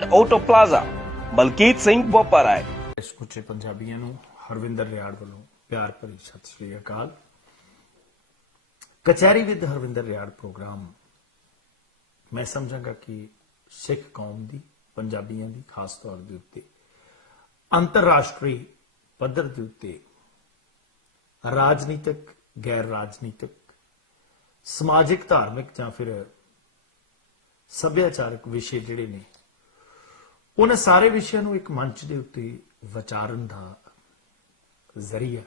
Auto plaza Malkit Singh Boparai. ਸਮੁੱਚੇ ਪੰਜਾਬੀਆਂ ਨੂੰ ਹਰਵਿੰਦਰ ਰਿਆੜ ਵੱਲੋਂ ਪਿਆਰ ਭਰੀ ਸਤਿ ਸ੍ਰੀ ਅਕਾਲ। ਕਚਹਿਰੀ ਵਿਦ ਹਰਵਿੰਦਰ ਰਿਆੜ ਪ੍ਰੋਗਰਾਮ ਮੈਂ ਸਮਝਾਂਗਾ ਕਿ ਸਿੱਖ ਕੌਮ ਦੀ, ਪੰਜਾਬੀਆਂ ਦੀ ਖਾਸ ਤੌਰ ਦੇ ਉੱਤੇ ਅੰਤਰਰਾਸ਼ਟਰੀ ਪੱਧਰ ਦੇ ਉੱਤੇ ਰਾਜਨੀਤਿਕ, ਗੈਰ ਰਾਜਨੀਤਿਕ, ਸਮਾਜਿਕ, ਧਾਰਮਿਕ ਜਾਂ ਫਿਰ ਸੱਭਿਆਚਾਰਕ ਵਿਸ਼ੇ ਜਿਹੜੇ ਨੇ ਉਹਨਾਂ ਸਾਰੇ ਵਿਸ਼ਿਆਂ ਨੂੰ ਇੱਕ ਮੰਚ ਦੇ ਉੱਤੇ ਵਿਚਾਰਨ ਦਾ ਜ਼ਰੀਆ।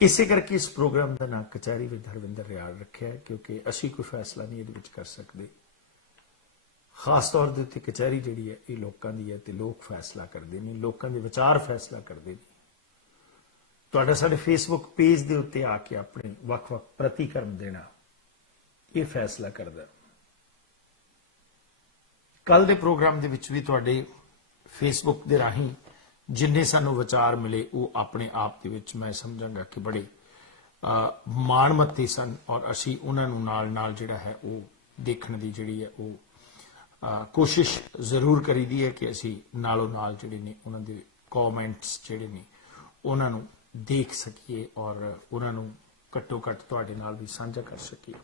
ਇਸੇ ਕਰਕੇ ਇਸ ਪ੍ਰੋਗਰਾਮ ਦਾ ਨਾਮ ਕਚਹਿਰੀ ਵਿਦ ਹਰਵਿੰਦਰ ਰਿਆੜ ਰੱਖਿਆ ਹੈ, ਕਿਉਂਕਿ ਅਸੀਂ ਕੋਈ ਫੈਸਲਾ ਨਹੀਂ ਇਹਦੇ ਵਿੱਚ ਕਰ ਸਕਦੇ। ਖਾਸ ਤੌਰ ਦੇ ਉੱਤੇ ਕਚਹਿਰੀ ਜਿਹੜੀ ਹੈ ਇਹ ਲੋਕਾਂ ਦੀ ਹੈ ਤੇ ਲੋਕ ਫੈਸਲਾ ਕਰਦੇ ਨੇ, ਲੋਕਾਂ ਦੇ ਵਿਚਾਰ ਫੈਸਲਾ ਕਰਦੇ ਨੇ। ਤੁਹਾਡਾ ਸਾਡੇ ਫੇਸਬੁੱਕ ਪੇਜ ਦੇ ਉੱਤੇ ਆ ਕੇ ਆਪਣੇ ਵੱਖ-ਵੱਖ ਪ੍ਰਤੀਕਰਮ ਦੇਣਾ ਇਹ ਫੈਸਲਾ ਕਰਦਾ। ਕੱਲ ਦੇ ਪ੍ਰੋਗਰਾਮ ਦੇ ਵਿੱਚ ਵੀ ਤੁਹਾਡੇ ਫੇਸਬੁੱਕ ਦੇ ਰਾਹੀਂ ਜਿੰਨੇ ਸਾਨੂੰ ਵਿਚਾਰ ਮਿਲੇ ਉਹ ਆਪਣੇ ਆਪ ਦੇ ਵਿੱਚ ਮੈਂ ਸਮਝਾਂਗਾ ਕਿ ਬੜੇ ਮਾਣਮੱਤੇ ਸਨ, ਔਰ ਅਸੀਂ ਉਹਨਾਂ ਨੂੰ ਨਾਲ ਜਿਹੜਾ ਹੈ ਉਹ ਦੇਖਣ ਦੀ ਜਿਹੜੀ ਹੈ ਉਹ ਕੋਸ਼ਿਸ਼ ਜ਼ਰੂਰ ਕਰੀਦੀ ਹੈ ਕਿ ਅਸੀਂ ਨਾਲੋਂ ਨਾਲ ਜਿਹੜੇ ਨੇ ਉਹਨਾਂ ਦੇ ਕਮੈਂਟਸ ਜਿਹੜੇ ਨੇ ਉਹਨਾਂ ਨੂੰ ਦੇਖ ਸਕੀਏ ਔਰ ਉਹਨਾਂ ਨੂੰ ਘੱਟੋ ਘੱਟ ਤੁਹਾਡੇ ਨਾਲ ਵੀ ਸਾਂਝਾ ਕਰ ਸਕੀਏ।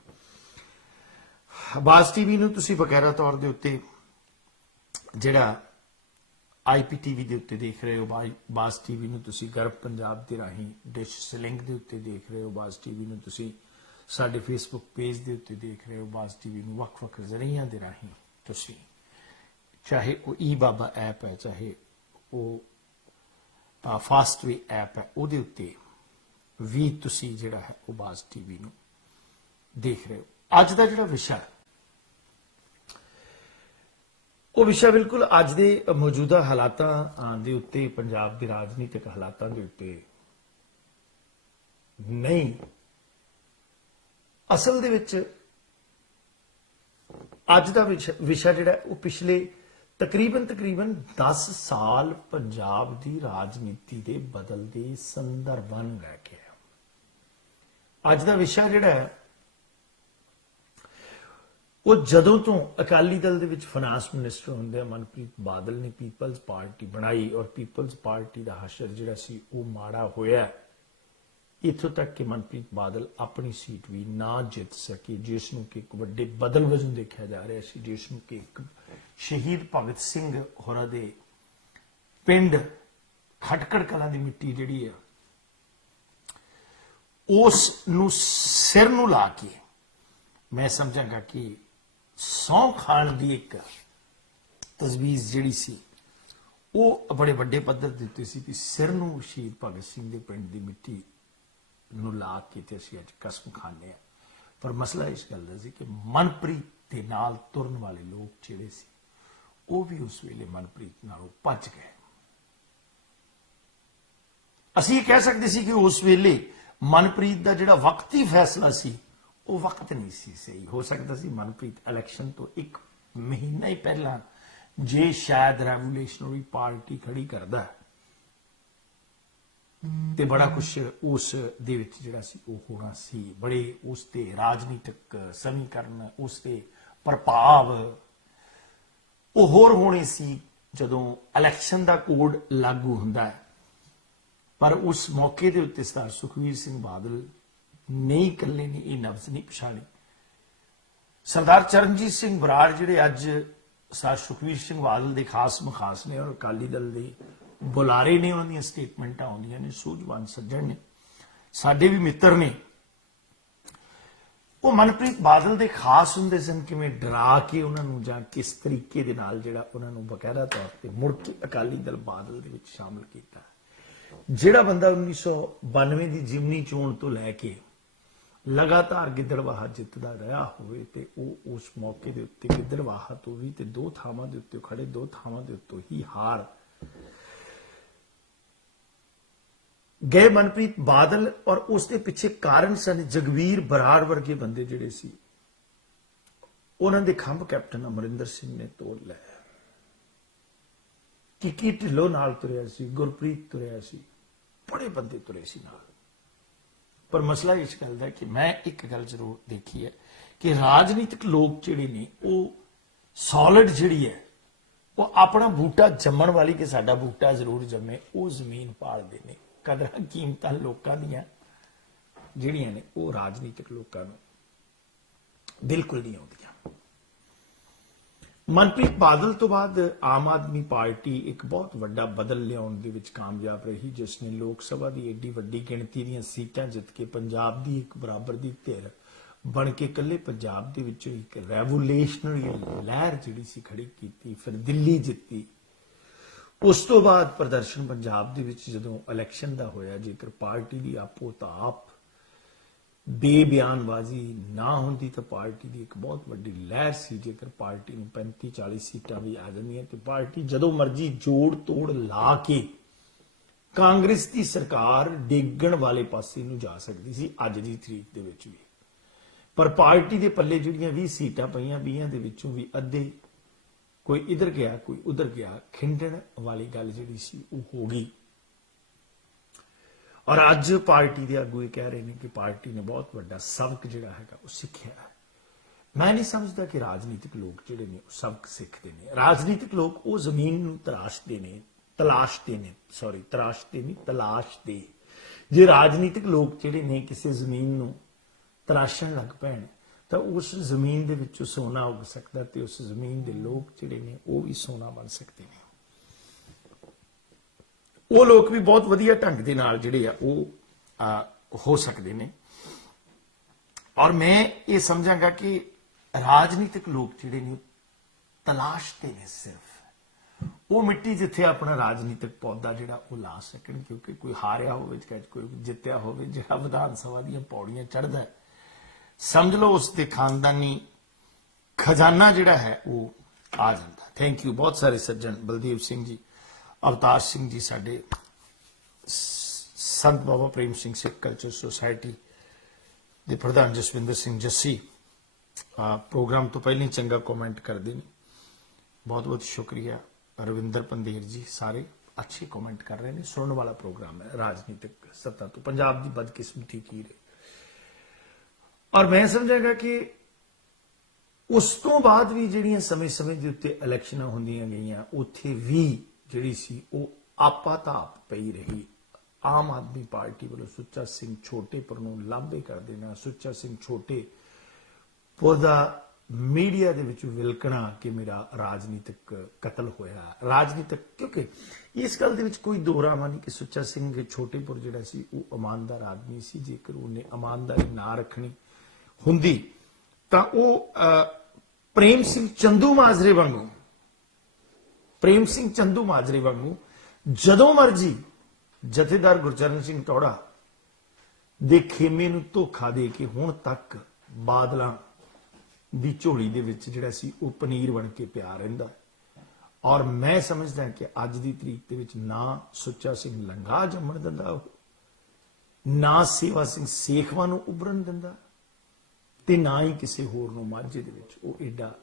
ਬਾਜ਼ ਟੀਵੀ ਨੂੰ ਤੁਸੀਂ ਵਗੈਰਾ ਤੌਰ ਦੇ ਉੱਤੇ ਜਿਹੜਾ IPTV ਦੇ ਉੱਤੇ ਦੇਖ ਰਹੇ ਹੋ, ਬਾਜ਼ ਟੀਵੀ ਨੂੰ ਤੁਸੀਂ ਗਰਭ ਪੰਜਾਬ ਦੇ ਰਾਹੀਂ ਡਿਸ਼ ਸਿਲਿੰਗ ਦੇ ਉੱਤੇ ਦੇਖ ਰਹੇ ਹੋ, ਬਾਜ਼ ਟੀਵੀ ਨੂੰ ਤੁਸੀਂ ਸਾਡੇ ਫੇਸਬੁੱਕ ਪੇਜ ਦੇ ਉੱਤੇ ਦੇਖ ਰਹੇ ਹੋ, ਬਾਜ਼ ਟੀਵੀ ਨੂੰ ਵੱਖ-ਵੱਖ ਜ਼ਰੀਆਂ ਦੇ ਰਾਹੀਂ ਤੁਸੀਂ, ਚਾਹੇ ਉਹ ਬਾਬਾ ਐਪ ਹੈ, ਚਾਹੇ ਉਹ ਫਾਸਟਵੇ ਐਪ ਹੈ, ਉਹਦੇ ਉੱਤੇ ਵੀ ਤੁਸੀਂ ਜਿਹੜਾ ਹੈ ਉਹ ਬਾਜ਼ ਟੀਵੀ ਨੂੰ ਦੇਖ ਰਹੇ ਹੋ। ਅੱਜ ਦਾ ਜਿਹੜਾ ਵਿਸ਼ਾ ਉਹ ਵਿਸ਼ਾ ਬਿਲਕੁਲ ਅੱਜ ਦੇ ਮੌਜੂਦਾ ਹਾਲਾਤਾਂ ਦੇ ਉੱਤੇ, ਪੰਜਾਬ ਦੇ ਰਾਜਨੀਤਿਕ ਹਾਲਾਤਾਂ ਦੇ ਉੱਤੇ ਨਹੀਂ, ਅਸਲ ਦੇ ਵਿੱਚ ਅੱਜ ਦਾ ਵਿਸ਼ਾ ਜਿਹੜਾ ਉਹ ਪਿਛਲੇ ਤਕਰੀਬਨ 10 ਸਾਲ ਪੰਜਾਬ ਦੀ ਰਾਜਨੀਤੀ ਦੇ ਬਦਲਦੇ ਸੰਦਰਭਾਂ ਨੂੰ ਲੈ ਕੇ ਹੈ। ਅੱਜ ਦਾ ਵਿਸ਼ਾ ਜਿਹੜਾ ਹੈ ਉਹ ਜਦੋਂ ਤੋਂ ਅਕਾਲੀ ਦਲ ਦੇ ਵਿੱਚ ਫਾਈਨਾਂਸ ਮਿਨਿਸਟਰ ਹੁੰਦੇ ਮਨਪ੍ਰੀਤ ਬਾਦਲ ਨੇ ਪੀਪਲਜ਼ ਪਾਰਟੀ ਬਣਾਈ ਔਰ ਪੀਪਲਜ਼ ਪਾਰਟੀ ਦਾ ਹਸ਼ਰ ਜਿਹੜਾ ਸੀ ਉਹ ਮਾੜਾ ਹੋਇਆ, ਇੱਥੋਂ ਤੱਕ ਕਿ ਮਨਪ੍ਰੀਤ ਬਾਦਲ ਆਪਣੀ ਸੀਟ ਵੀ ਨਾ ਜਿੱਤ ਸਕੇ, ਜਿਸ ਨੂੰ ਕਿ ਇੱਕ ਵੱਡੇ ਬਦਲ ਵਜੋਂ ਦੇਖਿਆ ਜਾ ਰਿਹਾ ਸੀ, ਜਿਸ ਨੂੰ ਕਿ ਇੱਕ ਸ਼ਹੀਦ ਭਗਤ ਸਿੰਘ ਹੋਰਾਂ ਦੇ ਪਿੰਡ ਖਟਕੜ ਕਲਾਂ ਦੀ ਮਿੱਟੀ ਜਿਹੜੀ ਹੈ ਉਸ ਨੂੰ ਸਿਰ ਨੂੰ ਲਾ ਕੇ ਮੈਂ ਸਮਝਾਂਗਾ ਕਿ ਸੌਂ ਖਾਣ ਦੀ ਇੱਕ ਤਜਵੀਜ਼ ਜਿਹੜੀ ਸੀ ਉਹ ਬੜੇ ਵੱਡੇ ਪੱਧਰ ਦੇ ਉੱਤੇ ਸੀ ਕਿ ਸਿਰ ਨੂੰ ਸ਼ਹੀਦ ਭਗਤ ਸਿੰਘ ਦੇ ਪਿੰਡ ਦੀ ਮਿੱਟੀ ਨੂੰ ਲਾ ਕੇ ਤੇ ਅਸੀਂ ਅੱਜ ਕਸਮ ਖਾਂਦੇ ਹਾਂ। ਪਰ ਮਸਲਾ ਇਸ ਗੱਲ ਦਾ ਸੀ ਕਿ ਮਨਪ੍ਰੀਤ ਦੇ ਨਾਲ ਤੁਰਨ ਵਾਲੇ ਲੋਕ ਜਿਹੜੇ ਸੀ ਉਹ ਵੀ ਉਸ ਵੇਲੇ ਮਨਪ੍ਰੀਤ ਨਾਲੋਂ ਭੱਜ ਗਏ। ਅਸੀਂ ਇਹ ਕਹਿ ਸਕਦੇ ਸੀ ਕਿ ਉਸ ਵੇਲੇ ਮਨਪ੍ਰੀਤ ਦਾ ਜਿਹੜਾ ਵਕਤੀ ਫੈਸਲਾ ਸੀ ਉਹ ਵਕਤ ਨਹੀਂ ਸੀ ਸਹੀ। ਹੋ ਸਕਦਾ ਸੀ ਮਨਪ੍ਰੀਤ ਇਲੈਕਸ਼ਨ ਤੋਂ 1 ਮਹੀਨਾ ਹੀ ਪਹਿਲਾਂ ਜੇ ਸ਼ਾਇਦ ਰੈਵੋਲੂਸ਼ਨਰੀ ਪਾਰਟੀ ਖੜੀ ਕਰਦਾ ਤੇ ਬੜਾ ਕੁਝ ਉਸ ਦੇ ਵਿੱਚ ਜਿਹੜਾ ਸੀ ਉਹ ਹੋਣਾ ਸੀ। ਬੜੇ ਉਸ ਤੇ ਰਾਜਨੀਤਿਕ ਸਮੀਕਰਨ, ਉਸ ਤੇ ਪ੍ਰਭਾਵ ਉਹ ਹੋਰ ਹੋਣੇ ਸੀ ਜਦੋਂ ਇਲੈਕਸ਼ਨ ਦਾ ਕੋਡ ਲਾਗੂ ਹੁੰਦਾ ਹੈ। ਪਰ ਉਸ ਮੌਕੇ ਦੇ ਉੱਤੇ ਸਰਦਾਰ ਸੁਖਬੀਰ ਸਿੰਘ ਬਾਦਲ ਨਹੀਂ ਇਕੱਲੇ ਨੇ ਇਹ ਨਬਜ਼ ਨਹੀਂ ਪਛਾਣੀ। ਸਰਦਾਰ ਚਰਨਜੀਤ ਸਿੰਘ ਬਰਾੜ ਜਿਹੜੇ ਅੱਜ ਸਰਦਾਰ ਸੁਖਬੀਰ ਸਿੰਘ ਬਾਦਲ ਦੇ ਖਾਸ ਮਖਾਸ ਨੇ ਔਰ ਅਕਾਲੀ ਦਲ ਦੇ ਬੁਲਾਰੇ ਨੇ, ਉਹਨਾਂ ਦੀਆਂ ਸਟੇਟਮੈਂਟਾਂ ਆਉਂਦੀਆਂ ਨੇ, ਸੂਝਵਾਨ ਸੱਜਣ ਨੇ, ਸਾਡੇ ਵੀ ਮਿੱਤਰ ਨੇ, ਉਹ ਮਨਪ੍ਰੀਤ ਬਾਦਲ ਦੇ ਖਾਸ ਹੁੰਦੇ ਸਨ। ਕਿਵੇਂ ਡਰਾ ਕੇ ਉਹਨਾਂ ਨੂੰ ਜਾਂ ਕਿਸ ਤਰੀਕੇ ਦੇ ਨਾਲ ਜਿਹੜਾ ਉਹਨਾਂ ਨੂੰ ਬਕਾਇਦਾ ਤੌਰ ਤੇ ਮੁੜ ਕੇ ਅਕਾਲੀ ਦਲ ਬਾਦਲ ਦੇ ਵਿੱਚ ਸ਼ਾਮਲ ਕੀਤਾ। ਜਿਹੜਾ ਬੰਦਾ 1992 ਦੀ ਜਿਮਨੀ ਚੋਣ ਤੋਂ ਲੈ ਕੇ ਲਗਾਤਾਰ ਗਿੱਦੜਬਾਹਾ ਜਿੱਤਦਾ ਰਿਹਾ ਹੋਵੇ ਤੇ ਉਹ ਉਸ ਮੌਕੇ ਦੇ ਉੱਤੇ ਗਿੱਦੜਬਾਹਾ ਤੋਂ ਵੀ ਤੇ 2 ਥਾਵਾਂ ਦੇ ਉੱਤੇ ਖੜੇ, 2 ਥਾਵਾਂ ਦੇ ਉੱਤੇ ਹੀ ਹਾਰ ਗਏ ਮਨਪ੍ਰੀਤ ਬਾਦਲ। ਔਰ ਉਸ ਦੇ ਪਿੱਛੇ ਕਾਰਨ ਸਨ ਜਗਵੀਰ ਬਰਾੜ ਵਰਗੇ ਬੰਦੇ ਜਿਹੜੇ ਸੀ, ਉਹਨਾਂ ਦੇ ਖੰਭ ਕੈਪਟਨ ਅਮਰਿੰਦਰ ਸਿੰਘ ਨੇ ਤੋੜ ਲਿਆ। ਕੀ ਢਿੱਲੋਂ ਨਾਲ ਤੁਰਿਆ ਸੀ, ਗੁਰਪ੍ਰੀਤ ਤੁਰਿਆ ਸੀ, ਬੜੇ ਬੰਦੇ ਤੁਰੇ ਸੀ ਨਾਲ। ਪਰ ਮਸਲਾ ਇਸ ਗੱਲ ਦਾ ਕਿ ਮੈਂ ਇੱਕ ਗੱਲ ਜ਼ਰੂਰ ਦੇਖੀ ਹੈ ਕਿ ਰਾਜਨੀਤਿਕ ਲੋਕ ਜਿਹੜੇ ਨੇ ਉਹ ਸੋਲਿਡ ਜਿਹੜੀ ਹੈ ਉਹ ਆਪਣਾ ਬੂਟਾ ਜੰਮਣ ਵਾਲੀ ਕਿ ਸਾਡਾ ਬੂਟਾ ਜ਼ਰੂਰ ਜੰਮੇ, ਉਹ ਜ਼ਮੀਨ ਭਾਲਦੇ ਨੇ। ਕਦਰਾਂ ਕੀਮਤਾਂ ਲੋਕਾਂ ਦੀਆਂ ਜਿਹੜੀਆਂ ਨੇ ਉਹ ਰਾਜਨੀਤਿਕ ਲੋਕਾਂ ਨੂੰ ਬਿਲਕੁਲ ਨਹੀਂ ਆਉਂਦੀਆਂ। ਮਨਪ੍ਰੀਤ ਬਾਦਲ ਤੋਂ ਬਾਅਦ ਆਮ ਆਦਮੀ ਪਾਰਟੀ ਇੱਕ ਬਹੁਤ ਵੱਡਾ ਬਦਲ ਲਿਆਉਣ ਦੇ ਵਿੱਚ ਕਾਮਯਾਬ ਰਹੀ, ਜਿਸ ਨੇ ਲੋਕ ਸਭਾ ਦੀ ਏਡੀ ਵੱਡੀ ਗਿਣਤੀ ਦੀਆਂ ਸੀਟਾਂ ਜਿੱਤ ਕੇ ਪੰਜਾਬ ਦੀ ਇੱਕ ਬਰਾਬਰ ਦੀ ਧਿਰ ਬਣ ਕੇ ਇਕੱਲੇ ਪੰਜਾਬ ਦੇ ਵਿੱਚੋਂ ਇੱਕ ਰੈਵੋਲੂਸ਼ਨਰੀ ਲਹਿਰ ਜਿਹੜੀ ਸੀ ਖੜੀ ਕੀਤੀ। ਫਿਰ ਦਿੱਲੀ ਜਿੱਤੀ। ਉਸ ਤੋਂ ਬਾਅਦ ਪ੍ਰਦਰਸ਼ਨ ਪੰਜਾਬ ਦੇ ਵਿੱਚ ਜਦੋਂ ਇਲੈਕਸ਼ਨ ਦਾ ਹੋਇਆ, ਜੇਕਰ ਪਾਰਟੀ ਦੀ ਆਪੋ ਤਾਪ ਬੇਬਿਆਨਬਾਜ਼ੀ ਨਾ ਹੁੰਦੀ ਤਾਂ ਪਾਰਟੀ ਦੀ ਇੱਕ ਬਹੁਤ ਵੱਡੀ ਲਹਿਰ ਸੀ। ਜੇਕਰ ਪਾਰਟੀ ਨੂੰ 35-40 ਸੀਟਾਂ ਵੀ ਆ ਜਾਂਦੀਆਂ ਤੇ ਪਾਰਟੀ ਜਦੋਂ ਮਰਜ਼ੀ ਜੋੜ ਤੋੜ ਲਾ ਕੇ ਕਾਂਗਰਸ ਦੀ ਸਰਕਾਰ ਡੇਗਣ ਵਾਲੇ ਪਾਸੇ ਨੂੰ ਜਾ ਸਕਦੀ ਸੀ ਅੱਜ ਦੀ ਤਰੀਕ ਦੇ ਵਿੱਚ ਵੀ। ਪਰ ਪਾਰਟੀ ਦੇ ਪੱਲੇ ਜਿਹੜੀਆਂ 20 ਸੀਟਾਂ ਪਈਆਂ, 20 ਦੇ ਵਿੱਚੋਂ ਵੀ ਅੱਧੇ ਕੋਈ ਇਧਰ ਗਿਆ ਕੋਈ ਉਧਰ ਗਿਆ, ਖਿੰਡਣ ਵਾਲੀ ਗੱਲ ਜਿਹੜੀ ਸੀ ਉਹ ਹੋ ਗਈ। ਔਰ ਅੱਜ ਪਾਰਟੀ ਦੇ ਆਗੂ ਇਹ ਕਹਿ ਰਹੇ ਨੇ ਕਿ ਪਾਰਟੀ ਨੇ ਬਹੁਤ ਵੱਡਾ ਸਬਕ ਜਿਹੜਾ ਹੈਗਾ ਉਹ ਸਿੱਖਿਆ ਹੈ। ਮੈਂ ਨਹੀਂ ਸਮਝਦਾ ਕਿ ਰਾਜਨੀਤਿਕ ਲੋਕ ਜਿਹੜੇ ਨੇ ਉਹ ਸਬਕ ਸਿੱਖਦੇ ਨੇ। ਰਾਜਨੀਤਿਕ ਲੋਕ ਉਹ ਜ਼ਮੀਨ ਨੂੰ ਤਰਾਸ਼ਦੇ ਨੇ, ਤਲਾਸ਼ਦੇ। ਜੇ ਰਾਜਨੀਤਿਕ ਲੋਕ ਜਿਹੜੇ ਨੇ ਕਿਸੇ ਜ਼ਮੀਨ ਨੂੰ ਤਰਾਸ਼ਣ ਲੱਗ ਪੈਣ ਤਾਂ ਉਸ ਜ਼ਮੀਨ ਦੇ ਵਿੱਚੋਂ ਸੋਨਾ ਉੱਗ ਸਕਦਾ ਤੇ ਉਸ ਜ਼ਮੀਨ ਦੇ ਲੋਕ ਜਿਹੜੇ ਨੇ ਉਹ ਵੀ ਸੋਨਾ ਬਣ ਸਕਦੇ ਨੇ। ਉਹ ਲੋਕ ਵੀ ਬਹੁਤ ਵਧੀਆ ਢੰਗ ਦੇ ਨਾਲ ਜਿਹੜੇ ਆ ਉਹ ਹੋ ਸਕਦੇ ਨੇ। ਔਰ ਮੈਂ ਇਹ ਸਮਝਾਂਗਾ ਕਿ ਰਾਜਨੀਤਿਕ ਲੋਕ ਜਿਹੜੇ ਨੇ ਤਲਾਸ਼ਦੇ ਨੇ ਸਿਰਫ ਉਹ ਮਿੱਟੀ ਜਿੱਥੇ ਆਪਣਾ ਰਾਜਨੀਤਿਕ ਪੌਦਾ ਜਿਹੜਾ ਉਹ ਲਾ ਸਕਣ, ਕਿਉਂਕਿ ਕੋਈ ਹਾਰਿਆ ਹੋਵੇ ਚਾਹੇ ਕੋਈ ਜਿੱਤਿਆ ਹੋਵੇ, ਜਿਹੜਾ ਵਿਧਾਨ ਸਭਾ ਦੀਆਂ ਪੌੜੀਆਂ ਚੜ੍ਹਦਾ ਹੈ, ਸਮਝ ਲਓ ਉਸ ਦੇ ਖਾਨਦਾਨੀ ਖਜ਼ਾਨਾ ਜਿਹੜਾ ਹੈ ਉਹ ਆ ਜਾਂਦਾ। Thank you. ਬਹੁਤ ਸਾਰੇ ਸੱਜਣ, ਬਲਦੇਵ ਸਿੰਘ ਜੀ, ਅਵਤਾਰ ਸਿੰਘ ਜੀ, ਸਾਡੇ ਸੰਤ ਬਾਬਾ ਪ੍ਰੇਮ ਸਿੰਘ ਸਿੱਖ ਕਲਚਰ ਸੁਸਾਇਟੀ ਦੇ ਪ੍ਰਧਾਨ ਜਸਵਿੰਦਰ ਸਿੰਘ ਜੱਸੀ ਪ੍ਰੋਗਰਾਮ ਤੋਂ ਪਹਿਲਾਂ ਹੀ ਚੰਗਾ ਕਮੈਂਟ ਕਰਦੇ ਨੇ, ਬਹੁਤ ਬਹੁਤ ਸ਼ੁਕਰੀਆ। ਰਵਿੰਦਰ ਪੰਦੇਰ ਜੀ, ਸਾਰੇ ਅੱਛੇ ਕਮੈਂਟ ਕਰ ਰਹੇ ਨੇ। ਸੁਣਨ ਵਾਲਾ ਪ੍ਰੋਗਰਾਮ ਹੈ। ਰਾਜਨੀਤਿਕ ਸੱਤਾ ਤੋਂ ਪੰਜਾਬ ਦੀ ਬਦਕਿਸਮਤੀ ਕੀ ਰਹੀ। ਔਰ ਮੈਂ ਸਮਝਾਂਗਾ ਕਿ ਉਸ ਤੋਂ ਬਾਅਦ ਵੀ ਜਿਹੜੀਆਂ ਸਮੇਂ-ਸਮੇਂ ਦੇ ਉੱਤੇ ਇਲੈਕਸ਼ਨਾਂ ਹੁੰਦੀਆਂ ਗਈਆਂ, ਉੱਥੇ ਵੀ ਜਿਹੜੀ ਸੀ ਉਹ ਆਪਾਤਾਪ ਪਈ ਰਹੀ। ਆਮ ਆਦਮੀ ਪਾਰਟੀ ਵੱਲੋਂ ਸੁੱਚਾ ਸਿੰਘ ਛੋਟੇਪੁਰ ਨੂੰ ਲਾਂਭੇ ਕਰ ਦੇਣਾ, ਸੁੱਚਾ ਸਿੰਘ ਛੋਟੇਪੁਰ ਦਾ ਮੀਡੀਆ ਦੇ ਵਿੱਚ ਵਿਲਕਣਾ ਕਿ ਮੇਰਾ ਰਾਜਨੀਤਿਕ ਕਤਲ ਹੋਇਆ। ਰਾਜਨੀਤਿਕ, ਕਿਉਂਕਿ ਇਸ ਗੱਲ ਦੇ ਵਿੱਚ ਕੋਈ ਦੋਰਾਵਾ ਨਹੀਂ ਕਿ ਸੁੱਚਾ ਸਿੰਘ ਛੋਟੇਪੁਰ ਜਿਹੜਾ ਸੀ ਉਹ ਇਮਾਨਦਾਰ ਆਦਮੀ ਸੀ। ਜੇਕਰ ਉਹਨੇ ਇਮਾਨਦਾਰੀ ਨਾ ਰੱਖਣੀ ਹੁੰਦੀ ਤਾਂ ਉਹ ਪ੍ਰੇਮ ਸਿੰਘ ਚੰਦੂ ਮਾਜਰੇ ਵਾਂਗੂ ਜਦੋਂ ਮਰਜੀ ਜਥੇਦਾਰ ਗੁਰਚਰਨ ਸਿੰਘ ਟੌੜਾ ਦੇ ਖੇਮੇ ਨੂੰ ਧੋਖਾ ਦੇ ਕੇ ਹੁਣ ਤੱਕ ਬਾਦਲਾਂ ਦੀ ਝੋਲੀ ਦੇ ਵਿੱਚ ਜਿਹੜਾ ਸੀ ਉਹ ਪਨੀਰ ਬਣ ਕੇ ਪਿਆ ਰਹਿੰਦਾ। ਔਰ ਮੈਂ ਸਮਝਦਾ ਕਿ ਅੱਜ ਦੀ ਤਰੀਕ ਦੇ ਵਿੱਚ ਨਾ ਸੁੱਚਾ ਸਿੰਘ ਲੰਗਾ ਜੰਮਣ ਦਿੰਦਾ, ਉਹ ਨਾ ਸੇਵਾ ਸਿੰਘ ਸੇਖਵਾਂ ਨੂੰ ਉਭਰਨ ਦਿੰਦਾ ਤੇ ਨਾ ਹੀ ਕਿਸੇ ਹੋਰ ਨੂੰ ਮਾਝੇ ਦੇ ਵਿੱਚ ਉਹ ਏਡਾ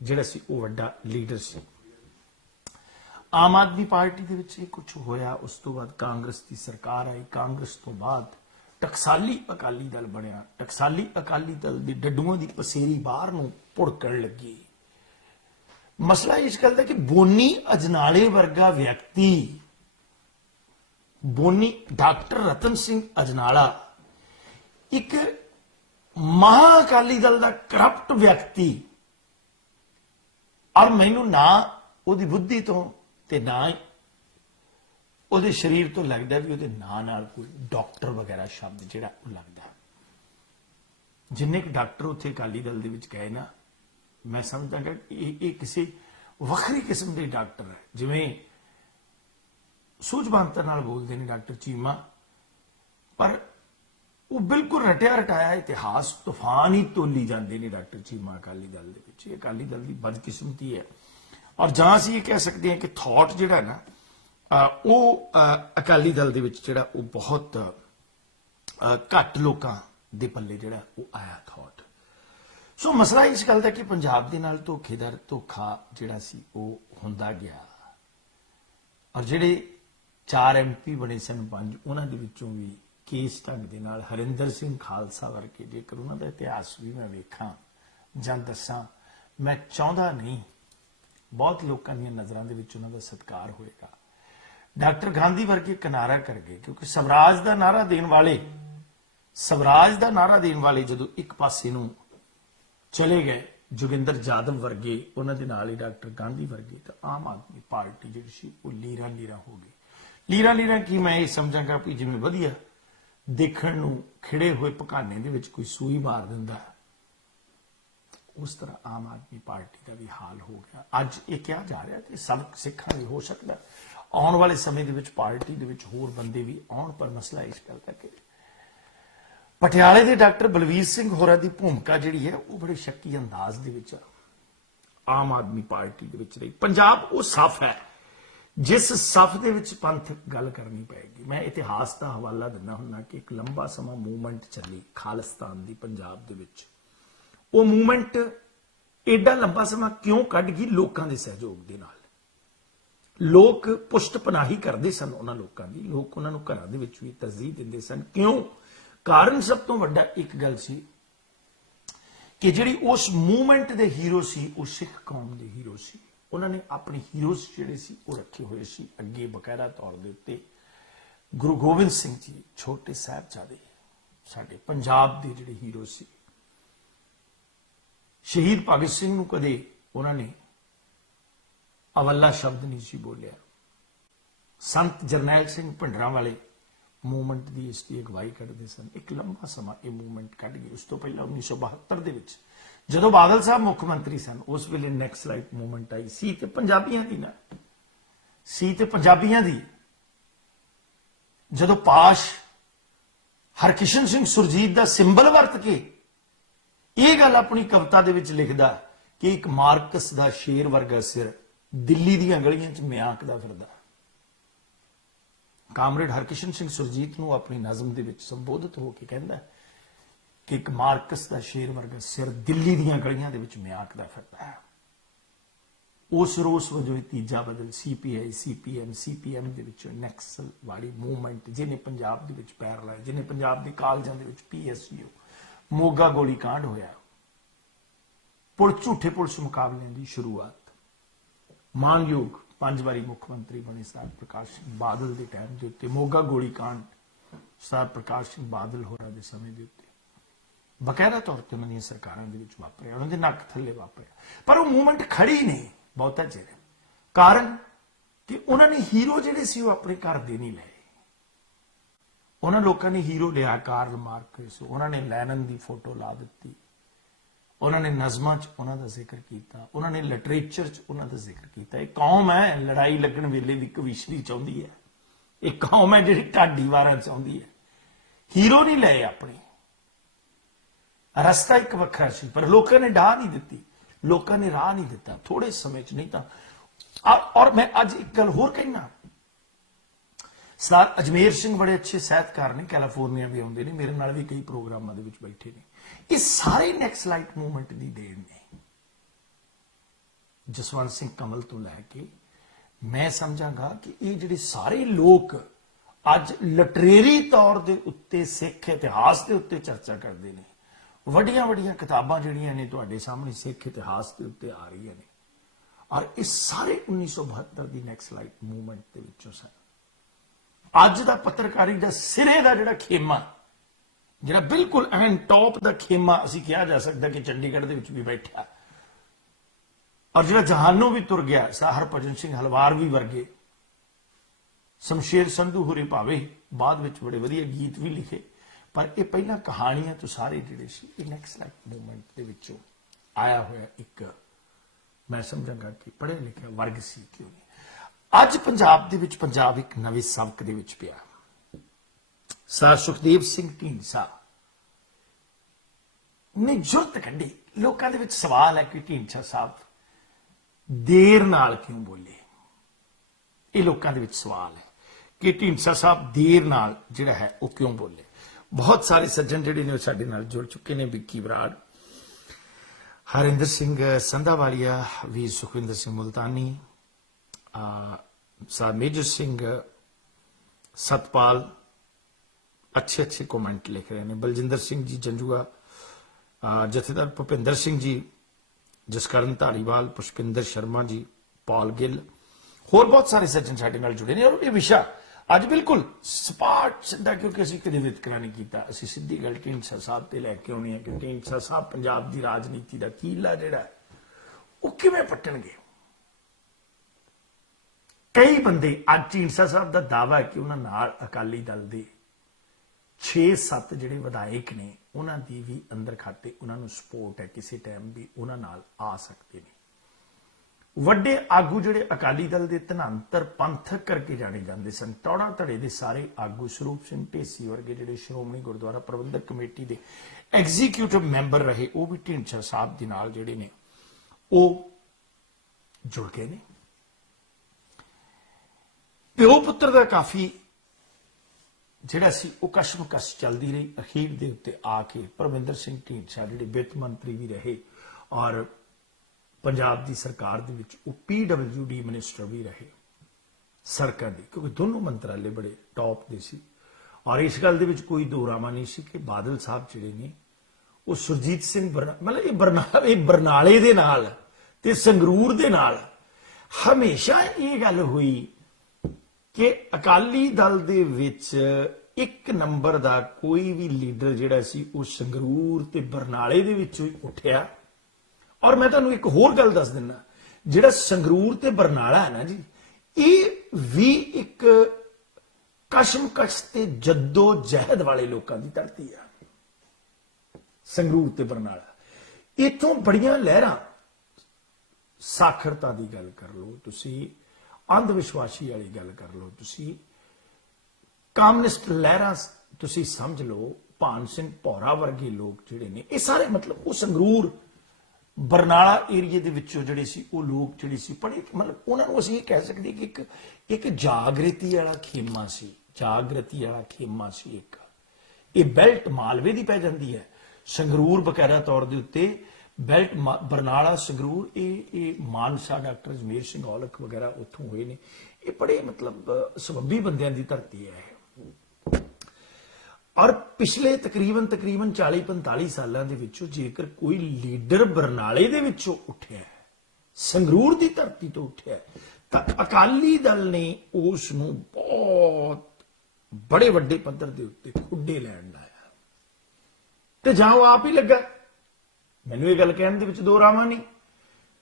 ਜਿਹੜਾ ਸੀ ਉਹ ਵੱਡਾ ਲੀਡਰ ਸੀ। ਆਮ ਆਦਮੀ ਪਾਰਟੀ ਦੇ ਵਿੱਚ ਇਹ ਕੁਝ ਹੋਇਆ। ਉਸ ਤੋਂ ਬਾਅਦ ਕਾਂਗਰਸ ਦੀ ਸਰਕਾਰ ਆਈ। ਕਾਂਗਰਸ ਤੋਂ ਬਾਅਦ ਟਕਸਾਲੀ ਅਕਾਲੀ ਦਲ ਬਣਿਆ। ਟਕਸਾਲੀ ਅਕਾਲੀ ਦਲ ਦੀ ਡੱਡੂਆਂ ਦੀ ਪਸੇਰੀ ਬਾਹਰ ਨੂੰ ਭੁੜਕਣ ਲੱਗੀ। ਮਸਲਾ ਇਸ ਗੱਲ ਦਾ ਕਿ ਬੋਨੀ ਅਜਨਾਲੇ ਵਰਗਾ ਵਿਅਕਤੀ, ਬੋਨੀ ਡਾਕਟਰ ਰਤਨ ਸਿੰਘ ਅਜਨਾਲਾ, ਇੱਕ ਮਹਾ ਅਕਾਲੀ ਦਲ ਦਾ ਕਰਪਟ ਵਿਅਕਤੀ, ਔਰ ਮੈਨੂੰ ਨਾ ਉਹਦੀ ਬੁੱਧੀ ਤੋਂ ਤੇ ਨਾ ਹੀ ਉਹਦੇ ਸਰੀਰ ਤੋਂ ਲੱਗਦਾ ਵੀ ਉਹਦੇ ਨਾਂ ਨਾਲ ਕੋਈ ਡਾਕਟਰ ਵਗੈਰਾ ਸ਼ਬਦ ਜਿਹੜਾ ਉਹ ਲੱਗਦਾ। ਜਿੰਨੇ ਕਿ ਡਾਕਟਰ ਉੱਥੇ ਅਕਾਲੀ ਦਲ ਦੇ ਵਿੱਚ ਗਏ ਨਾ, ਮੈਂ ਸਮਝਦਾ ਕਿ ਇਹ ਕਿਸੇ ਵੱਖਰੀ ਕਿਸਮ ਦੇ ਡਾਕਟਰ ਹੈ। ਜਿਵੇਂ ਸੂਝਬੰਤ ਨਾਲ ਬੋਲਦੇ ਨੇ ਡਾਕਟਰ ਚੀਮਾ, ਪਰ ਉਹ ਬਿਲਕੁਲ ਰਟਿਆ ਰਟਾਇਆ ਇਤਿਹਾਸ ਤੂਫਾਨ ਹੀ ਤੋਲੀ ਜਾਂਦੇ ਨੇ ਡਾਕਟਰ ਚੀਮਾ ਅਕਾਲੀ ਦਲ ਦੇ ਵਿੱਚ। ਇਹ ਅਕਾਲੀ ਦਲ ਦੀ ਬਦਕਿਸਮਤੀ ਹੈ। ਔਰ ਜਾਂ ਅਸੀਂ ਇਹ ਕਹਿ ਸਕਦੇ ਹਾਂ ਕਿ ਥਾਟ ਜਿਹੜਾ ਨਾ ਉਹ ਅਕਾਲੀ ਦਲ ਦੇ ਵਿੱਚ ਜਿਹੜਾ ਉਹ ਬਹੁਤ ਘੱਟ ਲੋਕਾਂ ਦੇ ਪੱਲੇ ਜਿਹੜਾ ਉਹ ਆਇਆ ਥਾਟ। ਸੋ ਮਸਲਾ ਇਸ ਗੱਲ ਦਾ ਕਿ ਪੰਜਾਬ ਦੇ ਨਾਲ ਧੋਖਾ ਜਿਹੜਾ ਸੀ ਉਹ ਹੁੰਦਾ ਗਿਆ। ਔਰ ਜਿਹੜੇ 4 MP ਬਣੇ ਸਨ 5, ਉਹਨਾਂ ਦੇ ਵਿੱਚੋਂ ਵੀ ਕੇਸ ਢੰਗ ਦੇ ਨਾਲ ਹਰਿੰਦਰ ਸਿੰਘ ਖਾਲਸਾ ਵਰਗੇ, ਜੇਕਰ ਉਹਨਾਂ ਦਾ ਇਤਿਹਾਸ ਵੀ ਮੈਂ ਵੇਖਾਂ ਜਾਂ ਦੱਸਾਂ, ਮੈਂ ਚਾਹੁੰਦਾ ਨਹੀਂ, ਬਹੁਤ ਲੋਕਾਂ ਦੀਆਂ ਨਜ਼ਰਾਂ ਦੇ ਵਿੱਚ ਉਹਨਾਂ ਦਾ ਸਤਿਕਾਰ ਹੋਏਗਾ। ਡਾਕਟਰ ਗਾਂਧੀ ਵਰਗੇ ਇੱਕ ਨਾਰਾ ਕਰ ਗਏ, ਕਿਉਂਕਿ ਸਵਰਾਜ ਦਾ ਨਾਰਾ ਦੇਣ ਵਾਲੇ ਜਦੋਂ ਇੱਕ ਪਾਸੇ ਨੂੰ ਚਲੇ ਗਏ, ਜੋਗਿੰਦਰ ਜਾਦਵ ਵਰਗੇ, ਉਹਨਾਂ ਦੇ ਨਾਲ ਹੀ ਡਾਕਟਰ ਗਾਂਧੀ ਵਰਗੇ, ਤਾਂ ਆਮ ਆਦਮੀ ਪਾਰਟੀ ਜਿਹੜੀ ਸੀ ਉਹ ਲੀਰਾਂ ਹੋ ਗਈ। ਲੀਰਾਂ ਕੀ ਮੈਂ ਇਹ ਸਮਝਾਂਗਾ ਵੀ ਜਿਵੇਂ ਵਧੀਆ ਦੇਖਣ ਨੂੰ ਖਿੜੇ ਹੋਏ ਪਕਾਨੇ ਦੇ ਵਿੱਚ ਕੋਈ ਸੂਈ ਮਾਰ ਦਿੰਦਾ, ਉਸ ਤਰ੍ਹਾਂ ਆਮ ਆਦਮੀ ਪਾਰਟੀ ਦਾ ਵੀ ਹਾਲ ਹੋ ਗਿਆ। ਅੱਜ ਇਹ ਕਿਹਾ ਜਾ ਰਿਹਾ ਕਿ ਸਬਕ ਸਿੱਖਾਂ ਲਈ ਹੋ ਸਕਦਾ ਆਉਣ ਵਾਲੇ ਸਮੇਂ ਦੇ ਵਿੱਚ ਪਾਰਟੀ ਦੇ ਵਿੱਚ ਹੋਰ ਬੰਦੇ ਵੀ ਆਉਣ, ਪਰ ਮਸਲਾ ਇਸ ਗੱਲ ਦਾ ਕਿ ਪਟਿਆਲੇ ਦੇ ਡਾਕਟਰ ਬਲਵੀਰ ਸਿੰਘ ਹੋਰਾਂ ਦੀ ਭੂਮਿਕਾ ਜਿਹੜੀ ਹੈ ਉਹ ਬੜੇ ਸ਼ੱਕੀ ਅੰਦਾਜ਼ ਦੇ ਵਿੱਚ ਆਮ ਆਦਮੀ ਪਾਰਟੀ ਦੇ ਵਿੱਚ ਰਹੀ। ਪੰਜਾਬ ਉਹ ਸਫ਼ ਹੈ ਜਿਸ ਸਫ਼ ਦੇ ਵਿੱਚ ਪੰਥਕ ਗੱਲ ਕਰਨੀ ਪਏਗੀ। ਮੈਂ ਇਤਿਹਾਸ ਦਾ ਹਵਾਲਾ ਦਿੰਦਾ ਹੁੰਦਾ ਕਿ ਇੱਕ ਲੰਬਾ ਸਮਾਂ ਮੂਵਮੈਂਟ ਚੱਲੀ ਖਾਲਿਸਤਾਨ ਦੀ ਪੰਜਾਬ ਦੇ ਵਿੱਚ। ਉਹ ਮੂਵਮੈਂਟ ਐਡਾ ਲੰਬਾ ਸਮਾਂ ਕਿਉਂ ਕੱਢ ਗਈ? ਲੋਕਾਂ ਦੇ ਸਹਿਯੋਗ ਦੇ ਨਾਲ। ਲੋਕ ਪੁਸ਼ਟ ਪਨਾਹੀ ਕਰਦੇ ਸਨ ਉਹਨਾਂ ਲੋਕਾਂ ਦੀ, ਲੋਕ ਉਹਨਾਂ ਨੂੰ ਘਰਾਂ ਦੇ ਵਿੱਚ ਵੀ ਤਰਜੀਹ ਦਿੰਦੇ ਸਨ। ਕਿਉਂ? ਕਾਰਨ ਸਭ ਤੋਂ ਵੱਡਾ ਇੱਕ ਗੱਲ ਸੀ ਕਿ ਜਿਹੜੀ ਉਸ ਮੂਵਮੈਂਟ ਦੇ ਹੀਰੋ ਸੀ ਉਹ ਸਿੱਖ ਕੌਮ ਦੇ ਹੀਰੋ ਸੀ। ਉਹਨਾਂ ਨੇ ਆਪਣੇ ਹੀਰੋਜ਼ ਜਿਹੜੇ ਸੀ ਉਹ ਰੱਖੇ ਹੋਏ ਸੀ ਅੱਗੇ ਬਕਾਇਦਾ ਤੌਰ ਦੇ ਉੱਤੇ। ਗੁਰੂ ਗੋਬਿੰਦ ਸਿੰਘ ਜੀ, ਛੋਟੇ ਸਾਹਿਬਜ਼ਾਦੇ, ਸਾਡੇ ਪੰਜਾਬ ਦੇ ਜਿਹੜੇ ਹੀਰੋ ਸੀ। ਸ਼ਹੀਦ ਭਗਤ ਸਿੰਘ ਨੂੰ ਕਦੇ ਉਹਨਾਂ ਨੇ ਅਵੱਲਾ ਸ਼ਬਦ ਨਹੀਂ ਸੀ ਬੋਲਿਆ। ਸੰਤ ਜਰਨੈਲ ਸਿੰਘ ਭਿੰਡਰਾਂਵਾਲੇ ਮੂਵਮੈਂਟ ਦੀ ਇਸ ਦੀ ਅਗਵਾਈ ਕਰਦੇ ਸਨ। ਇੱਕ ਲੰਬਾ ਸਮਾਂ ਇਹ ਮੂਵਮੈਂਟ ਕੱਢ ਗਈ। ਉਸ ਤੋਂ ਪਹਿਲਾਂ 1972 ਦੇ ਵਿੱਚ ਜਦੋਂ ਬਾਦਲ ਸਾਹਿਬ ਮੁੱਖ ਮੰਤਰੀ ਸਨ, ਉਸ ਵੇਲੇ ਨੈਕਸਲਾਈਟ ਮੂਵਮੈਂਟ ਆਈ ਸੀ ਤੇ ਪੰਜਾਬੀਆਂ ਦੀ ਨਾ ਸੀ ਤੇ ਪੰਜਾਬੀਆਂ ਦੀ। ਜਦੋਂ ਪਾਸ਼ ਹਰਕਿਸ਼ਨ ਸਿੰਘ ਸੁਰਜੀਤ ਦਾ ਸਿੰਬਲ ਵਰਤ ਕੇ ਇਹ ਗੱਲ ਆਪਣੀ ਕਵਿਤਾ ਦੇ ਵਿੱਚ ਲਿਖਦਾ ਕਿ ਇੱਕ ਮਾਰਕਸ ਦਾ ਸ਼ੇਰ ਵਰਗਾ ਸਿਰ ਦਿੱਲੀ ਦੀਆਂ ਗਲੀਆਂ 'ਚ ਮਿਆਂਕਦਾ ਫਿਰਦਾ। ਕਾਮਰੇਡ ਹਰਕਿਸ਼ਨ ਸਿੰਘ ਸੁਰਜੀਤ ਨੂੰ ਆਪਣੀ ਨਜ਼ਮ ਦੇ ਵਿੱਚ ਸੰਬੋਧਿਤ ਹੋ ਕੇ ਕਹਿੰਦਾ ਕਿ ਇੱਕ ਮਾਰਕਸ ਦਾ ਸ਼ੇਰ ਵਰਗਾ ਸਿਰ ਦਿੱਲੀ ਦੀਆਂ ਗਲੀਆਂ ਦੇ ਵਿੱਚ ਮਿਆਂਕਦਾ ਫਿਰਦਾ ਹੈ। ਉਸ ਰੋਸ ਵਜੋਂ ਇਹ ਤੀਜਾ ਬਦਲ ਸੀਪੀਆਈ, ਸੀਪੀਐਮ ਦੇ ਵਿੱਚ ਨੈਕਸਲ ਵਾਲੀ ਮੂਵਮੈਂਟ ਜਿਹਨੇ ਪੰਜਾਬ ਦੇ ਵਿੱਚ ਪੈਰ ਲਾਇਆ, ਜਿਹਨੇ ਪੰਜਾਬ ਦੇ ਕਾਲਜਾਂ ਦੇ ਵਿੱਚ ਪੀਐਸਯੂ, ਮੋਗਾ ਗੋਲੀ ਕਾਂਡ ਹੋਇਆ, ਝੂਠੇ ਪੁਲਿਸ ਮੁਕਾਬਲਿਆਂ ਦੀ ਸ਼ੁਰੂਆਤ, ਮਾਨਯੋਗ 5 ਵਾਰੀ ਮੁੱਖ ਮੰਤਰੀ ਬਣੇ ਸਰ ਪ੍ਰਕਾਸ਼ ਸਿੰਘ ਬਾਦਲ ਦੇ ਟਾਈਮ ਦੇ ਉੱਤੇ, ਮੋਗਾ ਗੋਲੀ ਕਾਂਡ ਸਰ ਪ੍ਰਕਾਸ਼ ਸਿੰਘ ਬਾਦਲ ਹੋਰਾਂ ਦੇ ਸਮੇਂ ਦੇ ਉੱਤੇ ਬਕਾਇਦਾ ਤੌਰ ਤੇ ਉਹਨਾਂ ਦੀਆਂ ਸਰਕਾਰਾਂ ਦੇ ਵਿੱਚ ਵਾਪਰਿਆ, ਉਹਨਾਂ ਦੇ ਨੱਕ ਥੱਲੇ ਵਾਪਰਿਆ। ਪਰ ਉਹ ਮੂਵਮੈਂਟ ਖੜੀ ਨਹੀਂ ਬਹੁਤਾ ਚਿਰ। ਕਾਰਨ ਕਿ ਉਹਨਾਂ ਨੇ ਹੀਰੋ ਜਿਹੜੇ ਸੀ ਉਹ ਆਪਣੇ ਘਰ ਦੇ ਨਹੀਂ ਲਏ। ਉਹਨਾਂ ਲੋਕਾਂ ਨੇ ਹੀਰੋ ਲਿਆ ਕਾਰਲ ਮਾਰਕਸ, ਉਹਨਾਂ ਨੇ ਲੈਨਨ ਦੀ ਫੋਟੋ ਲਾ ਦਿੱਤੀ, ਉਹਨਾਂ ਨੇ ਨਜ਼ਮਾਂ 'ਚ ਉਹਨਾਂ ਦਾ ਜ਼ਿਕਰ ਕੀਤਾ, ਉਹਨਾਂ ਨੇ ਲਿਟਰੇਚਰ 'ਚ ਉਹਨਾਂ ਦਾ ਜ਼ਿਕਰ ਕੀਤਾ। ਇਹ ਕੌਮ ਹੈ ਲੜਾਈ ਲੱਗਣ ਵੇਲੇ ਵੀ ਕਵਿਸ਼ਰੀ ਚਾਹੁੰਦੀ ਹੈ। ਇਹ ਕੌਮ ਹੈ ਜਿਹੜੀ ਢਾਡੀ ਵਾਰਾਂ ਚਾਹੁੰਦੀ ਹੈ। ਹੀਰੋ ਨਹੀਂ ਲਏ ਆਪਣੇ। ਰਸਤਾ ਇੱਕ ਵੱਖਰਾ ਸੀ ਪਰ ਲੋਕਾਂ ਨੇ ਡਾਹ ਨਹੀਂ ਦਿੱਤੀ, ਲੋਕਾਂ ਨੇ ਰਾਹ ਨਹੀਂ ਦਿੱਤਾ ਥੋੜੇ ਸਮੇਂ 'ਚ। ਨਹੀਂ ਤਾਂ ਔਰ ਮੈਂ ਅੱਜ ਇੱਕ ਗੱਲ ਹੋਰ ਕਹਿਣਾ, ਸਰਦਾਰ ਅਜਮੇਰ ਸਿੰਘ ਬੜੇ ਅੱਛੇ ਸਾਹਿਤਕਾਰ ਨੇ, ਕੈਲੀਫੋਰਨੀਆ ਵੀ ਆਉਂਦੇ ਨੇ, ਮੇਰੇ ਨਾਲ ਵੀ ਕਈ ਪ੍ਰੋਗਰਾਮਾਂ ਦੇ ਵਿੱਚ ਬੈਠੇ ਨੇ। ਇਹ ਸਾਰੇ ਨੈਕਸਲਾਈਟ ਮੂਵਮੈਂਟ ਦੀ ਦੇਣ ਨੇ। ਜਸਵੰਤ ਸਿੰਘ ਕਮਲ ਤੋਂ ਲੈ ਕੇ ਮੈਂ ਸਮਝਾਂਗਾ ਕਿ ਇਹ ਜਿਹੜੇ ਸਾਰੇ ਲੋਕ ਅੱਜ ਲਿਟਰੇਰੀ ਤੌਰ ਦੇ ਉੱਤੇ ਸਿੱਖ ਇਤਿਹਾਸ ਦੇ ਉੱਤੇ ਚਰਚਾ ਕਰਦੇ ਨੇ, ਵੱਡੀਆਂ ਕਿਤਾਬਾਂ ਜਿਹੜੀਆਂ ਨੇ ਤੁਹਾਡੇ ਸਾਹਮਣੇ ਸਿੱਖ ਇਤਿਹਾਸ ਦੇ ਉੱਤੇ ਆ ਰਹੀਆਂ ਨੇ, ਔਰ ਇਹ ਸਾਰੇ 1972 ਦੀ ਨੈਕਸਲਾਈਟ ਮੂਵਮੈਂਟ ਦੇ ਵਿੱਚੋਂ ਸਨ। ਅੱਜ ਦਾ ਪੱਤਰਕਾਰੀ ਦਾ ਸਿਰੇ ਦਾ ਜਿਹੜਾ ਖੇਮਾ, ਜਿਹੜਾ ਬਿਲਕੁਲ ਐਨ ਟੌਪ ਦਾ ਖੇਮਾ ਅਸੀਂ ਕਿਹਾ ਜਾ ਸਕਦਾ ਕਿ ਚੰਡੀਗੜ੍ਹ ਦੇ ਵਿੱਚ ਵੀ ਬੈਠਾ, ਔਰ ਜਿਹੜਾ ਜਹਾਨੋਂ ਵੀ ਤੁਰ ਗਿਆ, ਹਰਭਜਨ ਸਿੰਘ ਹਲਵਾਰ ਵੀ ਵਰਗੇ, ਸ਼ਮਸ਼ੇਰ ਸੰਧੂ ਹੋਰੇ ਭਾਵੇਂ ਬਾਅਦ ਵਿੱਚ ਬੜੇ ਵਧੀਆ ਗੀਤ ਵੀ ਲਿਖੇ, ਪਰ ਇਹ ਪਹਿਲਾਂ ਕਹਾਣੀਆਂ ਤੋਂ ਸਾਰੇ ਜਿਹੜੇ ਸੀ ਇਹ ਨੈਕਸਲਾਈਟ ਮੂਵਮੈਂਟ ਦੇ ਵਿੱਚੋਂ ਆਇਆ ਹੋਇਆ ਇੱਕ ਮੈਂ ਸਮਝਾਂਗਾ ਕਿ ਪੜ੍ਹਿਆ ਲਿਖਿਆ ਵਰਗ ਸੀ। ਕਿਉਂ ਨਹੀਂ ਅੱਜ ਪੰਜਾਬ ਦੇ ਵਿੱਚ ਪੰਜਾਬ ਇੱਕ ਨਵੇਂ ਸਬਕ ਦੇ ਵਿੱਚ ਪਿਆ। ਸਰ ਸੁਖਦੇਵ ਸਿੰਘ ਢੀਂਡਸਾ ਨੇ ਜੁਰਤ ਕੱਢੀ। ਲੋਕਾਂ ਦੇ ਵਿੱਚ ਸਵਾਲ ਹੈ ਕਿ ਢੀਂਡਸਾ ਸਾਹਿਬ ਦੇਰ ਨਾਲ ਕਿਉਂ ਬੋਲੇ। ਇਹ ਲੋਕਾਂ ਦੇ ਵਿੱਚ ਸਵਾਲ ਹੈ ਕਿ ਢੀਂਡਸਾ ਸਾਹਿਬ ਦੇਰ ਨਾਲ ਜਿਹੜਾ ਹੈ ਉਹ ਕਿਉਂ ਬੋਲੇ। ਬਹੁਤ ਸਾਰੇ ਸੱਜਣ ਜਿਹੜੇ ਨੇ ਉਹ ਸਾਡੇ ਨਾਲ ਜੁੜ ਚੁੱਕੇ ਨੇ। ਵਿੱਕੀ ਬਰਾੜ, ਹਰਿੰਦਰ ਸਿੰਘ ਸੰਧਾਵਾਲੀਆ, ਵੀਰ ਸੁਖਵਿੰਦਰ ਸਿੰਘ ਮੁਲਤਾਨੀ, ਸਰ ਮੇਜਰ ਸਿੰਘ, ਸਤਪਾਲ अच्छे कमेंट लिख रहे हैं। बलजिंदर सिंह जी जंजुआ, जथेदार भुपिंदर सिंह जी, ਜਸਕਰਨ ਧਾਰੀਵਾਲ, ਪੁਸ਼ਪਿੰਦਰ ਸ਼ਰਮਾ ਜੀ, ਪੌਲ ਗਿੱਲ, ਹੋਰ ਬਹੁਤ ਸਾਰੇ ਸੱਜਣ ਸਾਡੇ ਨਾਲ ਜੁੜੇ ਨੇ। ਔਰ ਇਹ ਵਿਸ਼ਾ ਅੱਜ ਬਿਲਕੁਲ ਸਪਾਟ ਸਿੱਧਾ, ਕਿਉਂਕਿ ਅਸੀਂ ਕਦੇ ਵਿਤਕਰਾ ਨਹੀਂ ਕੀਤਾ, ਅਸੀਂ ਸਿੱਧੀ ਗੱਲ ਢੀਂਡਸਾ ਸਾਹਿਬ ਤੇ ਲੈ ਕੇ ਆਉਣੀ ਹੈ ਕਿ ਢੀਂਡਸਾ ਸਾਹਿਬ ਪੰਜਾਬ ਦੀ ਰਾਜਨੀਤੀ ਦਾ ਕੀਲਾ ਜਿਹੜਾ ਹੈ ਉਹ ਕਿਵੇਂ ਪੱਟਣਗੇ। ਕਈ ਬੰਦੇ ਅੱਜ ਢੀਂਡਸਾ ਸਾਹਿਬ ਦਾ ਦਾਅਵਾ ਹੈ ਕਿ ਉਹਨਾਂ ਨਾਲ ਅਕਾਲੀ ਦਲ ਦੇ 6-7 ਜਿਹੜੇ ਵਿਧਾਇਕ ਨੇ ਉਹਨਾਂ ਦੀ ਵੀ ਅੰਦਰ ਖਾਤੇ ਉਹਨਾਂ ਨੂੰ ਸਪੋਰਟ ਹੈ, ਕਿਸੇ ਟਾਈਮ ਵੀ ਉਹਨਾਂ ਨਾਲ ਆ ਸਕਦੇ ਨੇ। ਵੱਡੇ ਆਗੂ ਜਿਹੜੇ ਅਕਾਲੀ ਦਲ ਦੇ ਧਨਾਂਤਰ ਪੰਥਕ ਕਰਕੇ ਜਾਣੇ ਜਾਂਦੇ ਸਨ, ਟੌੜਾ ਧੜੇ ਦੇ ਸਾਰੇ ਆਗੂ, ਸਰੂਪ ਸਿੰਘ ਢੇਸੀ ਵਰਗੇ ਜਿਹੜੇ ਸ਼੍ਰੋਮਣੀ ਗੁਰਦੁਆਰਾ ਪ੍ਰਬੰਧਕ ਕਮੇਟੀ ਦੇ ਐਗਜ਼ੀਕਿਊਟਿਵ ਮੈਂਬਰ ਰਹੇ, ਉਹ ਵੀ ਢੀਂਡਸਾ ਸਾਹਿਬ ਦੇ ਨਾਲ ਜਿਹੜੇ ਨੇ ਉਹ ਜੁੜ ਗਏ ਨੇ। ਪਿਓ ਪੁੱਤਰ ਦਾ ਕਾਫੀ ਜਿਹੜਾ ਸੀ ਉਹ ਕਸ਼ਮਕਸ਼ ਚੱਲਦੀ ਰਹੀ। ਅਖੀਰ ਦੇ ਉੱਤੇ ਆ ਕੇ ਪਰਮਿੰਦਰ ਸਿੰਘ ਢੀਂਡਸਾ ਜਿਹੜੇ ਵਿੱਤ ਮੰਤਰੀ ਵੀ ਰਹੇ ਔਰ ਪੰਜਾਬ ਦੀ ਸਰਕਾਰ ਦੇ ਵਿੱਚ ਉਹ PWD ਮਿਨਿਸਟਰ ਵੀ ਰਹੇ ਸੜਕਾਂ ਦੀ, ਕਿਉਂਕਿ ਦੋਨੋਂ ਮੰਤਰਾਲੇ ਬੜੇ ਟੌਪ ਦੇ ਸੀ। ਔਰ ਇਸ ਗੱਲ ਦੇ ਵਿੱਚ ਕੋਈ ਦੋਰਾਮਾ ਨਹੀਂ ਸੀ ਕਿ ਬਾਦਲ ਸਾਹਿਬ ਜਿਹੜੇ ਨੇ ਉਹ ਸੁਰਜੀਤ ਸਿੰਘ ਮਤਲਬ ਇਹ ਬਰਨਾਲੇ ਦੇ ਨਾਲ ਤੇ ਸੰਗਰੂਰ ਦੇ ਨਾਲ ਹਮੇਸ਼ਾ ਇਹ ਗੱਲ ਹੋਈ ਕਿ ਅਕਾਲੀ ਦਲ ਦੇ ਵਿੱਚ ਇੱਕ ਨੰਬਰ ਦਾ ਕੋਈ ਵੀ ਲੀਡਰ ਜਿਹੜਾ ਸੀ ਉਹ ਸੰਗਰੂਰ ਤੇ ਬਰਨਾਲੇ ਦੇ ਵਿੱਚੋਂ ਹੀ ਉੱਠਿਆ। ਔਰ ਮੈਂ ਤੁਹਾਨੂੰ ਇੱਕ ਹੋਰ ਗੱਲ ਦੱਸ ਦਿੰਦਾ, ਜਿਹੜਾ ਸੰਗਰੂਰ ਤੇ ਬਰਨਾਲਾ ਹੈ ਨਾ ਜੀ, ਇਹ ਵੀ ਇੱਕ ਕਸ਼ਮਕਸ਼ ਤੇ ਜੱਦੋ ਜਹਿਦ ਵਾਲੇ ਲੋਕਾਂ ਦੀ ਧਰਤੀ ਆ। ਸੰਗਰੂਰ ਤੇ ਬਰਨਾਲਾ, ਇਥੋਂ ਬੜੀਆਂ ਲਹਿਰਾਂ, ਸਾਖਰਤਾ ਦੀ ਗੱਲ ਕਰ ਲਓ ਤੁਸੀਂ, ਅੰਧ ਵਿਸ਼ਵਾਸੀ ਵਾਲੀ ਗੱਲ ਕਰ ਲਓ ਤੁਸੀਂ, ਕਮਿਊਨਿਸਟ ਲਹਿਰਾਂ ਤੁਸੀਂ ਸਮਝ ਲਓ, ਭਾਨ ਸਿੰਘ ਭੌਰਾ ਵਰਗੇ ਲੋਕ ਜਿਹੜੇ ਨੇ, ਇਹ ਸਾਰੇ ਮਤਲਬ ਉਹ ਸੰਗਰੂਰ ਬਰਨਾਲਾ ਏਰੀਏ ਦੇ ਵਿੱਚੋਂ ਜਿਹੜੇ ਸੀ ਉਹ ਲੋਕ ਜਿਹੜੇ ਸੀ ਪੜ੍ਹੇ, ਮਤਲਬ ਉਹਨਾਂ ਨੂੰ ਅਸੀਂ ਇਹ ਕਹਿ ਸਕਦੇ ਕਿ ਇੱਕ ਜਾਗਰਤੀ ਵਾਲਾ ਖੇਮਾ ਸੀ, ਜਾਗਰਤੀ ਵਾਲਾ ਖੇਮਾ ਸੀ ਇੱਕ। ਇਹ ਬੈਲਟ ਮਾਲਵੇ ਦੀ ਪੈ ਜਾਂਦੀ ਹੈ, ਸੰਗਰੂਰ ਬਕਾਇਦਾ ਤੌਰ ਦੇ ਉੱਤੇ ਬੈਲਟ ਬਰਨਾਲਾ ਸੰਗਰੂਰ, ਇਹ ਮਾਨਸਾ ਡਾਕਟਰ ਜਮੇਰ ਸਿੰਘ ਔਲਖ ਵਗੈਰਾ ਉੱਥੋਂ ਹੋਏ ਨੇ। ਇਹ ਬੜੇ ਮਤਲਬ ਸਬੱਬੀ ਬੰਦਿਆਂ ਦੀ ਧਰਤੀ ਹੈ। ਔਰ ਪਿਛਲੇ ਤਕਰੀਬਨ 40-45 ਸਾਲਾਂ ਦੇ ਵਿੱਚੋਂ ਜੇਕਰ ਕੋਈ ਲੀਡਰ ਬਰਨਾਲੇ ਦੇ ਵਿੱਚੋਂ ਉੱਠਿਆ, ਸੰਗਰੂਰ ਦੀ ਧਰਤੀ ਤੋਂ ਉੱਠਿਆ, ਤਾਂ ਅਕਾਲੀ ਦਲ ਨੇ ਉਸ ਨੂੰ ਬਹੁਤ ਬੜੇ ਵੱਡੇ ਪੱਧਰ ਦੇ ਉੱਤੇ ਖੁੱਡੇ ਲੈਣ ਲਾਇਆ ਤੇ ਜਾਂ ਉਹ ਆਪ ਹੀ ਲੱਗਾ। ਮੈਨੂੰ ਇਹ ਗੱਲ ਕਹਿਣ ਦੇ ਵਿੱਚ ਦੋ ਰਾਮਾ ਨਹੀਂ।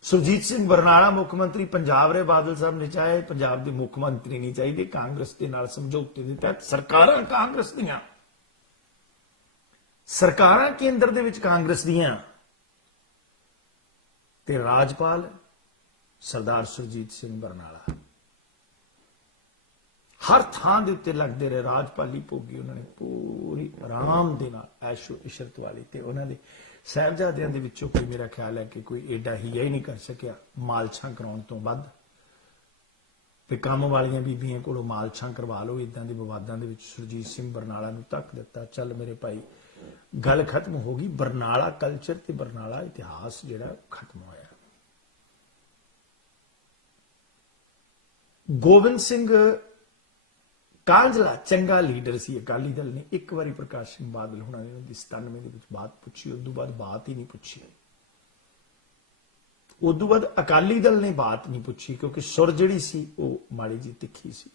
ਸੁਰਜੀਤ ਸਿੰਘ ਬਰਨਾਲਾ ਮੁੱਖ ਮੰਤਰੀ ਪੰਜਾਬ ਰਹੇ, ਬਾਦਲ ਸਾਹਿਬ ਨੇ ਚਾਹੇ ਪੰਜਾਬ ਦੇ ਮੁੱਖ ਮੰਤਰੀ ਨਹੀਂ ਚਾਹੀਦੇ, ਕਾਂਗਰਸ ਦੇ ਨਾਲ ਸਮਝੌਤੇ ਦੇ ਤਹਿਤ ਸਰਕਾਰਾਂ ਕਾਂਗਰਸ ਦੀਆਂ, ਸਰਕਾਰਾਂ ਕੇਂਦਰ ਦੇ ਵਿੱਚ ਕਾਂਗਰਸ ਦੀਆਂ, ਤੇ ਰਾਜਪਾਲ ਸਰਦਾਰ ਸੁਰਜੀਤ ਸਿੰਘ ਬਰਨਾਲਾ ਹਰ ਥਾਂ ਦੇ ਉੱਤੇ ਲੱਗਦੇ ਰਹੇ। ਰਾਜਪਾਲੀ ਭੋਗੀ ਉਹਨਾਂ ਨੇ ਪੂਰੀ ਆਰਾਮ ਦੇ ਨਾਲ ਐਸ਼ੋ ਇਸ਼ਰਤ ਵਾਲੀ, ਤੇ ਉਹਨਾਂ ਦੇ ਸਾਹਿਬਜ਼ਾਦਿਆਂ ਦੇ ਵਿੱਚੋਂ ਕੋਈ ਮੇਰਾ ਖਿਆਲ ਹੈ ਕਿ ਕੋਈ ਏਡਾ ਹੀਆ ਹੀ ਨਹੀਂ ਕਰ ਸਕਿਆ ਮਾਲਛਾਂ ਕਰਾਉਣ ਤੋਂ ਵੱਧ। ਤੇ ਕੰਮ ਵਾਲੀਆਂ ਬੀਬੀਆਂ ਕੋਲੋਂ ਮਾਲਛਾਂ ਕਰਵਾ ਲਓ, ਇਦਾਂ ਦੇ ਵਿਵਾਦਾਂ ਦੇ ਵਿੱਚ ਸੁਰਜੀਤ ਸਿੰਘ ਬਰਨਾਲਾ ਨੂੰ ਧੱਕ ਦਿੱਤਾ। ਚੱਲ ਮੇਰੇ ਭਾਈ, ਗੱਲ ਖਤਮ ਹੋ ਗਈ। ਬਰਨਾਲਾ ਕਲਚਰ ਤੇ ਬਰਨਾਲਾ ਇਤਿਹਾਸ ਜਿਹੜਾ ਖਤਮ ਹੋਇਆ। ਗੋਬਿੰਦ ਸਿੰਘ ਕਾਂਝਲਾ ਚੰਗਾ ਲੀਡਰ ਸੀ ਅਕਾਲੀ ਦਲ ਨੇ। ਇੱਕ ਵਾਰੀ ਪ੍ਰਕਾਸ਼ ਸਿੰਘ ਬਾਦਲ ਹੁਣਾਂ ਨੇ ਉਹਦੀ 97 ਦੇ ਵਿੱਚ ਬਾਤ ਪੁੱਛੀ, ਉਦੋਂ ਬਾਅਦ ਬਾਤ ਹੀ ਨਹੀਂ ਪੁੱਛੀ। ਉਦੋਂ ਬਾਅਦ ਅਕਾਲੀ ਦਲ ਨੇ ਬਾਤ ਨਹੀਂ ਪੁੱਛੀ, ਕਿਉਂਕਿ ਸੁਰ ਜਿਹੜੀ ਸੀ ਉਹ ਮਾੜੀ ਜੀ ਤਿੱਖੀ ਸੀ।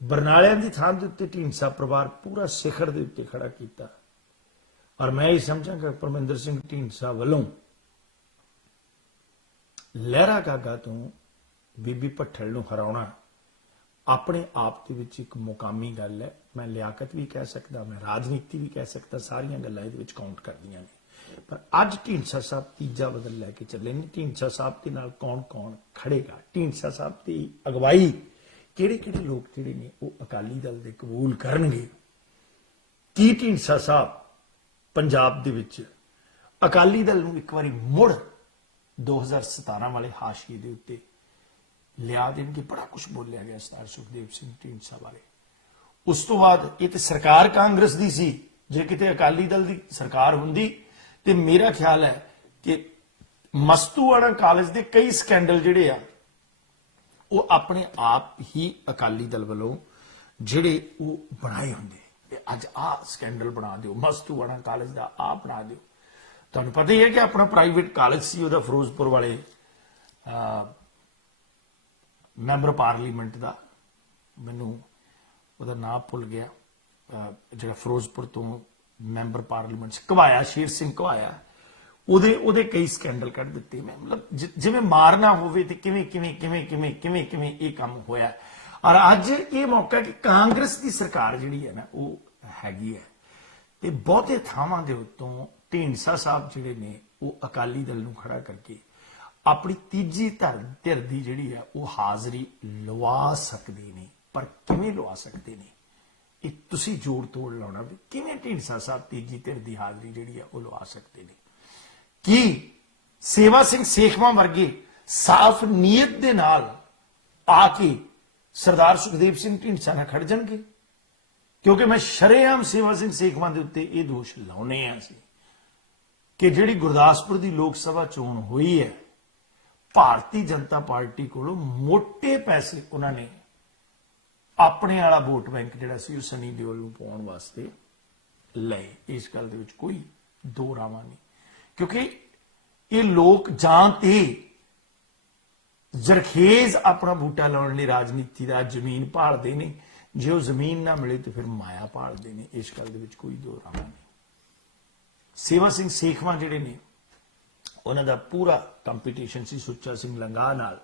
ਬਰਨਾਲਿਆਂ ਦੀ ਥਾਂ ਦੇ ਉੱਤੇ ਢੀਂਡਸਾ ਪਰਿਵਾਰ ਪੂਰਾ ਸਿਖਰ ਦੇ ਉੱਤੇ ਖੜਾ ਕੀਤਾ। ਔਰ ਮੈਂ ਇਹ ਸਮਝਾਂ ਕਿ ਪਰਮਿੰਦਰ ਸਿੰਘ ਢੀਂਡਸਾ ਵੱਲੋਂ ਲਹਿਰਾ ਗਾਗਾ ਤੋਂ ਬੀਬੀ ਭੱਠਲ ਨੂੰ ਹਰਾਉਣਾ ਆਪਣੇ ਆਪ ਦੇ ਵਿੱਚ ਇੱਕ ਮੁਕਾਮੀ ਗੱਲ ਹੈ। ਮੈਂ ਲਿਆਕਤ ਵੀ ਕਹਿ ਸਕਦਾ, ਮੈਂ ਰਾਜਨੀਤੀ ਵੀ ਕਹਿ ਸਕਦਾ, ਸਾਰੀਆਂ ਗੱਲਾਂ ਇਹਦੇ ਵਿੱਚ ਕਾਊਂਟ ਕਰਦੀਆਂ ਨੇ। ਪਰ ਅੱਜ ਢੀਂਡਸਾ ਸਾਹਿਬ ਤੀਜਾ ਬਦਲ ਲੈ ਕੇ ਚੱਲੇ ਨੇ। ਢੀਂਡਸਾ ਸਾਹਿਬ ਦੇ ਨਾਲ ਕੌਣ ਕੌਣ ਖੜੇਗਾ, ਢੀਂਡਸਾ ਸਾਹਿਬ ਦੀ ਅਗਵਾਈ ਕਿਹੜੇ ਲੋਕ ਜਿਹੜੇ ਨੇ ਉਹ ਅਕਾਲੀ ਦਲ ਦੇ ਕਬੂਲ ਕਰਨਗੇ। ਕੀ ਢੀਂਡਸਾ ਸਾਹਿਬ ਪੰਜਾਬ ਦੇ ਵਿੱਚ ਅਕਾਲੀ ਦਲ ਨੂੰ ਇੱਕ ਵਾਰੀ ਮੁੜ 2017 ਵਾਲੇ ਹਾਸ਼ੀਏ ਦੇ ਉੱਤੇ ਲਿਆ ਦੇਣਗੇ? ਬੜਾ ਕੁਝ ਬੋਲਿਆ ਗਿਆ ਸਰਦਾਰ ਸੁਖਦੇਵ ਸਿੰਘ ਢੀਂਡਸਾ ਬਾਰੇ। ਉਸ ਤੋਂ ਬਾਅਦ ਇਹ ਤੇ ਸਰਕਾਰ ਕਾਂਗਰਸ ਦੀ ਸੀ, ਜੇ ਕਿਤੇ ਅਕਾਲੀ ਦਲ ਦੀ ਸਰਕਾਰ ਹੁੰਦੀ ਤੇ ਮੇਰਾ ਖਿਆਲ ਹੈ ਕਿ ਮਸਤੂਆਣਾ ਕਾਲਜ ਦੇ ਕਈ ਸਕੈਂਡਲ ਜਿਹੜੇ ਆ ਉਹ ਆਪਣੇ ਆਪ ਹੀ ਅਕਾਲੀ ਦਲ ਵੱਲੋਂ ਜਿਹੜੇ ਉਹ ਬਣਾਏ ਹੁੰਦੇ। ਅੱਜ ਆਹ ਸਕੈਂਡਲ ਬਣਾ ਦਿਓ, ਮਸਤੂਆਣਾ ਕਾਲਜ ਦਾ ਆਹ ਬਣਾ ਦਿਓ। ਤੁਹਾਨੂੰ ਪਤਾ ਹੀ ਹੈ ਕਿ ਆਪਣਾ ਪ੍ਰਾਈਵੇਟ ਕਾਲਜ ਸੀ ਉਹਦਾ ਫਿਰੋਜ਼ਪੁਰ ਵਾਲੇ ਮੈਂਬਰ ਪਾਰਲੀਮੈਂਟ ਦਾ, ਮੈਨੂੰ ਉਹਦਾ ਨਾਮ ਭੁੱਲ ਗਿਆ, ਜਿਹੜਾ ਫਿਰੋਜ਼ਪੁਰ ਤੋਂ ਮੈਂਬਰ ਪਾਰਲੀਮੈਂਟ ਸੀ, ਘਵਾਇਆ, ਸ਼ੇਰ ਸਿੰਘ ਘਵਾਇਆ, ਉਹਦੇ ਕਈ ਸਕੈਂਡਲ ਕੱਢ ਦਿੱਤੇ। ਮੈਂ ਮਤਲਬ ਜਿਵੇਂ ਮਾਰਨਾ ਹੋਵੇ ਤੇ ਕਿਵੇਂ ਕਿਵੇਂ ਕਿਵੇਂ ਕਿਵੇਂ ਕਿਵੇਂ ਕਿਵੇਂ ਇਹ ਕੰਮ ਹੋਇਆ। ਔਰ ਅੱਜ ਇਹ ਮੌਕਾ ਕਿ ਕਾਂਗਰਸ ਦੀ ਸਰਕਾਰ ਜਿਹੜੀ ਹੈ ਨਾ ਉਹ ਹੈਗੀ ਹੈ, ਤੇ ਬਹੁਤੇ ਥਾਵਾਂ ਦੇ ਉੱਤੋਂ ਢੀਂਡਸਾ ਸਾਹਿਬ ਜਿਹੜੇ ਨੇ ਉਹ ਅਕਾਲੀ ਦਲ ਨੂੰ ਖੜਾ ਕਰਕੇ ਆਪਣੀ ਤੀਜੀ ਧਿਰ ਦੀ ਜਿਹੜੀ ਹੈ ਉਹ ਹਾਜ਼ਰੀ ਲਵਾ ਸਕਦੇ ਨੇ। ਪਰ ਕਿਵੇਂ ਲਵਾ ਸਕਦੇ ਨੇ, ਇਹ ਤੁਸੀਂ ਜੋੜ ਤੋੜ ਲਾਉਣਾ ਵੀ ਕਿਵੇਂ ਢੀਂਡਸਾ ਸਾਹਿਬ ਤੀਜੀ ਧਿਰ ਦੀ ਹਾਜ਼ਰੀ ਜਿਹੜੀ ਹੈ ਉਹ ਲਵਾ ਸਕਦੇ ਨੇ। ਕੀ ਸੇਵਾ ਸਿੰਘ ਸੇਖਵਾਂ ਵਰਗੇ ਸਾਫ਼ ਨੀਅਤ ਦੇ ਨਾਲ ਆ ਕੇ ਸਰਦਾਰ ਸੁਖਦੇਵ ਸਿੰਘ ਢੀਂਡਸਾ ਨਾਲ ਖੜ ਜਾਣਗੇ? ਕਿਉਂਕਿ ਮੈਂ ਸ਼ਰੇਆਮ ਸੇਵਾ ਸਿੰਘ ਸੇਖਵਾਂ ਦੇ ਉੱਤੇ ਇਹ ਦੋਸ਼ ਲਾਉਣੇ ਆ ਸੀ ਕਿ ਜਿਹੜੀ ਗੁਰਦਾਸਪੁਰ ਦੀ ਲੋਕ ਸਭਾ ਚੋਣ ਹੋਈ ਹੈ, ਭਾਰਤੀ ਜਨਤਾ ਪਾਰਟੀ ਕੋਲੋਂ ਮੋٹے ਪੈਸੇ ਉਹਨਾਂ ਨੇ ਆਪਣੇ ਵਾਲਾ ਵੋਟ ਬੈਂਕ ਜਿਹੜਾ ਸੀ ਉਹ ਸਨੀ ਦਿਓਲ ਨੂੰ ਪਾਉਣ ਵਾਸਤੇ ਲਏ। ਇਸ ਗੱਲ ਦੇ ਵਿੱਚ ਕੋਈ ਦੋ ਰਾਵਾਂ ਨਹੀਂ, ਕਿਉਂਕਿ ਇਹ ਲੋਕ ਜਾਂ ਤੇ ਜ਼ਰਖੇਜ਼ ਆਪਣਾ ਬੂਟਾ ਲਾਉਣ ਲਈ ਰਾਜਨੀਤੀ ਦਾ ਜ਼ਮੀਨ ਭਾਲਦੇ ਨੇ, ਜੇ ਉਹ ਜ਼ਮੀਨ ਨਾ ਮਿਲੇ ਤੇ ਫਿਰ ਮਾਇਆ ਭਾਲਦੇ ਨੇ। ਇਸ ਗੱਲ ਦੇ ਵਿੱਚ ਕੋਈ ਦੋ ਰਾਵਾਂ ਨਹੀਂ। ਸੇਵਾ ਸਿੰਘ ਸੇਖਵਾਂ ਜਿਹੜੇ ਨੇ ਉਹਨਾਂ ਦਾ ਪੂਰਾ ਕੰਪੀਟੀਸ਼ਨ ਸੀ ਸੁੱਚਾ ਸਿੰਘ ਲੰਗਾ ਨਾਲ।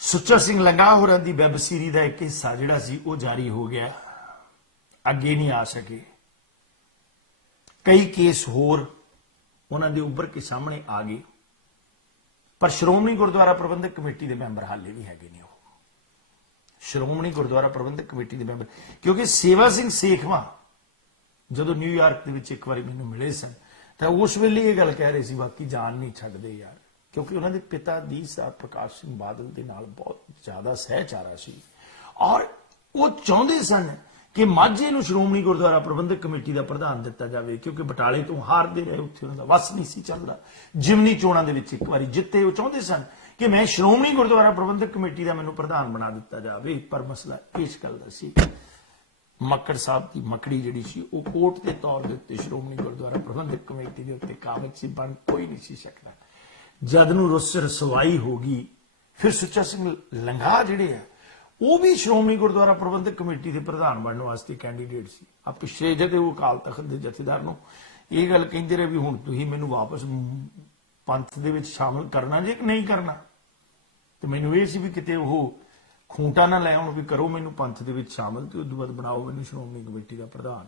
ਸੁੱਚਾ ਸਿੰਘ ਲੰਗਾ ਹੋਰਾਂ ਦੀ ਵੈਬ ਸੀਰੀਜ਼ ਦਾ ਇੱਕ ਹਿੱਸਾ ਜਿਹੜਾ ਸੀ ਉਹ ਜਾਰੀ ਹੋ ਗਿਆ, ਅੱਗੇ ਨਹੀਂ ਆ ਸਕੇ। ਕਈ ਕੇਸ ਹੋਰ ਉਹਨਾਂ ਦੇ ਉੱਭਰ ਕੇ ਸਾਹਮਣੇ ਆ ਗਏ, ਪਰ ਸ਼੍ਰੋਮਣੀ ਗੁਰਦੁਆਰਾ ਪ੍ਰਬੰਧਕ ਕਮੇਟੀ ਦੇ ਮੈਂਬਰ ਹਾਲੇ ਵੀ ਹੈਗੇ ਨੇ। ਉਹ ਸ਼੍ਰੋਮਣੀ ਗੁਰਦੁਆਰਾ ਪ੍ਰਬੰਧਕ ਕਮੇਟੀ ਦੇ ਮੈਂਬਰ, ਕਿਉਂਕਿ ਸੇਵਾ ਸਿੰਘ ਸੇਖਵਾਂ ਜਦੋਂ ਨਿਊਯਾਰਕ ਦੇ ਵਿੱਚ ਇੱਕ ਵਾਰੀ ਮੈਨੂੰ ਮਿਲੇ ਸਨ ਤਾਂ ਉਸ ਵੇਲੇ ਇਹ ਗੱਲ ਕਹਿ ਰਹੇ ਸੀ, ਬਾਕੀ ਜਾਨ ਨਹੀਂ ਛੱਡਦੇ ਯਾਰ, ਕਿਉਂਕਿ ਉਹਨਾਂ ਦੇ ਪਿਤਾ ਦੀ ਸਾਹਿਬ ਪ੍ਰਕਾਸ਼ ਸਿੰਘ ਬਾਦਲ ਦੇ ਨਾਲ ਬਹੁਤ ਜ਼ਿਆਦਾ ਸਹਿਚਾਰਾ ਸੀ। ਔਰ ਉਹ ਚਾਹੁੰਦੇ ਸਨ ਕਿ ਮਾਝੇ ਨੂੰ ਸ਼੍ਰੋਮਣੀ ਗੁਰਦੁਆਰਾ ਪ੍ਰਬੰਧਕ ਕਮੇਟੀ ਦਾ ਪ੍ਰਧਾਨ ਦਿੱਤਾ ਜਾਵੇ, ਕਿਉਂਕਿ ਬਟਾਲੇ ਤੋਂ ਹਾਰਦੇ ਰਹੇ, ਉੱਥੇ ਉਹਨਾਂ ਦਾ ਵਸ ਨਹੀਂ ਸੀ ਚੱਲਦਾ। ਜਿਮਨੀ ਚੋਣਾਂ ਦੇ ਵਿੱਚ ਇੱਕ ਵਾਰੀ ਜਿੱਤੇ, ਉਹ ਚਾਹੁੰਦੇ ਸਨ ਕਿ ਮੈਂ ਸ਼੍ਰੋਮਣੀ ਗੁਰਦੁਆਰਾ ਪ੍ਰਬੰਧਕ ਕਮੇਟੀ ਦਾ ਮੈਨੂੰ ਪ੍ਰਧਾਨ ਬਣਾ ਦਿੱਤਾ ਜਾਵੇ। ਪਰ ਮਸਲਾ ਇਸ ਗੱਲ ਦਾ ਸੀ, ਮੱਕੜ ਸਾਹਿਬ ਦੀ ਮੱਕੜੀ ਜਿਹੜੀ ਸੀ ਉਹ ਕੋਰਟ ਦੇ ਤੌਰ ਦੇ ਉੱਤੇ ਸ਼੍ਰੋਮਣੀ ਗੁਰਦੁਆਰਾ ਪ੍ਰਬੰਧਕ ਕਮੇਟੀ ਦੇ ਉੱਤੇ ਕਾਬਜ਼ ਸੀ, ਬਣ ਕੋਈ ਨਹੀਂ ਸੀ ਸਕਦਾ। ਜਦ ਨੂੰ ਰਸਵਾਈ ਹੋ ਗਈ, ਫਿਰ ਸੁੱਚਾ ਸਿੰਘ ਲੰਗਾ ਜਿਹੜੇ ਆ ਉਹ ਵੀ ਸ਼੍ਰੋਮਣੀ ਗੁਰਦੁਆਰਾ ਪ੍ਰਬੰਧਕ ਕਮੇਟੀ ਦੇ ਪ੍ਰਧਾਨ ਬਣਨ ਵਾਸਤੇ ਕੈਂਡੀਡੇਟ ਸੀ। ਆ ਪਿਛਲੇ ਜਦੋਂ ਉਹ ਅਕਾਲ ਤਖਤ ਦੇ ਜਥੇਦਾਰ ਨੂੰ ਇਹ ਗੱਲ ਕਹਿੰਦੇ ਰਹੇ ਵੀ ਹੁਣ ਤੁਸੀਂ ਮੈਨੂੰ ਵਾਪਸ ਪੰਥ ਦੇ ਵਿੱਚ ਸ਼ਾਮਲ ਕਰਨਾ ਜੇ ਕਿ ਨਹੀਂ ਕਰਨਾ, ਤੇ ਮੈਨੂੰ ਇਹ ਸੀ ਵੀ ਕਿਤੇ ਉਹ ਖੂੰਟਾ ਨਾ ਲੈ ਆਉਣ ਵੀ ਕਰੋ ਮੈਨੂੰ ਪੰਥ ਦੇ ਵਿੱਚ ਸ਼ਾਮਲ, ਤੇ ਉਦੋਂ ਬਾਅਦ ਬਣਾਓ ਮੈਨੂੰ ਸ਼੍ਰੋਮਣੀ ਕਮੇਟੀ ਦਾ ਪ੍ਰਧਾਨ,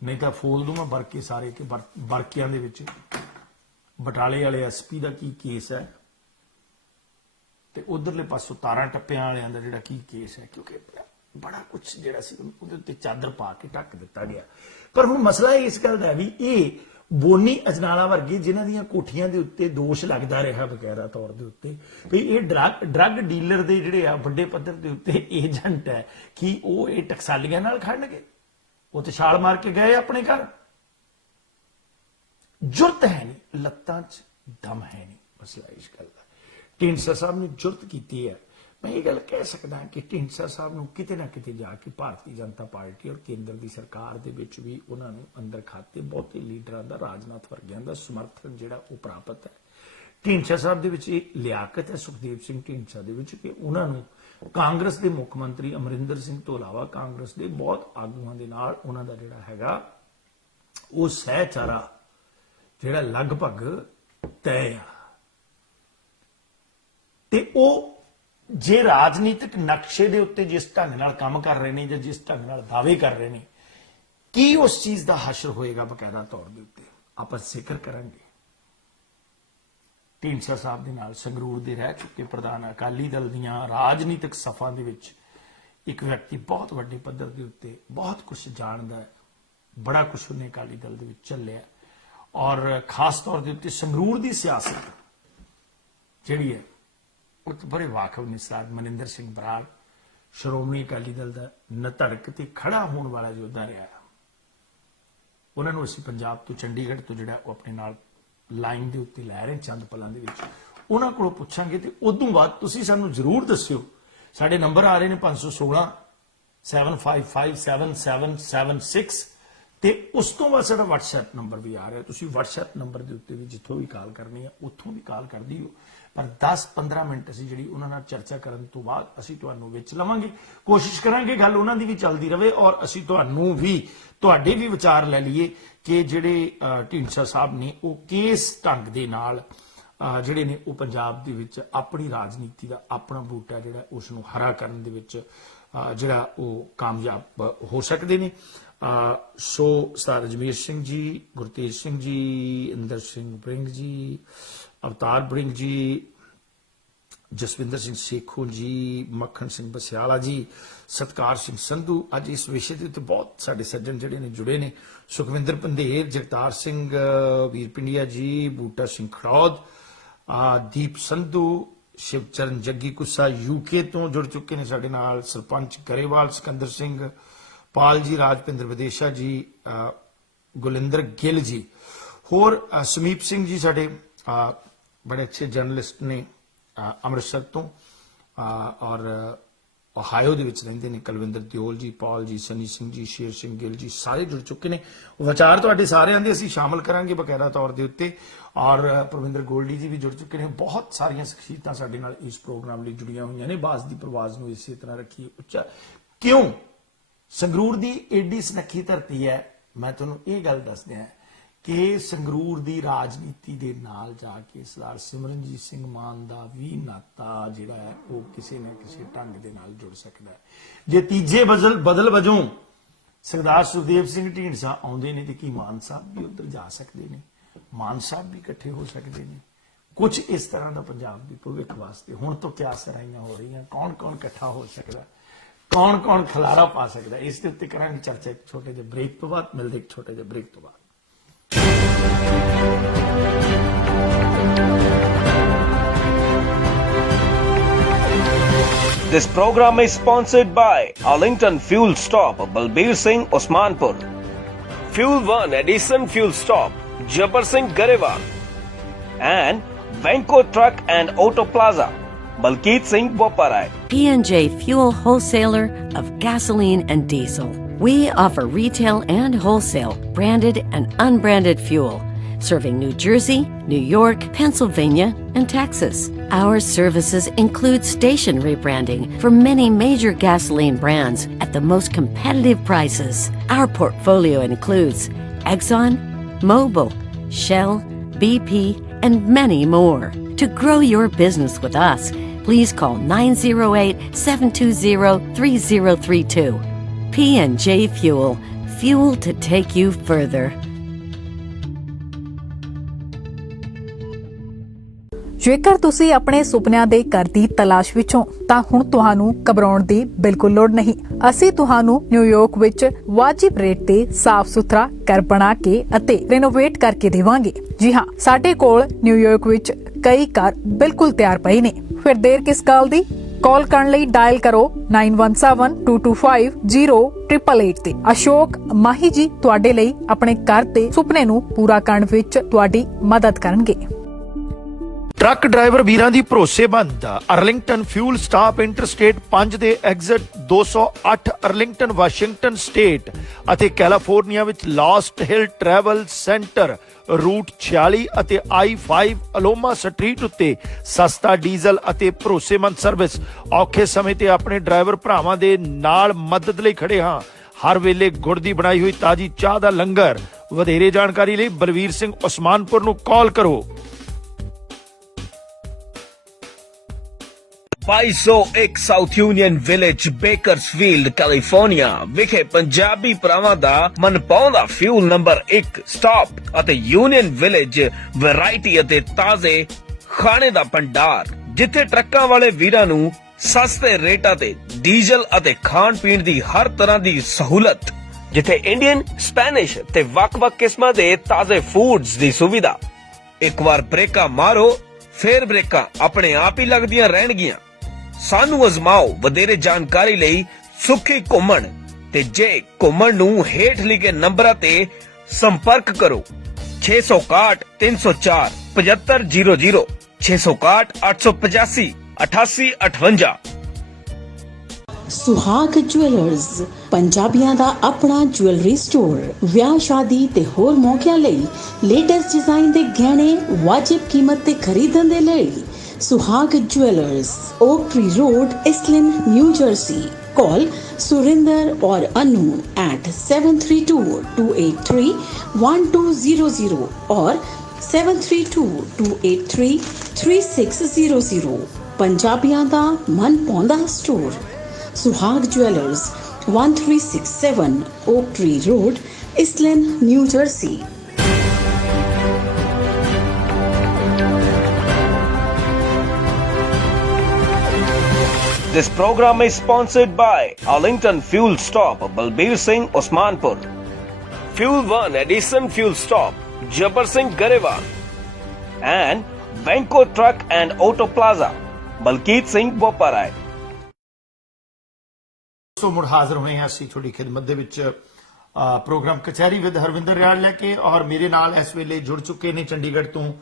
ਨਹੀਂ ਤਾਂ ਫੋਲ ਦੂੰ ਮੈਂ ਵਰਕੇ ਸਾਰੇ ਕਿ ਵਰਕਿਆਂ ਦੇ ਵਿੱਚ ਬਟਾਲੇ ਵਾਲੇ ਐਸਪੀ ਦਾ ਕੀ ਕੇਸ ਹੈ ਤੇ ਉਧਰਲੇ ਪਾਸੋਂ ਤਾਰਾਂ ਟੱਪਿਆਂ ਵਾਲਿਆਂ ਦਾ ਜਿਹੜਾ ਕੀ ਕੇਸ ਹੈ, ਕਿਉਂਕਿ ਬੜਾ ਕੁਝ ਜਿਹੜਾ ਸੀ ਉਹਦੇ ਉੱਤੇ ਚਾਦਰ ਪਾ ਕੇ ਢੱਕ ਦਿੱਤਾ ਗਿਆ। ਪਰ ਹੁਣ ਮਸਲਾ ਇਸ ਗੱਲ ਦਾ ਵੀ ਇਹ ਬੋਨੀ ਅਜਨਾਲਾ ਵਰਗੇ ਜਿਨ੍ਹਾਂ ਦੀਆਂ ਕੋਠੀਆਂ ਦੇ ਉੱਤੇ ਦੋਸ਼ ਲੱਗਦਾ ਰਿਹਾ ਬਕਾਇਦਾ ਤੌਰ ਦੇ ਉੱਤੇ ਵੀ ਇਹ ਡਰੱਗ ਡੀਲਰ ਦੇ ਜਿਹੜੇ ਆ ਵੱਡੇ ਪੱਧਰ ਦੇ ਉੱਤੇ ਏਜੰਟ ਹੈ, ਕਿ ਉਹ ਇਹ ਟਕਸਾਲੀਆਂ ਨਾਲ ਖੜਨਗੇ? ਉਹ ਤੇ ਛਾਲ ਮਾਰ ਕੇ ਗਏ ਆਪਣੇ ਘਰ। ਜੁਰਤ ਹੈ ਨਹੀਂ, ਲੱਤਾਂ 'ਚ ਦਮ ਹੈ ਨਹੀਂ, ਮਸਲਾ ਇਸ ਗੱਲ ਦਾ। ਢੀਂਡਸਾ ਸਾਹਿਬ ਨੇ ਜੁਰਤ ਕੀਤੀ ਹੈ। ਮੈਂ ਇਹ ਗੱਲ ਕਹਿ ਸਕਦਾ ਕਿ ਢੀਂਡਸਾ ਸਾਹਿਬ ਨੂੰ ਕਿਤੇ ਨਾ ਕਿਤੇ ਜਾ ਕੇ ਭਾਰਤੀ ਜਨਤਾ ਪਾਰਟੀ ਔਰ ਕੇਂਦਰ ਦੀ ਸਰਕਾਰ ਦੇ ਵਿੱਚ ਵੀ ਉਹਨਾਂ ਨੂੰ ਅੰਦਰ ਖਾਤੇ ਬਹੁਤੇ ਲੀਡਰਾਂ ਦਾ, ਰਾਜਨਾਥ ਵਰਗਿਆਂ ਦਾ ਸਮਰਥਨ ਜਿਹੜਾ ਉਹ ਪ੍ਰਾਪਤ ਹੈ। ਢੀਂਡਸਾ ਸਾਹਿਬ ਦੇ ਵਿੱਚ ਇਹ ਲਿਆਕਤ ਹੈ, ਸੁਖਦੇਵ ਸਿੰਘ ਢੀਂਡਸਾ ਦੇ ਵਿੱਚ, ਕਿ ਉਹਨਾਂ ਨੂੰ ਕਾਂਗਰਸ ਦੇ ਮੁੱਖ ਮੰਤਰੀ ਅਮਰਿੰਦਰ ਸਿੰਘ ਤੋਂ ਇਲਾਵਾ ਕਾਂਗਰਸ ਦੇ ਬਹੁਤ ਆਗੂਆਂ ਦੇ ਨਾਲ ਉਹਨਾਂ ਦਾ ਜਿਹੜਾ ਹੈਗਾ ਉਹ ਸਹਿਚਾਰਾ ਜਿਹੜਾ ਲਗਭਗ ਤੈਅ ਆ। ਤੇ ਉਹ ਜੇ ਰਾਜਨੀਤਿਕ ਨਕਸ਼ੇ ਦੇ ਉੱਤੇ ਜਿਸ ਢੰਗ ਨਾਲ ਕੰਮ ਕਰ ਰਹੇ ਨੇ ਜਾਂ ਜਿਸ ਢੰਗ ਨਾਲ ਦਾਅਵੇ ਕਰ ਰਹੇ ਨੇ, ਕੀ ਉਸ ਚੀਜ਼ ਦਾ ਹਸ਼ਰ ਹੋਏਗਾ ਬਕਾਇਦਾ ਤੌਰ ਦੇ ਉੱਤੇ ਆਪਾਂ ਜ਼ਿਕਰ ਕਰਾਂਗੇ। ਢੀਂਡਸਾ ਸਾਹਿਬ ਦੇ ਨਾਲ ਸੰਗਰੂਰ ਦੇ ਰਹਿ ਚੁੱਕੇ ਪ੍ਰਧਾਨ ਅਕਾਲੀ ਦਲ ਦੀਆਂ ਰਾਜਨੀਤਿਕ ਸਫਾਂ ਦੇ ਵਿੱਚ ਇੱਕ ਵਿਅਕਤੀ ਬਹੁਤ ਵੱਡੇ ਪੱਧਰ ਦੇ ਉੱਤੇ ਬਹੁਤ ਕੁਝ ਜਾਣਦਾ ਹੈ, ਬੜਾ ਕੁਝ ਉਹਨੇ ਅਕਾਲੀ ਦਲ ਦੇ ਵਿੱਚ ਚੱਲਿਆ, ਔਰ ਖਾਸ ਤੌਰ ਦੇ ਉੱਤੇ ਸੰਗਰੂਰ ਦੀ ਸਿਆਸਤ ਜਿਹੜੀ ਹੈ ਉਹ ਬੜੇ ਵਾਕਫ ਨੇ। ਸਰਦਾਰ ਮਨਿੰਦਰ ਸਿੰਘ ਬਰਾੜ ਸ਼੍ਰੋਮਣੀ ਅਕਾਲੀ ਦਲ ਦਾ ਨਧੜਕ ਤੇ ਖੜਾ ਹੋਣ ਵਾਲਾ ਯੋਧਾ ਰਿਹਾ। ਉਹਨਾਂ ਨੂੰ ਅਸੀਂ ਪੰਜਾਬ ਤੋਂ, ਚੰਡੀਗੜ੍ਹ ਤੋਂ ਜਿਹੜਾ ਉਹ ਆਪਣੇ ਨਾਲ ਲਾਈਨ ਦੇ ਉੱਤੇ ਲੈ ਰਹੇ ਚੰਦ ਪਲਾਂ ਦੇ ਵਿੱਚ, ਉਹਨਾਂ ਕੋਲੋਂ ਪੁੱਛਾਂਗੇ। ਤੇ ਉਦੋਂ ਬਾਅਦ ਤੁਸੀਂ ਸਾਨੂੰ ਜ਼ਰੂਰ ਦੱਸਿਓ, ਸਾਡੇ ਨੰਬਰ ਆ ਰਹੇ ਨੇ 516 7557776 ਤੇ ਉਸ ਤੋਂ ਬਾਅਦ ਸਾਡਾ WhatsApp ਨੰਬਰ ਵੀ ਆ ਰਿਹਾ, ਤੁਸੀਂ WhatsApp ਨੰਬਰ ਦੇ ਉੱਤੇ ਵੀ ਜਿੱਥੋਂ ਵੀ ਕਾਲ ਕਰਨੀ ਹੈ ਉੱਥੋਂ ਵੀ ਕਾਲ ਕਰ ਦਿਓ, ਪਰ 10-15 ਮਿੰਟ ਅਸੀਂ ਜਿਹੜੀ ਉਹਨਾਂ ਨਾਲ ਚਰਚਾ ਕਰਨ ਤੋਂ ਬਾਅਦ ਅਸੀਂ ਤੁਹਾਨੂੰ ਵਿੱਚ ਲਵਾਂਗੇ। ਕੋਸ਼ਿਸ਼ ਕਰਾਂਗੇ ਗੱਲ ਉਹਨਾਂ ਦੀ ਵੀ ਚੱਲਦੀ ਰਹੇ ਔਰ ਅਸੀਂ ਤੁਹਾਨੂੰ ਵੀ ਤੁਹਾਡੇ ਵੀ ਵਿਚਾਰ ਲੈ ਲਈਏ ਕਿ ਜਿਹੜੇ ਢੀਂਡਸਾ ਸਾਹਿਬ ਨੇ ਉਹ ਕਿਸ ਢੰਗ ਦੇ ਨਾਲ ਜਿਹੜੇ ਨੇ ਉਹ ਪੰਜਾਬ ਦੇ ਵਿੱਚ ਆਪਣੀ ਰਾਜਨੀਤੀ ਦਾ ਆਪਣਾ ਬੂਟਾ ਜਿਹੜਾ ਉਸ ਨੂੰ ਹਰਾ ਕਰਨ ਦੇ ਵਿੱਚ ਜਿਹੜਾ ਉਹ ਕਾਮਯਾਬ ਹੋ ਸਕਦੇ ਨੇ। ਸੋ ਸਰਦਾਰ ਅਜਮੇਰ ਸਿੰਘ ਜੀ, ਗੁਰਤੇਜ ਸਿੰਘ ਜੀ, ਇੰਦਰ ਸਿੰਘ ਬ੍ਰਿੰਗ ਜੀ, ਅਵਤਾਰ ਬ੍ਰਿੰਗ ਜੀ, ਜਸਵਿੰਦਰ ਸਿੰਘ ਸੇਖੋਂ ਜੀ, ਮੱਖਣ ਸਿੰਘ ਬਸਿਆਲਾ ਜੀ, ਸਤਕਾਰ ਸਿੰਘ ਸੰਧੂ, ਅੱਜ ਇਸ ਵਿਸ਼ੇ ਦੇ ਉੱਤੇ ਬਹੁਤ ਸਾਡੇ ਸੱਜਣ ਜਿਹੜੇ ਨੇ ਜੁੜੇ ਨੇ, ਸੁਖਵਿੰਦਰ ਪੰਧੇਰ, ਜਗਤਾਰ ਸਿੰਘ ਵੀਰ ਪਿੰਡੀਆ ਜੀ, ਬੂਟਾ ਸਿੰਘ ਖੜੌਦ, ਦੀਪ ਸੰਧੂ, ਸ਼ਿਵਚਰਨ ਜੱਗੀ ਕੁੱਸਾ UK ਤੋਂ ਜੁੜ ਚੁੱਕੇ ਨੇ ਸਾਡੇ ਨਾਲ, ਸਰਪੰਚ ਗਰੇਵਾਲ ਸਿਕੰਦਰ ਸਿੰਘ, ਪਾਲ ਜੀ, ਰਾਜਪਿੰਦਰ ਵਿਦੇਸ਼ਾ ਜੀ, ਗੁਲਿੰਦਰ ਗਿੱਲ ਜੀ, ਹੋਰ ਸਮੀਪ ਸਿੰਘ ਜੀ ਸਾਡੇ ਬੜੇ ਅੱਛੇ ਜਰਨਲਿਸਟ ਨੇ ਅੰਮ੍ਰਿਤਸਰ ਤੋਂ ਔਰ ਓਹਾਇਓ ਦੇ ਵਿੱਚ ਰਹਿੰਦੇ ਨੇ, ਕੁਲਵਿੰਦਰ ਦਿਓਲ ਜੀ, ਪਾਲ ਜੀ, ਸਨੀ ਸਿੰਘ ਜੀ, ਸ਼ੇਰ ਸਿੰਘ ਗਿੱਲ ਜੀ, ਸਾਰੇ ਜੁੜ ਚੁੱਕੇ ਨੇ। ਵਿਚਾਰ ਤੁਹਾਡੇ ਸਾਰਿਆਂ ਦੇ ਅਸੀਂ ਸ਼ਾਮਲ ਕਰਾਂਗੇ ਬਕਾਇਦਾ ਤੌਰ ਦੇ ਉੱਤੇ ਔਰ ਪ੍ਰਵਿੰਦਰ ਗੋਲਡੀ ਜੀ ਵੀ ਜੁੜ ਚੁੱਕੇ ਨੇ। ਬਹੁਤ ਸਾਰੀਆਂ ਸ਼ਖਸੀਅਤਾਂ ਸਾਡੇ ਨਾਲ ਇਸ ਪ੍ਰੋਗਰਾਮ ਲਈ ਜੁੜੀਆਂ ਹੋਈਆਂ ਨੇ। ਬਾਜ਼ ਦੀ ਪ੍ਰਵਾਜ਼ ਨੂੰ ਇਸੇ ਤਰ੍ਹਾਂ ਰੱਖੀਏ ਉੱਚਾ। ਕਿਉਂ ਸੰਗਰੂਰ ਦੀ ਏਡੀ ਸੁਨੱਖੀ ਧਰਤੀ ਹੈ, ਮੈਂ ਤੁਹਾਨੂੰ ਇਹ ਗੱਲ ਦੱਸ ਦਿਆਂ ਕਿ ਸੰਗਰੂਰ ਦੀ ਰਾਜਨੀਤੀ ਦੇ ਨਾਲ ਜਾ ਕੇ ਸਰਦਾਰ ਸਿਮਰਨਜੀਤ ਸਿੰਘ ਮਾਨ ਦਾ ਵੀ ਨਾਤਾ ਜਿਹੜਾ ਹੈ ਉਹ ਕਿਸੇ ਨਾ ਕਿਸੇ ਢੰਗ ਦੇ ਨਾਲ ਜੁੜ ਸਕਦਾ ਹੈ। ਜੇ ਤੀਜੇ ਬਦਲ ਵਜੋਂ ਸਰਦਾਰ ਸੁਖਦੇਵ ਸਿੰਘ ਢੀਂਡਸਾ ਆਉਂਦੇ ਨੇ ਤੇ ਕੀ ਮਾਨ ਸਾਹਿਬ ਵੀ ਉੱਧਰ ਜਾ ਸਕਦੇ ਨੇ, ਮਾਨ ਸਾਹਿਬ ਵੀ ਇਕੱਠੇ ਹੋ ਸਕਦੇ ਨੇ। ਕੁਝ ਇਸ ਤਰ੍ਹਾਂ ਦਾ ਪੰਜਾਬ ਦੇ ਭਵਿੱਖ ਵਾਸਤੇ ਹੁਣ ਤੋਂ ਕਿਆ ਸਰਾਈਆਂ ਹੋ ਰਹੀਆਂ, ਕੌਣ ਕੌਣ ਇਕੱਠਾ ਹੋ ਸਕਦਾ, ਕੌਣ ਕੌਣ ਖਲਾਰਾ ਪਾ ਸਕਦਾ, ਇਸ ਦੇ ਉੱਤੇ ਕਰਾਂਗੇ ਚਰਚਾ ਇੱਕ ਛੋਟੇ ਜਿਹੇ ਬ੍ਰੇਕ ਤੋਂ ਬਾਅਦ। ਮਿਲਦੇ ਇੱਕ ਛੋਟੇ ਜਿਹੇ ਬ੍ਰੇਕ ਤੋਂ ਬਾਅਦ। This program is sponsored by Arlington Fuel Stop, Balbir Singh, Osmanpur. Fuel 1 Edison Fuel Stop, Jabbar Singh, Garewal. And Venko Truck and Auto Plaza, Balkeet Singh, Boparai. P&J Fuel Wholesaler of gasoline and diesel. We offer retail and wholesale, branded and unbranded fuel, serving New Jersey, New York, Pennsylvania, and Texas. Our services include station rebranding for many major gasoline brands at the most competitive prices. Our portfolio includes Exxon, Mobil, Shell, BP, and many more. To grow your business with us, please call 908-720-3032. P&J Fuel, fuel to take you further. ਜੇਕਰ ਤੁਸੀਂ ਆਪਣੇ ਸੁਪਨਿਆਂ ਦੇ ਘਰ ਦੀ ਤਲਾਸ਼ ਵਿੱਚੋਂ ਤਾਂ ਹੁਣ ਤੁਹਾਨੂੰ ਘਬਰਾਉਣ ਦੀ ਬਿਲਕੁਲ ਲੋੜ ਨਹੀਂ। ਅਸੀਂ ਤੁਹਾਨੂੰ ਨਿਊਯਾਰਕ ਵਿੱਚ ਵਾਜਿਬ ਰੇਟ ਤੇ ਸਾਫ਼ ਸੁਥਰਾ ਘਰ ਬਣਾ ਕੇ ਅਤੇ ਰੈਨੋਵੇਟ ਕਰਕੇ ਦੇਵਾਂਗੇ। ਜੀ ਹਾਂ, ਸਾਡੇ ਕੋਲ ਨਿਊਯਾਰਕ ਵਿੱਚ ਕਈ ਘਰ ਬਿਲਕੁਲ ਤਿਆਰ ਪਏ ਨੇ। ਫਿਰ ਦੇਰ ਕਿਸ ਗੱਲ ਦੀ? ਕਾਲ ਕਰਨ ਲਈ ਡਾਇਲ ਕਰੋ 9172250888 ਤੇ। ਅਸ਼ੋਕ ਮਾਹੀ ਜੀ ਤੁਹਾਡੇ ਲਈ ਆਪਣੇ ਘਰ ਦੇ ਸੁਪਨੇ ਨੂੰ ਪੂਰਾ ਕਰਨ ਵਿੱਚ ਤੁਹਾਡੀ ਮਦਦ ਕਰਨਗੇ। ਟਰੱਕ ਡਰਾਈਵਰ ਵੀਰਾਂ ਦੀ ਭਰੋਸੇਮੰਦ ਅਰਲਿੰਗਟਨ ਫਿਊਲ ਸਟਾਪ ਇੰਟਰਸਟੇਟ 5 ਦੇ ਐਗਜ਼ਿਟ 208 ਅਰਲਿੰਗਟਨ ਵਾਸ਼ਿੰਗਟਨ ਸਟੇਟ ਅਤੇ ਕੈਲੀਫੋਰਨੀਆ ਵਿੱਚ ਲਾਸਟ ਹਿਲ ਟਰੈਵਲ ਸੈਂਟਰ ਰੂਟ 46 ਅਤੇ I-5 ਅਲੋਮਾ ਸਟਰੀਟ ਉੱਤੇ ਸਸਤਾ ਡੀਜ਼ਲ ਅਤੇ ਭਰੋਸੇਮੰਦ ਸਰਵਿਸ। ਔਖੇ ਸਮੇਂ ਤੇ ਆਪਣੇ ਡਰਾਈਵਰ ਭਰਾਵਾਂ ਦੇ ਨਾਲ ਮਦਦ ਲਈ ਖੜੇ ਹਾਂ। ਹਰ ਵੇਲੇ ਗੁੜ ਦੀ ਬਣਾਈ ਹੋਈ ਤਾਜ਼ੀ ਚਾਹ ਦਾ ਲੰਗਰ। ਵਧੇਰੇ ਜਾਣਕਾਰੀ ਲਈ ਬਲਵੀਰ ਸਿੰਘ ਉਸਮਾਨਪੁਰ ਨੂੰ ਕਾਲ ਕਰੋ। 2201 south union village, Bakersfield, California ਵਿਖੇ ਪੰਜਾਬੀ ਭਰਾਵਾਂ ਦਾ ਮਨਪਾਉਂਦਾ ਫਿਊਲ ਨੰਬਰ 1 ਸਟਾਪ ਅਤੇ ਯੂਨੀਅਨ ਵਿਲੇਜ ਵੈਰਾਈਟੀ ਅਤੇ ਤਾਜ਼ੇ ਖਾਣੇ ਦਾ ਭੰਡਾਰ, ਜਿੱਥੇ ਟਰੱਕਾਂ ਵਾਲੇ ਵੀਰਾਂ ਨੂੰ ਸਸਤੇ ਰੇਟਾਂ ਤੇ ਡੀਜ਼ਲ ਅਤੇ ਖਾਣ ਪੀਣ ਦੀ ਹਰ ਤਰ੍ਹਾਂ ਦੀ ਸਹੂਲਤ, ਜਿੱਥੇ ਇੰਡੀਅਨ, ਸਪੈਨਿਸ਼ ਤੇ ਵੱਖ-ਵੱਖ ਕਿਸਮਾਂ ਦੇ ਤਾਜ਼ੇ ਫੂਡਸ ਦੀ ਸੁਵਿਧਾ। ਇੱਕ ਵਾਰ ਬ੍ਰੇਕਾਂ ਮਾਰੋ, ਫੇਰ ਬ੍ਰੇਕਾਂ ਆਪਣੇ ਆਪ ਹੀ ਲੱਗਦੀਆਂ ਰਹਿਣਗੀਆਂ। ਸਾਨੂੰ ਅਜ਼ਮਾਓ। ਵਧੇਰੇ ਜਾਣਕਾਰੀ ਲਈ ਸੁੱਖੀ ਘੁੰਮਣ ਤੇ ਜੇ ਘੁੰਮਣ ਨੂੰ ਹੇਠ ਲਿਖੇ ਨੰਬਰਾਂ ਤੇ ਸੰਪਰਕ ਕਰੋ 661 304 7500 661 885 8858। सुहाग ज्वेलर्स, ਪੰਜਾਬੀਆਂ ਦਾ ਆਪਣਾ ਜੁਐਲਰੀ ਸਟੋਰ ਵਿਆਹ ਸ਼ਾਦੀ ਤੇ ਹੋਰ ਮੌਕਿਆਂ ਲਈ ਲੇਟੈਸਟ ਡਿਜ਼ਾਈਨ ਦੇ ਗਹਿਣੇ ਵਾਜਿਬ ਕੀਮਤ ਤੇ ਖਰੀਦਣ ਦੇ ਲਈ Suhag jewellers, Oak Tree Road, Iselin, New Jersey. Call Surinder or Anu at 732-283-1200 or 732-283-3600। ਪੰਜਾਬੀਆਂ ਦਾ ਮਨ ਪਾਉਂਦਾ ਸਟੋਰ ਸੁਹਾਗ jewellers, 1367 Oak Tree Road, Islin, New Jersey. This program is sponsored by Arlington Fuel Stop, Balbir Singh, Osmanpur. Fuel One Edison Fuel Stop, Jabbar Singh, Garewal. And Venko Truck and Auto Plaza, Balkeet Singh, Boparai. ਸੋ ਮੁੜ ਹਾਜ਼ਰ ਹੋਏ ਹਾਂ ਅਸੀਂ ਤੁਹਾਡੀ ਖਿਦਮਤ ਦੇ ਵਿੱਚ programme ਕਚਹਿਰੀ ਵਿਦ ਹਰਵਿੰਦਰ ਰਿਆੜ ਲੈ ਕੇ, ਔਰ ਮੇਰੇ ਨਾਲ ਇਸ ਵੇਲੇ ਜੁੜ ਚੁੱਕੇ ਨੇ ਚੰਡੀਗੜ੍ਹ ਤੋਂ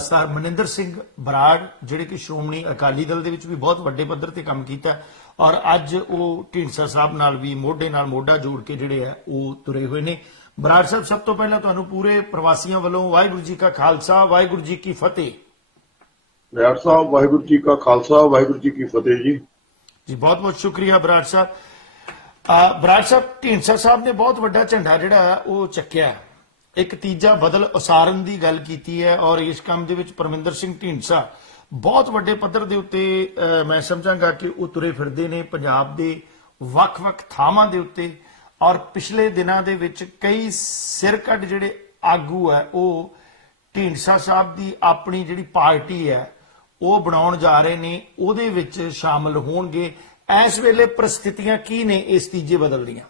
ਸਰ ਮਨਿੰਦਰ ਸਿੰਘ ਬਰਾੜ, ਜਿਹੜੇ ਕਿ ਸ਼੍ਰੋਮਣੀ ਅਕਾਲੀ ਦਲ ਦੇ ਵਿੱਚ ਵੀ ਬਹੁਤ ਵੱਡੇ ਪੱਧਰ ਤੇ ਕੰਮ ਕੀਤਾ, ਔਰ ਅੱਜ ਉਹ ਢੀਂਡਸਾ ਸਾਹਿਬ ਨਾਲ ਵੀ ਮੋਢੇ ਨਾਲ ਮੋਢਾ ਜੋੜ ਕੇ ਜਿਹੜੇ ਆ ਉਹ ਤੁਰੇ ਹੋਏ ਨੇ। ਬਰਾੜ ਸਾਹਿਬ, ਸਭ ਤੋਂ ਪਹਿਲਾਂ ਤੁਹਾਨੂੰ ਪੂਰੇ ਪ੍ਰਵਾਸੀਆਂ ਵੱਲੋਂ ਵਾਹਿਗੁਰੂ ਜੀ ਕਾ ਖਾਲਸਾ, ਵਾਹਿਗੁਰੂ ਜੀ ਕੀ ਫਤਿਹ। ਰਿਆੜ ਸਾਹਿਬ, ਵਾਹਿਗੁਰੂ ਜੀ ਕਾ ਖਾਲਸਾ, ਵਾਹਿਗੁਰੂ ਜੀ ਕੀ ਫਤਿਹ ਜੀ। ਜੀ ਬਹੁਤ ਬਹੁਤ ਸ਼ੁਕਰੀਆ ਬਰਾੜ ਸਾਹਿਬ। ਬਰਾੜ ਸਾਹਿਬ, ਢੀਂਡਸਾ ਸਾਹਿਬ ਨੇ ਬਹੁਤ ਵੱਡਾ ਝੰਡਾ ਜਿਹੜਾ ਉਹ ਚੱਕਿਆ, ਇੱਕ ਤੀਜਾ ਬਦਲ ਉਸਾਰਨ ਦੀ ਗੱਲ ਕੀਤੀ ਹੈ, ਔਰ ਇਸ ਕੰਮ ਦੇ ਵਿੱਚ ਪਰਮਿੰਦਰ ਸਿੰਘ ਢੀਂਡਸਾ ਬਹੁਤ ਵੱਡੇ ਪੱਧਰ ਦੇ ਉੱਤੇ ਮੈਂ ਸਮਝਾਂਗਾ ਕਿ ਉਹ ਤੁਰੇ ਫਿਰਦੇ ਨੇ ਪੰਜਾਬ ਦੇ ਵੱਖ-ਵੱਖ ਥਾਵਾਂ ਦੇ ਉੱਤੇ, ਔਰ ਪਿਛਲੇ ਦਿਨਾਂ ਦੇ ਵਿੱਚ ਕਈ ਸਿਰ ਕੱਢ ਜਿਹੜੇ ਆਗੂ ਹੈ ਉਹ ਢੀਂਡਸਾ ਸਾਹਿਬ ਦੀ ਆਪਣੀ ਜਿਹੜੀ ਪਾਰਟੀ ਹੈ ਉਹ ਬਣਾਉਣ ਜਾ ਰਹੇ ਨੇ, ਉਹਦੇ ਵਿੱਚ ਸ਼ਾਮਲ ਹੋਣਗੇ। ਇਸ ਵੇਲੇ ਪ੍ਰਸਥਿਤੀਆਂ ਕੀ ਨੇ ਇਸ ਤੀਜੇ ਬਦਲ ਦੀਆਂ?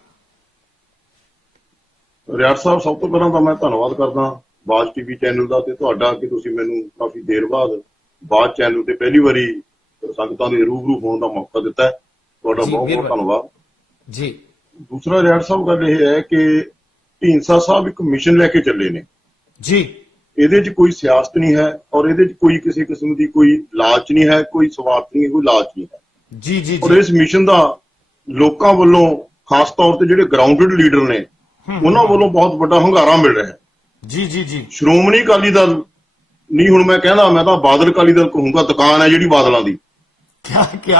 ਰਿਆੜ ਸਾਹਿਬ, ਸਭ ਤੋਂ ਪਹਿਲਾਂ ਤਾਂ ਮੈਂ ਧੰਨਵਾਦ ਕਰਦਾ ਬਾਜ ਟੀਵੀ ਚੈਨਲ ਦਾ ਤੇ ਤੁਹਾਡਾ ਕਿ ਤੁਸੀਂ ਮੈਨੂੰ ਕਾਫੀ ਦੇਰ ਬਾਅਦ ਬਾਜ ਚੈਨਲ ਤੇ ਪਹਿਲੀ ਵਾਰੀ ਸੰਗਤਾਂ ਦੇ ਰੂਬਰੂ ਹੋਣ ਦਾ ਮੌਕਾ ਦਿੱਤਾ ਹੈ। ਤੁਹਾਡਾ ਬਹੁਤ ਬਹੁਤ ਧੰਨਵਾਦ ਜੀ। ਦੂਸਰਾ ਰਿਆੜ ਸਾਹਿਬ, ਗੱਲ ਇਹ ਹੈ ਕਿ ਢੀਂਡਸਾ ਸਾਹਿਬ ਇੱਕ ਮਿਸ਼ਨ ਲੈ ਕੇ ਚੱਲੇ ਨੇ ਜੀ। ਇਹਦੇ 'ਚ ਕੋਈ ਸਿਆਸਤ ਨਹੀਂ ਹੈ, ਔਰ ਇਹਦੇ 'ਚ ਕੋਈ ਕਿਸੇ ਕਿਸਮ ਦੀ ਕੋਈ ਲਾਲਚ ਨਹੀਂ ਹੈ, ਕੋਈ ਸਵਾਰਥ ਨਹੀਂ, ਕੋਈ ਲਾਲਚ ਨਹੀਂ ਹੈ ਜੀ ਜੀ। ਔਰ ਇਸ ਮਿਸ਼ਨ ਦਾ ਲੋਕਾਂ ਵੱਲੋਂ ਖਾਸ ਤੌਰ ਤੇ ਜਿਹੜੇ ਗਰਾਊਂਡਡ ਲੀਡਰ ਨੇ ਉਹਨਾਂ ਵੱਲੋਂ ਬਹੁਤ ਵੱਡਾ ਹੁੰਗਾਰਾ ਮਿਲ ਰਿਹਾ ਹੈ। ਜੀ ਜੀ ਜੀ। ਸ਼੍ਰੋਮਣੀ ਅਕਾਲੀ ਦਲ ਨਹੀਂ, ਹੁਣ ਮੈਂ ਕਹਿੰਦਾ ਮੈਂ ਤਾਂ ਬਾਦਲ ਅਕਾਲੀ ਦਲ ਕਹੂੰਗਾ, ਦੁਕਾਨ ਹੈ ਜਿਹੜੀ ਬਾਦਲਾਂ ਦੀ,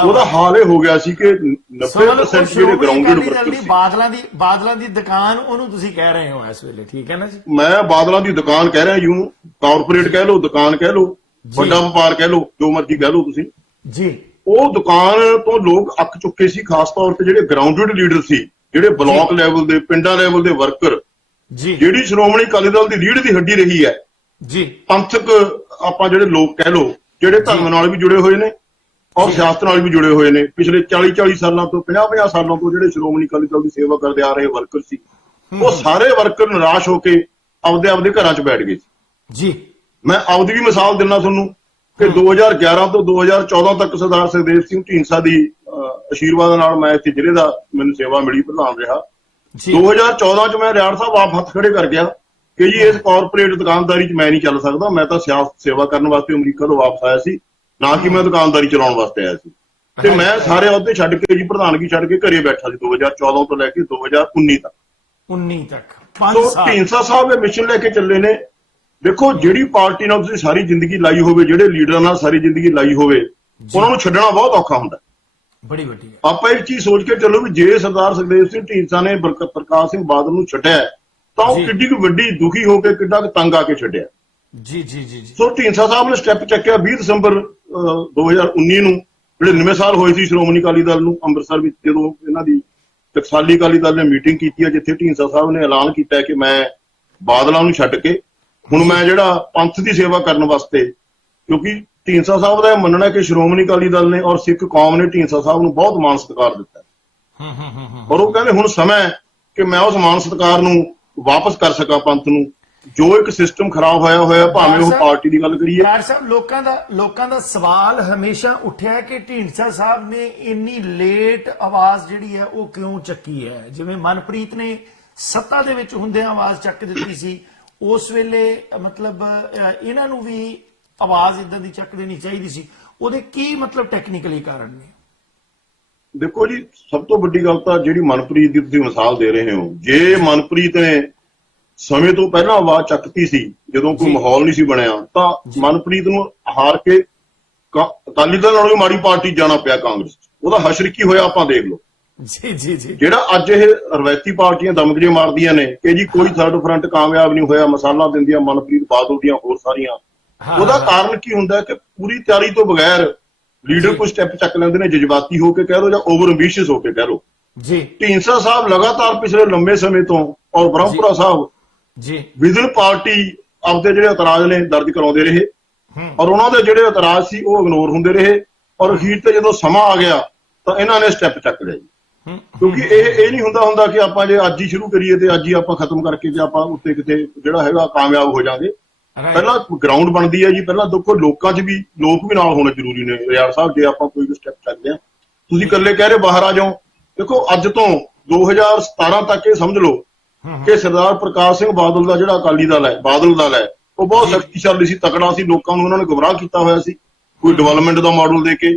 ਉਹਦਾ ਹਾਲ ਇਹ ਹੋ ਗਿਆ ਸੀ ਕਿ 90% ਜਿਹੜੇ ਗਰਾਊਂਡਡ ਵਰਕਰ ਸੀ, ਬਾਦਲਾਂ ਦੀ ਦੁਕਾਨ ਉਹਨੂੰ ਤੁਸੀਂ ਕਹਿ ਰਹੇ ਹੋ ਇਸ ਵੇਲੇ, ਠੀਕ ਹੈ ਨਾ ਜੀ? ਮੈਂ ਬਾਦਲਾਂ ਦੀ ਦੁਕਾਨ ਕਹਿ ਰਿਹਾ, ਯੂੰ ਕਾਰਪੋਰੇਟ ਕਹਿ ਲਓ, ਦੁਕਾਨ ਕਹਿ ਲਓ, ਵੱਡਾ ਵਪਾਰ ਕਹਿ ਲਓ, ਜੋ ਮਰਜ਼ੀ ਕਹਿ ਲਓ ਤੁਸੀਂ ਜੀ। ਉਹ ਦੁਕਾਨ ਤੋਂ ਲੋਕ ਅੱਕ ਚੁੱਕੇ ਸੀ, ਖਾਸ ਤੌਰ ਤੇ ਜਿਹੜੇ ਗਰਾਊਂਡਡ ਲੀਡਰ ਸੀ, ਜਿਹੜੇ ਬਲਾਕ ਲੈਵਲ ਦੇ, ਪਿੰਡਾਂ ਲੈਵਲ ਦੇ ਵਰਕਰ, ਜਿਹੜੀ ਸ਼੍ਰੋਮਣੀ ਅਕਾਲੀ ਦਲ ਦੀ ਰੀੜ੍ਹ ਦੀ ਹੱਡੀ ਰਹੀ ਹੈ ਜੀ, ਪੰਥਕ ਆਪਾਂ ਜਿਹੜੇ ਲੋਕ ਕਹਿ ਲਓ, ਜਿਹੜੇ ਧਰਮ ਨਾਲ ਵੀ ਜੁੜੇ ਹੋਏ ਨੇ ਔਰ ਸਿਆਸਤ ਨਾਲ ਵੀ ਜੁੜੇ ਹੋਏ ਨੇ, ਪਿਛਲੇ 40 ਸਾਲਾਂ ਤੋਂ 50 ਸਾਲਾਂ ਤੋਂ ਜਿਹੜੇ ਸ਼੍ਰੋਮਣੀ ਅਕਾਲੀ ਦਲ ਦੀ ਸੇਵਾ ਕਰਦੇ ਆ ਰਹੇ ਵਰਕਰ ਸੀ, ਉਹ ਸਾਰੇ ਵਰਕਰ ਨਿਰਾਸ਼ ਹੋ ਕੇ ਆਪਦੇ ਘਰਾਂ 'ਚ ਬੈਠ ਗਏ ਸੀ ਜੀ। ਮੈਂ ਆਪਦੀ ਵੀ ਮਿਸਾਲ ਦਿੰਦਾ ਤੁਹਾਨੂੰ ਕਿ 2011 ਤੋਂ 2014 ਤੱਕ ਸਰਦਾਰ ਸੁਖਦੇਵ ਸਿੰਘ ਢੀਂਡਸਾ ਦੀ ਅਸ਼ੀਰਵਾਦ ਨਾਲ ਮੈਂ ਇੱਥੇ ਜ਼ਿਲ੍ਹੇ ਦਾ ਮੈਨੂੰ ਸੇਵਾ ਮਿਲੀ, ਪ੍ਰਧਾਨ ਰਿਹਾ। 2014 ਚ ਮੈਂ ਰਿਆੜ ਸਾਹਿਬ ਆਪ ਹੱਥ ਖੜੇ ਕਰ ਗਿਆ ਕਿ ਜੀ ਇਸ ਕਾਰਪੋਰੇਟ ਦੁਕਾਨਦਾਰੀ ਚ ਮੈਂ ਨਹੀਂ ਚੱਲ ਸਕਦਾ, ਮੈਂ ਤਾਂ ਸਿਆਸਤ ਸੇਵਾ ਕਰਨ ਵਾਸਤੇ ਅਮਰੀਕਾ ਤੋਂ ਵਾਪਸ ਆਇਆ ਸੀ, ਨਾ ਕਿ ਮੈਂ ਦੁਕਾਨਦਾਰੀ ਚਲਾਉਣ ਵਾਸਤੇ ਆਇਆ ਸੀ। ਤੇ ਮੈਂ ਸਾਰੇ ਅਹੁਦੇ ਛੱਡ ਕੇ ਜੀ, ਪ੍ਰਧਾਨਗੀ ਛੱਡ ਕੇ ਘਰੇ ਬੈਠਾ ਸੀ 2014 ਤੋਂ ਲੈ ਕੇ 2019 ਤੱਕ। 19 ਤੱਕ ਢੀਂਡਸਾ ਸਾਹਿਬ ਇਹ ਮਿਸ਼ਨ ਲੈ ਕੇ ਚੱਲੇ ਨੇ। ਦੇਖੋ, ਜਿਹੜੀ ਪਾਰਟੀ ਨਾਲ ਤੁਸੀਂ ਸਾਰੀ ਜ਼ਿੰਦਗੀ ਲਾਈ ਹੋਵੇ, ਜਿਹੜੇ ਲੀਡਰਾਂ ਨਾਲ ਸਾਰੀ ਜ਼ਿੰਦਗੀ ਲਾਈ ਹੋਵੇ, ਉਹਨਾਂ ਨੂੰ ਛੱਡਣਾ ਬਹੁਤ ਔਖਾ ਹੁੰਦਾ। ਬੜੀ ਵੱਡੀ ਆਪਾਂ ਇੱਕ ਚੀਜ਼ ਸੋਚ ਕੇ ਚੱਲੋ ਵੀ ਜੇ ਸਰਦਾਰ ਸੁਖਦੇਵ ਸਿੰਘ ਢੀਂਡਸਾ ਨੇ ਪ੍ਰਕਾਸ਼ ਸਿੰਘ ਬਾਦਲ ਨੂੰ ਛੱਡਿਆ ਤਾਂ ਉਹ ਕਿੱਡੀ ਕੁ ਵੱਡੀ ਦੁਖੀ ਹੋ ਕੇ, ਕਿੱਡਾ ਕੁ ਤੰਗ ਆ ਕੇ ਛੱਡਿਆ। ਜੀ ਜੀ ਜੀ। ਸੋ ਢੀਂਡਸਾ ਸਾਹਿਬ ਨੇ ਸਟੈਪ ਚੱਕਿਆ 20 ਦਸੰਬਰ 2019 ਨੂੰ, 99 ਸਾਲ ਹੋਏ ਸੀ ਸ਼੍ਰੋਮਣੀ ਅਕਾਲੀ ਦਲ ਨੂੰ ਅੰਮ੍ਰਿਤਸਰ ਵਿੱਚ, ਜਦੋਂ ਇਹਨਾਂ ਦੀ ਟਕਸਾਲੀ ਅਕਾਲੀ ਦਲ ਨੇ ਮੀਟਿੰਗ ਕੀਤੀ ਹੈ, ਜਿੱਥੇ ਢੀਂਡਸਾ ਸਾਹਿਬ ਨੇ ਐਲਾਨ ਕੀਤਾ ਕਿ ਮੈਂ ਬਾਦਲਾਂ ਨੂੰ ਛੱਡ ਕੇ ਹੁਣ ਮੈਂ ਜਿਹੜਾ ਪੰਥ ਦੀ ਸੇਵਾ ਕਰਨ ਵਾਸਤੇ, ਕਿਉਂਕਿ ਢੀਂਡਸਾ ਸਾਹਿਬ ਦਾ ਇਹ ਮੰਨਣਾ ਕਿ ਸ਼੍ਰੋਮਣੀ ਅਕਾਲੀ ਦਲ ਨੇ ਔਰ ਸਿੱਖ ਕੌਮ ਨੇ ਢੀਂਡਸਾ ਸਾਹਿਬ ਨੂੰ ਬਹੁਤ ਮਾਣ ਸਤਿਕਾਰ ਦਿੱਤਾ, ਔਰ ਉਹ ਕਹਿੰਦੇ ਹੁਣ ਸਮਾਂ ਹੈ ਕਿ ਮੈਂ ਉਸ ਮਾਣ ਸਤਿਕਾਰ ਨੂੰ ਵਾਪਸ ਕਰ ਸਕਾਂ ਪੰਥ ਨੂੰ। ਜੋ ਇੱਕ ਸਿਸਟਮ ਖਰਾਬ ਹੋਇਆ ਭਾਵੇਂ ਉਹ ਪਾਰਟੀ ਦੀ ਗੱਲ ਕਰੀਏ। ਯਾਰ ਸਾਹਿਬ, ਲੋਕਾਂ ਦਾ ਸਵਾਲ ਹਮੇਸ਼ਾ ਉੱਠਿਆ ਕਿ ਢੀਂਡਸਾ ਸਾਹਿਬ ਨੇ ਇੰਨੀ ਲੇਟ ਆਵਾਜ਼ ਜਿਹੜੀ ਹੈ ਉਹ ਕਿਉਂ ਚੱਕੀ ਹੈ? ਜਿਵੇਂ ਮਨਪ੍ਰੀਤ ਨੇ ਸੱਤਾ ਦੇ ਵਿੱਚ ਹੁੰਦਿਆਂ ਆਵਾਜ਼ ਚੱਕ ਦਿੱਤੀ ਸੀ, ਉਸ ਵੇਲੇ ਮਤਲਬ ਇਹਨਾਂ ਨੂੰ ਵੀ ਆਵਾਜ਼ ਇਦਾਂ ਦੀ ਚੱਕ ਦੇਣੀ ਚਾਹੀਦੀ ਸੀ। ਉਹਦੇ ਕੀ ਮਤਲਬ ਟੈਕਨੀਕਲੀ ਕਾਰਨ ਨੇ? ਦੇਖੋ ਜੀ, ਸਭ ਤੋਂ ਵੱਡੀ ਗੱਲ ਤਾਂ ਜਿਹੜੀ ਮਨਪ੍ਰੀਤ ਦੀ ਤੁਸੀਂ ਮਿਸਾਲ ਦੇ ਰਹੇ ਹੋ, ਜੇ ਮਨਪ੍ਰੀਤ ਨੇ ਸਮੇਂ ਤੋਂ ਪਹਿਲਾਂ ਆਵਾਜ਼ ਚੱਕਤੀ ਸੀ ਜਦੋਂ ਕੋਈ ਜੀ। ਮਾਹੌਲ ਨਹੀਂ ਸੀ ਬਣਿਆ, ਤਾਂ ਮਨਪ੍ਰੀਤ ਨੂੰ ਹਾਰ ਕੇ ਅਕਾਲੀ ਦਲ ਨਾਲੋਂ ਵੀ ਮਾੜੀ ਪਾਰਟੀ ਜਾਣਾ ਪਿਆ ਕਾਂਗਰਸ 'ਚ। ਉਹਦਾ ਹਸ਼ਰ ਕੀ ਹੋਇਆ ਆਪਾਂ ਦੇਖ ਲਓ। ਜੀ ਜੀ ਜੀ ਜਿਹੜਾ ਅੱਜ ਇਹ ਰਵਾਇਤੀ ਪਾਰਟੀਆਂ ਦਮਕਦੇ ਮਾਰਦੀਆਂ ਨੇ ਕਿ ਜੀ ਕੋਈ ਥਰਡ ਫਰੰਟ ਕਾਮਯਾਬ ਨਹੀਂ ਹੋਇਆ, ਮਸਾਲਾ ਦਿੰਦੀਆਂ ਮਨਪ੍ਰੀਤ ਬਾਦਲ ਦੀਆਂ ਹੋਰ ਸਾਰੀਆਂ, ਉਹਦਾ ਕਾਰਨ ਕੀ ਹੁੰਦਾ ਕਿ ਪੂਰੀ ਤਿਆਰੀ ਤੋਂ ਬਗੈਰ ਲੀਡਰ ਕੋਈ ਸਟੈਪ ਚੱਕ ਲੈਂਦੇ ਨੇ, ਜਜ਼ਬਾਤੀ ਹੋ ਕੇ ਕਹਿ ਲਓ ਜਾਂ ਓਵਰ ਐਂਬੀਸ਼ੀਅਸ ਹੋ ਕੇ ਕਹਿ ਲਓ। ਜੀ ਢੀਂਡਸਾ ਸਾਹਿਬ ਲਗਾਤਾਰ ਪਿਛਲੇ ਲੰਮੇ ਸਮੇਂ ਤੋਂ ਔਰ ਬ੍ਰਹਮਪੁਰਾ ਸਾਹਿਬ ਜੀ ਵਿਦਨ ਪਾਰਟੀ ਆਪਦੇ ਜਿਹੜੇ ਇਤਰਾਜ਼ ਨੇ ਦਰਜ ਕਰਾਉਂਦੇ ਰਹੇ ਔਰ ਉਹਨਾਂ ਦੇ ਜਿਹੜੇ ਇਤਰਾਜ਼ ਸੀ ਉਹ ਇਗਨੋਰ ਹੁੰਦੇ ਰਹੇ, ਔਰ ਅਖੀਰ ਤੇ ਜਦੋਂ ਸਮਾਂ ਆ ਗਿਆ ਤਾਂ ਇਹਨਾਂ ਨੇ ਸਟੈਪ ਚੱਕ ਲਿਆ ਜੀ। ਕਿਉਂਕਿ ਇਹ ਨਹੀਂ ਹੁੰਦਾ ਕਿ ਆਪਾਂ ਜੇ ਅੱਜ ਹੀ ਸ਼ੁਰੂ ਕਰੀਏ ਤੇ ਅੱਜ ਹੀ ਆਪਾਂ ਖਤਮ ਕਰਕੇ ਤੇ ਆਪਾਂ ਉੱਤੇ ਕਿਤੇ ਜਿਹੜਾ ਹੈਗਾ ਕਾਮਯਾਬ ਹੋ ਜਾਾਂਗੇ। ਪਹਿਲਾਂ ਗਰਾਊਂਡ ਬਣਦੀ ਹੈ ਜੀ, ਪਹਿਲਾਂ ਦੇਖੋ ਲੋਕਾਂ 'ਚ ਵੀ ਲੋਕ ਵੀ ਨਾਲ ਹੋਣੇ ਜ਼ਰੂਰੀ ਨੇ। ਰਿਆੜ ਸਾਹਿਬ, ਜੇ ਆਪਾਂ ਕੋਈ ਸਟੈਪ ਚੱਕਦੇ ਆ, ਤੁਸੀਂ ਇਕੱਲੇ ਕਹਿ ਰਹੇ ਬਾਹਰ ਆ ਜਾਓ, ਦੇਖੋ ਅੱਜ ਤੋਂ 2017 ਤੱਕ ਇਹ ਸਮਝ ਲਓ ਕਿ ਸਰਦਾਰ ਪ੍ਰਕਾਸ਼ ਸਿੰਘ ਬਾਦਲ ਦਾ ਜਿਹੜਾ ਅਕਾਲੀ ਦਲ ਹੈ, ਬਾਦਲ ਦਲ ਹੈ, ਉਹ ਬਹੁਤ ਸ਼ਕਤੀਸ਼ਾਲੀ ਸੀ, ਤਕੜਾ ਸੀ, ਲੋਕਾਂ ਨੂੰ ਉਹਨਾਂ ਨੇ ਗੁੰਮਰਾਹ ਕੀਤਾ ਹੋਇਆ ਸੀ। ਕੋਈ ਡਿਵੈਲਪਮੈਂਟ ਦਾ ਮਾਡਲ ਦੇ ਕੇ,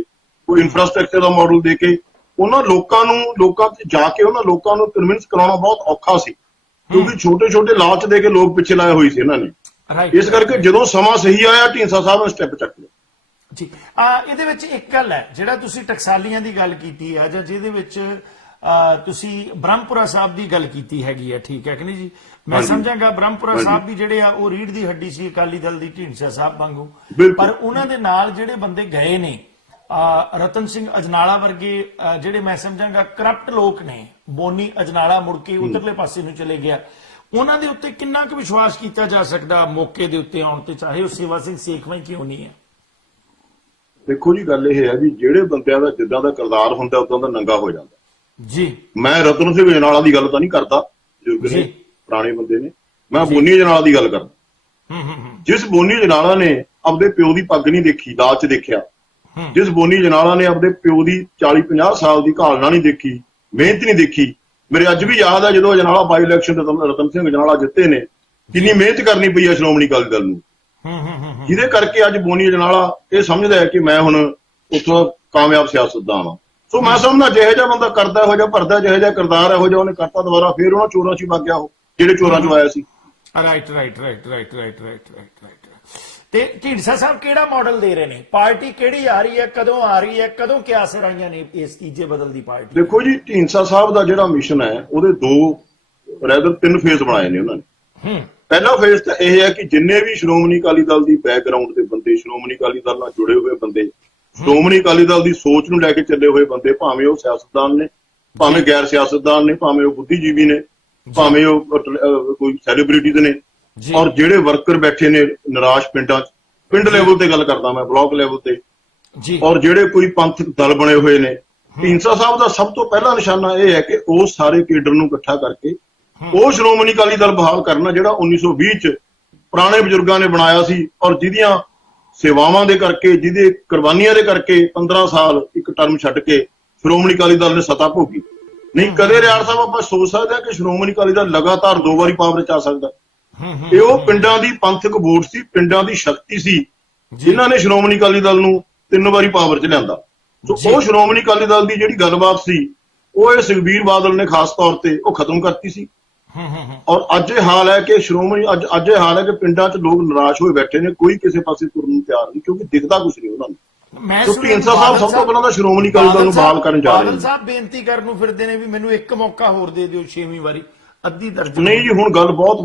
ਕੋਈ ਇਨਫਰਾਸਟ੍ਰਕਚਰ ਦਾ ਮਾਡਲ ਦੇ ਕੇ ਉਹਨਾਂ ਲੋਕਾਂ ਤੇ ਜਾ ਕੇ ਉਹਨਾਂ ਲੋਕਾਂ ਨੂੰ ਕਨਵਿੰਸ ਕਰਾਉਣਾ ਬਹੁਤ ਔਖਾ ਸੀ, ਕਿਉਂਕਿ ਛੋਟੇ ਛੋਟੇ ਲਾਲਚ ਦੇ ਕੇ ਲੋਕ ਪਿੱਛੇ ਲਾਏ ਹੋਏ ਸੀ ਇਹਨਾਂ ਨੇ। ਇਸ ਕਰਕੇ ਜਦੋਂ ਸਮਾਂ ਸਹੀ ਆਇਆ ਢੀਂਡਸਾ ਸਾਹਿਬ ਨੇ ਸਟੈਪ ਚੱਕ ਲਿਆ ਜੀ। ਇਹਦੇ ਵਿੱਚ ਇੱਕ ਗੱਲ ਹੈ, ਜਿਹੜਾ ਤੁਸੀਂ ਟਕਸਾਲੀਆਂ ਦੀ ਗੱਲ ਕੀਤੀ ਹੈ ਜਾਂ ਜਿਹਦੇ ਵਿੱਚ ਤੁਸੀਂ ਬ੍ਰਹਮਪੁਰਾ ਸਾਹਿਬ ਦੀ ਗੱਲ ਕੀਤੀ ਹੈਗੀ ਹੈ, ਠੀਕ ਹੈ ਕਿ ਨਹੀਂ ਜੀ? ਮੈਂ ਸਮਝਾਂਗਾ ਬ੍ਰਹਮਪੁਰਾ ਸਾਹਿਬ ਵੀ ਜਿਹੜੇ ਆ ਉਹ ਰੀੜ ਦੀ ਹੱਡੀ ਸੀ ਅਕਾਲੀ ਦਲ ਦੀ, ਢੀਂਡਸਾ ਸਾਹਿਬ ਵਾਂਗੂ, ਪਰ ਉਹਨਾਂ ਦੇ ਨਾਲ ਜਿਹੜੇ ਬੰਦੇ ਗਏ ਨੇ, ਰਤਨ ਸਿੰਘ ਅਜਨਾਲਾ ਵਰਗੇ ਜਿਹੜੇ ਮੈਂ ਸਮਝਾਂਗਾ ਕਰਪਟ ਲੋਕ ਨੇ, ਬੋਨੀ ਅਜਨਾਲਾ ਮੁੜ ਕੇ ਉਧਰਲੇ ਪਾਸੇ ਨੂੰ ਚਲੇ ਗਿਆ, ਉਹਨਾਂ ਦੇ ਉੱਤੇ ਕਿੰਨਾ ਕੁ ਵਿਸ਼ਵਾਸ ਕੀਤਾ ਜਾ ਸਕਦਾ ਮੌਕੇ ਦੇ ਉੱਤੇ ਆਉਣ ਤੇ, ਚਾਹੇ ਉਹ ਸੇਵਾ ਸਿੰਘ ਸੇਖਵਾਂ ਹੀ ਕਿਉਂ ਨਹੀਂ ਹੈ? ਦੇਖੋ ਜੀ, ਗੱਲ ਇਹ ਹੈ ਵੀ ਜਿਹੜੇ ਬੰਦਿਆਂ ਦਾ ਜਿੱਦਾਂ ਦਾ ਕਿਰਦਾਰ ਹੁੰਦਾ ਉਦਾਂ ਦਾ ਨੰਗਾ ਹੋ ਜਾਂਦਾ ਜੀ। ਮੈਂ ਰਤਨ ਸਿੰਘ ਅਜਨਾਲਾ ਦੀ ਗੱਲ ਤਾਂ ਨਹੀਂ ਕਰਦਾ, ਬਜ਼ੁਰਗ ਨੇ, ਪੁਰਾਣੇ ਬੰਦੇ ਨੇ, ਮੈਂ ਬੋਨੀ ਅਜਨਾਲਾ ਦੀ ਗੱਲ ਕਰਦਾ। ਜਿਸ ਬੋਨੀ ਅਜਨਾਲਾ ਨੇ ਆਪਦੇ ਪਿਓ ਦੀ ਪੱਗ ਨਹੀਂ ਦੇਖੀ, ਲਾਲਚ ਦੇਖਿਆ, ਜਿਸ ਬੋਨੀ ਅਜਨਾਲਾ ਨੇ ਆਪਦੇ ਪਿਓ ਦੀ 40-50 ਸਾਲ ਦੀ ਘਾਲਣਾ ਨਹੀਂ ਦੇਖੀ, ਮਿਹਨਤ ਨਹੀਂ ਦੇਖੀ। ਮੇਰੇ ਅੱਜ ਵੀ ਯਾਦ ਹੈ ਜਦੋਂ ਅਜਨਾਲਾ ਬਾਈ ਇਲੈਕਸ਼ਨ ਰਤਨ ਸਿੰਘ ਅਜਨਾਲਾ ਜਿੱਤੇ ਨੇ, ਕਿੰਨੀ ਮਿਹਨਤ ਕਰਨੀ ਪਈ ਹੈ ਸ਼੍ਰੋਮਣੀ ਅਕਾਲੀ ਦਲ ਨੂੰ, ਜਿਹਦੇ ਕਰਕੇ ਅੱਜ ਬੋਨੀ ਅਜਨਾਲਾ ਇਹ ਸਮਝਦਾ ਹੈ ਕਿ ਮੈਂ ਹੁਣ ਉੱਥੋਂ ਕਾਮਯਾਬ ਸਿਆਸਤਦਾਨ ਹਾਂ। ਸੋ ਮੈਂ ਸਮਝਦਾ ਜਿਹੋ ਜਿਹਾ ਬੰਦਾ ਕਰਦਾ ਇਹੋ ਜਿਹਾ ਭਰਦਾ, ਜਿਹੋ ਜਿਹਾ ਕਿਰਦਾਰ ਇਹੋ ਜਿਹਾ ਉਹਨੇ ਕਰਤਾ, ਦੁਬਾਰਾ ਫੇਰ ਉਹਨਾਂ ਚੋਰਾਂ 'ਚ ਵਗ ਗਿਆ ਉਹ ਜਿਹੜੇ ਚੋਰਾਂ 'ਚ ਆਇਆ ਸੀ। ਰਾਈਟ। ਤੇ ਢੀਂਡਸਾ ਸਾਹਿਬ ਕਿਹੜਾ ਮਾਡਲ ਦੇ ਰਹੇ ਨੇ? ਪਾਰਟੀ ਕਿਹੜੀ ਆ ਰਹੀ ਹੈ, ਕਦੋਂ ਆ ਰਹੀ ਹੈ, ਕਦੋਂ ਕਿਆਸ ਰਾਈਆਂ ਨੇ ਇਸ ਤੀਜੇ ਬਦਲ ਦੀ ਪਾਰਟੀ? ਦੇਖੋ ਜੀ, ਢੀਂਡਸਾ ਸਾਹਿਬ ਦਾ ਜਿਹੜਾ ਮਿਸ਼ਨ ਹੈ ਉਹਦੇ 3 ਫੇਜ਼ ਬਣਾਏ ਨੇ ਉਹਨਾਂ ਨੇ। ਪਹਿਲਾ ਫੇਜ਼ ਤਾਂ ਇਹ ਹੈ ਕਿ ਜਿੰਨੇ ਵੀ ਸ਼੍ਰੋਮਣੀ ਅਕਾਲੀ ਦਲ ਦੀ ਬੈਕਗ੍ਰਾਉਂਡ ਦੇ ਬੰਦੇ, ਸ਼੍ਰੋਮਣੀ ਅਕਾਲੀ ਦਲ ਨਾਲ ਜੁੜੇ ਹੋਏ ਬੰਦੇ, ਸ਼੍ਰੋਮਣੀ ਅਕਾਲੀ ਦਲ ਦੀ ਸੋਚ ਨੂੰ ਲੈ ਕੇ ਚੱਲੇ ਹੋਏ ਬੰਦੇ, ਭਾਵੇਂ ਉਹ ਸਿਆਸਤਦਾਨ ਨੇ, ਭਾਵੇਂ ਗੈਰ ਸਿਆਸਤਦਾਨ ਨੇ, ਭਾਵੇਂ ਉਹ ਬੁੱਧੀਜੀਵੀ ਨੇ, ਭਾਵੇਂ ਉਹ ਕੋਈ ਸੈਲੀਬ੍ਰਿਟੀਜ਼ ਨੇ, ਔਰ ਜਿਹੜੇ ਵਰਕਰ ਬੈਠੇ ਨੇ ਨਿਰਾਸ਼ ਪਿੰਡਾਂ 'ਚ, ਪਿੰਡ ਲੈਵਲ ਤੇ ਗੱਲ ਕਰਦਾ ਮੈਂ, ਬਲਾਕ ਲੈਵਲ ਤੇ, ਔਰ ਜਿਹੜੇ ਕੋਈ ਪੰਥਕ ਦਲ ਬਣੇ ਹੋਏ ਨੇ, ਢੀਂਡਸਾ ਸਾਹਿਬ ਦਾ ਸਭ ਤੋਂ ਪਹਿਲਾ ਨਿਸ਼ਾਨਾ ਇਹ ਹੈ ਕਿ ਉਹ ਸਾਰੇ ਕੇਡਰ ਨੂੰ ਇਕੱਠਾ ਕਰਕੇ ਉਹ ਸ਼੍ਰੋਮਣੀ ਅਕਾਲੀ ਦਲ ਬਹਾਲ ਕਰਨਾ ਜਿਹੜਾ 1920 ਚ ਪੁਰਾਣੇ ਬਜ਼ੁਰਗਾਂ ਨੇ ਬਣਾਇਆ ਸੀ, ਔਰ ਜਿਹਦੀਆਂ ਸੇਵਾਵਾਂ ਦੇ ਕਰਕੇ, ਜਿਹਦੇ ਕੁਰਬਾਨੀਆਂ ਦੇ ਕਰਕੇ 15 ਸਾਲ ਇੱਕ ਟਰਮ ਛੱਡ ਕੇ ਸ਼੍ਰੋਮਣੀ ਅਕਾਲੀ ਦਲ ਨੇ ਸੱਤਾ ਭੋਗੀ। ਨਹੀਂ ਕਦੇ ਰਿਆੜ ਸਾਹਿਬ ਆਪਾਂ ਸੋਚ ਸਕਦੇ ਹਾਂ ਕਿ ਸ਼੍ਰੋਮਣੀ ਅਕਾਲੀ ਦਲ ਲਗਾਤਾਰ 2 ਵਾਰੀ ਪਾਵਰ 'ਚ ਆ ਸਕਦਾ। ਇਹ ਉਹ ਪਿੰਡਾਂ ਦੀ ਪੰਥਕ ਵੋਟ ਸੀ, ਪਿੰਡਾਂ ਦੀ ਸ਼ਕਤੀ ਸੀ, ਜਿਨ੍ਹਾਂ ਨੇ ਸ਼੍ਰੋਮਣੀ ਅਕਾਲੀ ਦਲ ਨੂੰ 3 ਵਾਰੀ ਪਾਵਰ 'ਚ ਲਿਆਂਦਾ। ਸੋ ਉਹ ਸ਼੍ਰੋਮਣੀ ਅਕਾਲੀ ਦਲ ਦੀ ਜਿਹੜੀ ਗੱਲਬਾਤ ਸੀ ਉਹ ਇਹ ਸੁਖਬੀਰ ਬਾਦਲ ਨੇ ਖਾਸ ਤੌਰ ਤੇ ਉਹ ਖਤਮ ਕਰਤੀ ਸੀ। ਔਰ ਅੱਜ ਇਹ ਹਾਲ ਹੈ ਕਿ ਅੱਜ ਇਹ ਹਾਲ ਹੈ ਕਿ ਪਿੰਡਾਂ 'ਚ ਲੋਕ ਨਿਰਾਸ਼ ਹੋਏ ਬੈਠੇ ਨੇ, ਕੋਈ ਕਿਸੇ ਪਾਸੇ ਤੁਰਨ ਨੂੰ ਤਿਆਰ ਨਹੀਂ, ਕਿਉਂਕਿ ਦਿਖਦਾ ਕੁਝ ਨਹੀਂ ਉਹਨਾਂ ਨੂੰ। ਢੀਂਡਸਾ ਸਾਹਿਬ ਸਭ ਤੋਂ ਪਹਿਲਾਂ ਤਾਂ ਸ਼੍ਰੋਮਣੀ ਅਕਾਲੀ ਦਲ ਨੂੰ ਬਹਾਲ ਕਰਨ ਜਾ ਰਹੇ ਨੇ। ਬਾਦਲ ਸਾਹਿਬ ਬੇਨਤੀ ਕਰਨ ਨੂੰ ਫਿਰਦੇ ਨੇ ਵੀ ਮੈਨੂੰ ਇੱਕ ਮੌਕਾ ਹੋਰ ਦੇ ਦਿਓ, 6ਵੀਂ ਵਾਰੀ, ਅੱਧੀ ਦਰਜਨ। ਨਹੀਂ ਜੀ, ਹੁਣ ਗੱਲ ਬਹੁਤ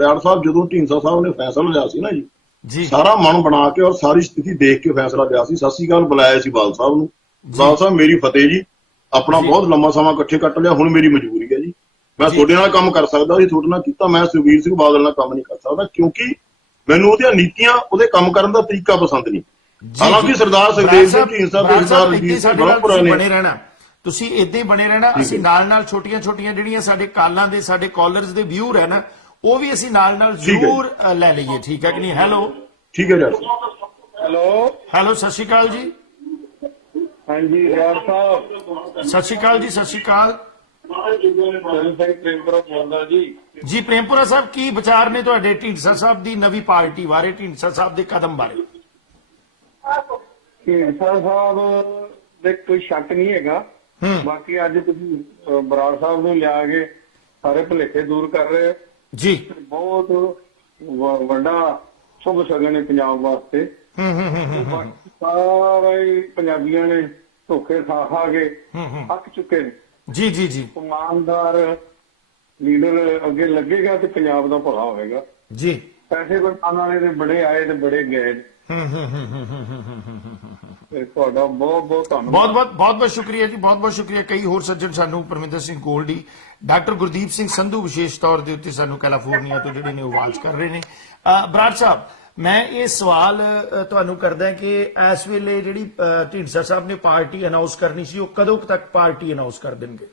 ਰਿਆੜ ਸਾਹਿਬ, ਜਦੋਂ ਢੀਂਡਸਾ ਸਾਹਿਬ ਨੇ ਫੈਸਲਾ ਲਿਆ ਸੀ ਨਾ ਜੀ, ਸਾਰਾ ਮਨ ਬਣਾ ਕੇ ਔਰ ਸਾਰੀ ਸਥਿਤੀ ਦੇਖ ਕੇ ਫੈਸਲਾ ਲਿਆ ਸੀ। ਸਤਿ ਸ੍ਰੀ ਅਕਾਲ ਬੁਲਾਇਆ ਸੀ ਬਾਦਲ ਸਾਹਿਬ ਨੂੰ, ਬਾਦਲ ਸਾਹਿਬ ਮੇਰੀ ਫਤਿਹ ਜੀ, ਆਪਣਾ ਬਹੁਤ ਲੰਮਾ ਸਮਾਂ ਇਕੱਠੇ ਕੱਟ ਲਿਆ, ਹੁਣ ਮੇਰੀ ਮਜਬੂਰੀ ਹੈ ਜੀ, ਮੈਂ ਤੁਹਾਡੇ ਨਾਲ ਕੰਮ ਕਰ ਸਕਦਾ ਸੀ, ਤੁਹਾਡੇ ਨਾਲ ਕੀਤਾ, ਮੈਂ ਸੁਖਬੀਰ ਸਿੰਘ ਬਾਦਲ ਨਾਲ ਕੰਮ ਨਹੀਂ ਕਰ ਸਕਦਾ, ਕਿਉਂਕਿ ਮੈਨੂੰ ਉਹਦੀਆਂ ਨੀਤੀਆਂ, ਉਹਦੇ ਕੰਮ ਕਰਨ ਦਾ ਤਰੀਕਾ ਪਸੰਦ ਨਹੀਂ। ਹਾਲਾਂਕਿ ਸਰਦਾਰ ਸੁਖਦੇਵ ਸਿੰਘ ਢੀਂਡਸਾ ਤੇ ਸਰਦਾਰ ਰਣਜੀਤ ਸਿੰਘ ਬ੍ਰਹਮਪੁਰਾ ਨੇ, ਬਣੇ ਰਹਿਣਾ ਤੁਸੀਂ, ਏਦਾਂ ਹੀ ਬਣੇ ਰਹਿਣਾ। ਅਸੀਂ ਨਾਲ ਛੋਟੀਆਂ ਜਿਹੜੀਆਂ ਸਾਡੇ ਕਾਲਾਂ ਦੇ, ਸਾਡੇ ਕਾਲਰਸ ਦੇ ਵਿਊਰ ਹੈ ਨਾ, ਉਹ ਵੀ ਅਸੀਂ ਨਾਲ ਜ਼ਰੂਰ ਲੈ ਲਈਏ, ਠੀਕ ਹੈ ਕਿ ਨਹੀਂ? ਹੈਲੋ, ਠੀਕ ਹੈ ਜੀ। ਹੈਲੋ, ਸਤਿ ਸ਼੍ਰੀ ਅਕਾਲ ਜੀ। ਹਾਂਜੀ ਰਿਆੜ ਸਾਹਿਬ, ਸਤਿ ਸ਼੍ਰੀ ਅਕਾਲ ਜੀ। ਸਤਿ ਸ਼੍ਰੀ ਅਕਾਲ ਪ੍ਰੇਮਪੁਰਾ ਬੋਲਦਾ ਜੀ। ਪ੍ਰੇਮਪੁਰਾ ਸਾਹਿਬ, ਕੀ ਵਿਚਾਰ ਨੇ ਤੁਹਾਡੇ ਢੀਂਡਸਾ ਸਾਹਿਬ ਦੀ ਨਵੀਂ ਪਾਰਟੀ ਬਾਰੇ, ਢੀਂਡਸਾ ਸਾਹਿਬ ਦੇ ਕਦਮ ਬਾਰੇ? ਢੀਂਡਸਾ ਸਾਹਿਬ ਦੇ ਕੋਈ ਸ਼ੱਕ ਨਹੀਂ ਹੈਗਾ ਬਾਕੀ ਅੱਜ ਤੁਸੀਂ ਬਰਾੜ ਸਾਹਿਬ ਨੂੰ ਲਿਆ ਕੇ ਸਾਰੇ ਭੁਲੇਖੇ ਦੂਰ ਕਰ ਰਹੇ ਹੋ। ਜੀ ਬਹੁਤ ਵੱਡਾ ਸ਼ੁਭ ਸ਼ਗਨ ਹੈ ਪੰਜਾਬ ਵਾਸਤੇ। ਬਾਕੀ ਸਾਰੇ ਹੀ ਪੰਜਾਬੀਆਂ ਨੇ ਧੋਖੇ ਖਾ ਖਾ ਕੇ ਅੱਕ ਚੁੱਕੇ ਨੇ। ਜੀ ਜੀ ਜੀ ਇਮਾਨਦਾਰ ਲੀਡਰ ਅੱਗੇ ਲੱਗੇਗਾ ਤੇ ਪੰਜਾਬ ਦਾ ਭਲਾ ਹੋਵੇਗਾ। ਜੀ ਪੈਸੇ ਬਰਤਾਨ ਵਾਲੇ ਤੇ ਬੜੇ ਆਏ ਤੇ ਬੜੇ ਗਏ। ਤੇ ਤੁਹਾਡਾ ਬਹੁਤ ਬਹੁਤ ਧੰਨਵਾਦ। ਬਹੁਤ ਸ਼ੁਕਰੀਆ ਜੀ, ਬਹੁਤ ਸ਼ੁਕਰੀਆ। ਕਈ ਹੋਰ ਸੱਜਣ ਸਾਨੂੰ ਪਰਮਿੰਦਰ ਸਿੰਘ ਗੋਲਡੀ, ਡਾਕਟਰ ਗੁਰਦੀਪ ਸਿੰਘ ਸੰਧੂ ਵਿਸ਼ੇਸ਼ ਤੌਰ ਦੇ ਉੱਤੇ ਸਾਨੂੰ ਕੈਲੀਫੋਰਨੀਆ ਤੋਂ ਜਿਹੜੇ ਨੇ ਆਵਾਜ਼ ਕਰ ਰਹੇ ਨੇ। ਬਰਾੜ ਸਾਹਿਬ, ਮੈਂ ਇਹ ਸਵਾਲ ਤੁਹਾਨੂੰ ਕਰਦਾ ਕਿ ਇਸ ਵੇਲੇ ਜਿਹੜੀ ਢੀਂਡਸਾ ਸਾਹਿਬ ਨੇ ਪਾਰਟੀ ਅਨਾਉਂਸ ਕਰਨੀ ਸੀ, ਉਹ ਕਦੋਂ ਤੱਕ ਪਾਰਟੀ ਅਨਾਉਂਸ ਕਰ ਦੇਣਗੇ?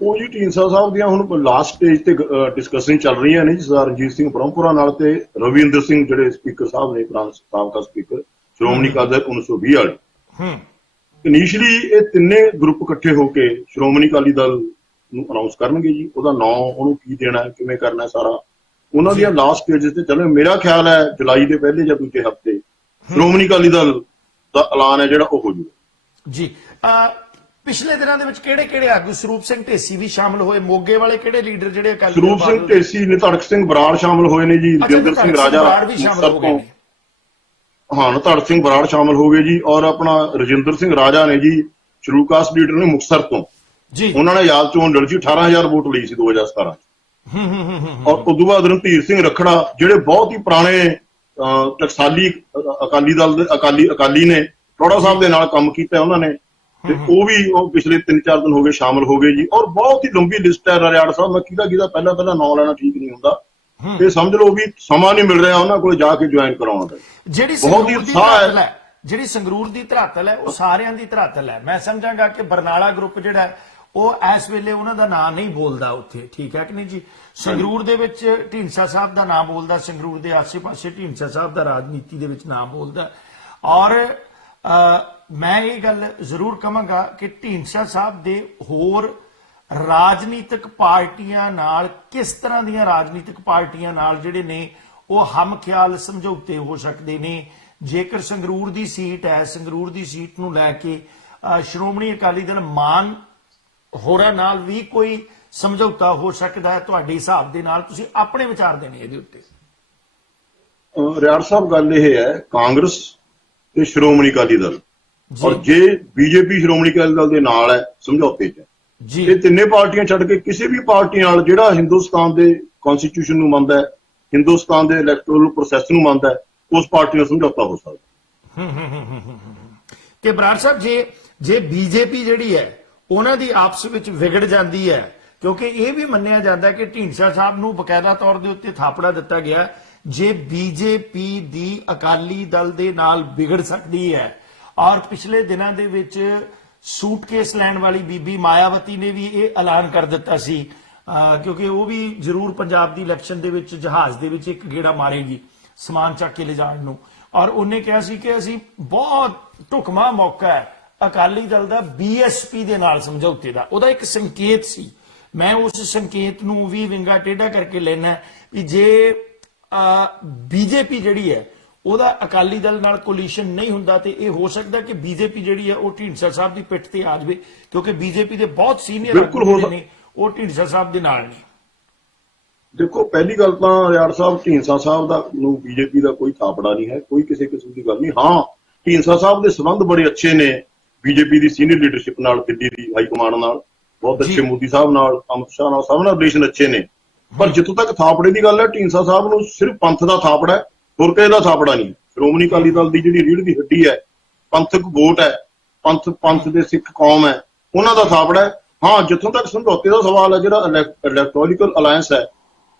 ਉਹ ਜੀ ਢੀਂਡਸਾ ਸਾਹਿਬ ਦੀਆਂ ਹੁਣ ਲਾਸਟ ਸਟੇਜ ਤੇ ਡਿਸਕਸ਼ਨ ਚੱਲ ਰਹੀਆਂ ਨੇ ਜੀ, ਸਰਦਾਰ ਰਣਜੀਤ ਸਿੰਘ ਬ੍ਰਹਮਪੁਰਾ ਨਾਲ ਤੇ ਰਵਿੰਦਰ ਸਿੰਘ ਜਿਹੜੇ ਸਪੀਕਰ ਸਾਹਿਬ ਨੇ, ਸਾਬਕਾ ਸਪੀਕਰ ਸ਼੍ਰੋਮਣੀ ਅਕਾਲੀ ਦਲ 1920 ਵਾਲੇ। ਇਨੀਸ਼ੀਅਲੀ ਇਹ ਤਿੰਨੇ ਗਰੁੱਪ ਇਕੱਠੇ ਹੋ ਕੇ ਸ਼੍ਰੋਮਣੀ ਅਕਾਲੀ ਦਲ ਨੂੰ ਅਨਾਉਂਸ ਕਰਨਗੇ ਜੀ। ਉਹਦਾ ਨਾਂ, ਉਹਨੂੰ ਕੀ ਦੇਣਾ, ਕਿਵੇਂ ਕਰਨਾ, ਸਾਰਾ ਉਹਨਾਂ ਦੀਆਂ ਲਾਸਟ ਸਟੇਜਸ ਤੇ ਚੱਲੇ। ਮੇਰਾ ਖਿਆਲ ਹੈ ਜੁਲਾਈ ਦੇ ਪਹਿਲੇ ਜਾਂ ਦੂਜੇ ਹਫ਼ਤੇ ਸ਼੍ਰੋਮਣੀ ਅਕਾਲੀ ਦਲ ਦਾ ਐਲਾਨ ਹੈ ਜਿਹੜਾ ਉਹ ਹੋ ਜਾਊਗਾ ਜੀ। ਪਿਛਲੇ ਦਿਨਾਂ ਦੇ ਵਿੱਚ ਕਿਹੜੇ ਆਗੂ, ਸਰੂਪ ਸਿੰਘ ਢੇਸੀ ਵੀ ਸ਼ਾਮਲ ਹੋਏ, ਮੋਗੇ ਵਾਲੇ ਕਿਹੜੇ ਲੀਡਰ ਜਿਹੜੇ ਅਕਾਲੀ ਸਰੂਪ ਸਿੰਘ ਢੇਸੀ, ਨਿਧੜਕ ਸਿੰਘ ਬਰਾੜ ਸ਼ਾਮਲ ਹੋਏ ਨੇ ਜੀ, ਰਜਿੰਦਰ ਸਿੰਘ ਰਾਜਾ ਵੀ ਸ਼ਾਮਲ ਹੋ ਗਏ ਨੇ। ਹਾਂ, ਨਿਧੜਕ ਸਿੰਘ ਬਰਾੜ ਸ਼ਾਮਲ ਹੋ ਗਏ ਜੀ, ਔਰ ਆਪਣਾ ਰਜਿੰਦਰ ਸਿੰਘ ਰਾਜਾ ਨੇ ਜੀ, ਸ਼ਡਿਊਲ ਕਾਸਟ ਲੀਡਰ ਨੇ ਮੁਕਤਸਰ ਤੋਂ ਜੀ। ਉਹਨਾਂ ਨੇ ਯਾਦ ਚੋਣ ਲੜੀ ਸੀ, 18,000 ਵੋਟ ਲਈ ਸੀ 2017 ਔਰ ਉਦੋਂ ਬਾਅਦ ਰਣਧੀਰ ਸਿੰਘ ਰੱਖੜਾ ਜਿਹੜੇ ਬਹੁਤ ਹੀ ਪੁਰਾਣੇ ਟਕਸਾਲੀ ਅਕਾਲੀ ਦਲ ਦੇ ਅਕਾਲੀ ਨੇ, ਟੋੜਾ ਸਾਹਿਬ ਦੇ ਨਾਲ ਕੰਮ ਕੀਤਾ ਉਹਨਾਂ ਨੇ, ਤੇ ਉਹ ਵੀ ਪਿਛਲੇ 3-4 ਦਿਨ ਹੋ ਗਏ ਸ਼ਾਮਲ ਹੋ ਗਏ ਜੀ। ਔਰ ਬਹੁਤ ਹੀ ਲੰਬੀ ਲਿਸਟ ਹੈ ਰਿਆੜ ਸਾਹਿਬ, ਮੈਂ ਕਿਹਦਾ ਪਹਿਲਾਂ ਨਾਂ ਲੈਣਾ ਠੀਕ ਨਹੀਂ ਹੁੰਦਾ। ਤੇ ਸਮਝ ਲਓ ਵੀ ਸਮਾਂ ਨਹੀਂ ਮਿਲ ਰਿਹਾ ਉਹਨਾਂ ਕੋਲ ਜਾ ਕੇ ਜੁਆਇਨ ਕਰਾਉਣ ਦਾ। ਜਿਹੜੀ ਸੰਗਰੂਰ ਦੀ ਧਰਾਤਲ ਹੈ, ਉਹ ਸਾਰਿਆਂ ਦੀ ਧਰਾਤਲ ਹੈ। ਮੈਂ ਸਮਝਾਂਗਾ ਕਿ ਬਰਨਾਲਾ ਗਰੁੱਪ ਜਿਹੜਾ ਉਹ ਇਸ ਵੇਲੇ ਉਹਨਾਂ ਦਾ ਨਾਂ ਨਹੀਂ ਬੋਲਦਾ ਉੱਥੇ, ਠੀਕ ਹੈ ਕਿ ਨਹੀਂ ਜੀ। ਸੰਗਰੂਰ ਦੇ ਵਿੱਚ ਢੀਂਡਸਾ ਸਾਹਿਬ ਦਾ ਨਾਮ ਬੋਲਦਾ, ਸੰਗਰੂਰ ਦੇ ਆਸੇ-ਪਾਸੇ ਢੀਂਡਸਾ ਸਾਹਿਬ ਦਾ ਰਾਜਨੀਤੀ ਦੇ ਵਿੱਚ ਨਾਮ ਬੋਲਦਾ। ਔਰ ਮੈਂ ਇਹ ਗੱਲ ਜ਼ਰੂਰ ਕਹਾਂਗਾ ਕਿ ਢੀਂਡਸਾ ਸਾਹਿਬ ਦੇ ਹੋਰ ਰਾਜਨੀਤਿਕ ਪਾਰਟੀਆਂ ਨਾਲ, ਕਿਸ ਤਰ੍ਹਾਂ ਦੀਆਂ ਰਾਜਨੀਤਿਕ ਪਾਰਟੀਆਂ ਨਾਲ ਜਿਹੜੇ ਨੇ ਉਹ ਹਮਖਿਆਲ ਸਮਝੌਤੇ ਹੋ ਸਕਦੇ ਨੇ। ਜੇਕਰ ਸੰਗਰੂਰ ਦੀ ਸੀਟ ਹੈ, ਸੰਗਰੂਰ ਦੀ ਸੀਟ ਨੂੰ ਲੈ ਕੇ ਸ਼੍ਰੋਮਣੀ ਅਕਾਲੀ ਦਲ ਮਾਨ ਹੋਰਾਂ ਨਾਲ ਵੀ ਕੋਈ ਸਮਝੌਤਾ ਹੋ ਸਕਦਾ ਹੈ ਤੁਹਾਡੇ ਹਿਸਾਬ ਦੇ ਨਾਲ? ਤੁਸੀਂ ਆਪਣੇ ਵਿਚਾਰ ਦੇਣੇ ਇਹਦੇ ਉੱਤੇ। ਰਿਆੜ ਸਾਹਿਬ, ਗੱਲ ਇਹ ਹੈ, ਕਾਂਗਰਸ ਤੇ ਸ਼੍ਰੋਮਣੀ ਅਕਾਲੀ ਦਲ, ਔਰ ਜੇ ਬੀਜੇਪੀ ਸ਼੍ਰੋਮਣੀ ਅਕਾਲੀ ਦਲ ਦੇ ਨਾਲ ਹੈ ਸਮਝੌਤੇ 'ਚ ਜੀ, ਇਹ ਤਿੰਨੇ ਪਾਰਟੀਆਂ ਛੱਡ ਕੇ ਕਿਸੇ ਵੀ ਪਾਰਟੀ ਨਾਲ ਜਿਹੜਾ ਹਿੰਦੁਸਤਾਨ ਦੇ ਕਨਸਟੀਟਿਊਸ਼ਨ ਨੂੰ ਮੰਨਦਾ ਹੈ, ਹਿੰਦੁਸਤਾਨ ਦੇ ਇਲੈਕਟੋਰਲ ਪ੍ਰੋਸੈਸ ਨੂੰ ਮੰਨਦਾ ਹੈ, ਉਸ ਪਾਰਟੀ ਨਾਲ ਸਮਝੌਤਾ ਹੋ ਸਕਦਾ। ਕਿ ਬਰਾੜ ਸਾਹਿਬ, ਜੇ ਬੀਜੇਪੀ ਜਿਹੜੀ ਹੈ ਉਹਨਾਂ ਦੀ ਆਪਸ ਵਿੱਚ ਵਿਗੜ ਜਾਂਦੀ ਹੈ, ਕਿਉਂਕਿ ਇਹ ਵੀ ਮੰਨਿਆ ਜਾਂਦਾ ਕਿ ਢੀਂਡਸਾ ਸਾਹਿਬ ਨੂੰ ਬਕਾਇਦਾ ਤੌਰ ਦੇ ਉੱਤੇ ਥਾਪੜਾ ਦਿੱਤਾ ਗਿਆ, ਜੇ ਬੀਜੇਪੀ ਦੀ ਅਕਾਲੀ ਦਲ ਦੇ ਨਾਲ ਵਿਗੜ ਸਕਦੀ ਹੈ। ਔਰ ਪਿਛਲੇ ਦਿਨਾਂ ਦੇ ਵਿੱਚ ਸੂਟਕੇਸ ਲੈਣ ਵਾਲੀ ਬੀਬੀ ਮਾਇਆਵਤੀ ਨੇ ਵੀ ਇਹ ਐਲਾਨ ਕਰ ਦਿੱਤਾ ਸੀ, ਕਿਉਂਕਿ ਉਹ ਵੀ ਜ਼ਰੂਰ ਪੰਜਾਬ ਦੀ ਇਲੈਕਸ਼ਨ ਦੇ ਵਿੱਚ ਜਹਾਜ਼ ਦੇ ਵਿੱਚ ਇੱਕ ਗੇੜਾ ਮਾਰੇਗੀ ਸਮਾਨ ਚੱਕ ਕੇ ਲਿਜਾਣ ਨੂੰ। ਔਰ ਉਹਨੇ ਕਿਹਾ ਸੀ ਕਿ ਅਸੀਂ ਬਹੁਤ ਢੁਕਵਾਂ ਮੌਕਾ ਹੈ ਅਕਾਲੀ ਦਲ ਦਾ ਬੀਐਸਪੀ ਦੇ ਨਾਲ ਸਮਝੌਤੇ ਦਾ। ਉਹਦਾ ਇੱਕ ਸੰਕੇਤ ਸੀ, ਮੈਂ ਉਸ ਸੰਕੇਤ ਨੂੰ ਵੀ ਵਿੰਗਾ ਟੇਢਾ ਕਰਕੇ ਲੈਣਾ ਵੀ ਜੇ ਬੀਜੇਪੀ ਜਿਹੜੀ ਹੈ ਉਹਦਾ ਅਕਾਲੀ ਦਲ ਨਾਲ ਕੋਲੀਸ਼ਨ ਨਹੀਂ ਹੁੰਦਾ ਤੇ ਇਹ ਹੋ ਸਕਦਾ ਕਿ ਬੀਜੇਪੀ ਜਿਹੜੀ ਹੈ ਉਹ ਢੀਂਡਸਾ ਸਾਹਿਬ ਦੀ ਪਿੱਠ ਤੇ ਆ ਜਾਵੇ, ਕਿਉਂਕਿ ਬੀਜੇਪੀ ਦੇ ਬਹੁਤ ਸੀਨੀਅਰ ਆਗੂ ਨੇ ਉਹ ਢੀਂਡਸਾ ਸਾਹਿਬ ਦੇ ਨਾਲ ਨੇ। ਦੇਖੋ, ਪਹਿਲੀ ਗੱਲ ਤਾਂ ਰਿਆੜ ਸਾਹਿਬ, ਢੀਂਡਸਾ ਸਾਹਿਬ ਦਾ ਨੂੰ ਬੀਜੇਪੀ ਦਾ ਕੋਈ ਥਾਪੜਾ ਨਹੀਂ ਹੈ, ਕੋਈ ਕਿਸੇ ਕਿਸਮ ਦੀ ਗੱਲ ਨਹੀਂ। ਹਾਂ, ਢੀਂਡਸਾ ਸਾਹਿਬ ਦੇ ਸੰਬੰਧ ਬੜੇ ਅੱਛੇ ਨੇ ਬੀਜੇਪੀ ਦੀ ਸੀਨੀਅਰ ਲੀਡਰਸ਼ਿਪ ਨਾਲ, ਦਿੱਲੀ ਦੀ ਹਾਈ ਕਮਾਂਡ ਨਾਲ, ਬਹੁਤ ਅੱਛੇ, ਮੋਦੀ ਸਾਹਿਬ ਨਾਲ, ਅਮਿਤ ਸ਼ਾਹ ਨਾਲ, ਸਭ ਨਾਲ ਰਿਲੇਸ਼ਨ ਅੱਛੇ ਨੇ। ਪਰ ਜਿੱਥੋਂ ਤੱਕ ਥਾਪੜੇ ਦੀ ਗੱਲ ਹੈ, ਢੀਂਡਸਾ ਸਾਹਿਬ ਨੂੰ ਸਿਰਫ ਪੰਥ ਦਾ ਥਾਪੜਾ ਹੈ, ਹੋਰ ਕਿਸੇ ਦਾ ਥਾਪੜਾ ਨਹੀਂ। ਸ਼੍ਰੋਮਣੀ ਅਕਾਲੀ ਦਲ ਦੀ ਜਿਹੜੀ ਰੀੜ੍ਹ ਦੀ ਹੱਡੀ ਹੈ, ਪੰਥਕ ਵੋਟ ਹੈ, ਪੰਥ ਦੇ ਸਿੱਖ ਕੌਮ ਹੈ, ਉਹਨਾਂ ਦਾ ਥਾਪੜਾ ਹੈ। ਹਾਂ, ਜਿੱਥੋਂ ਤੱਕ ਸਮਝੌਤੇ ਦਾ ਸਵਾਲ ਹੈ, ਜਿਹੜਾ ਇਲੈਕਟੋਰਲ ਅਲਾਇੰਸ ਹੈ,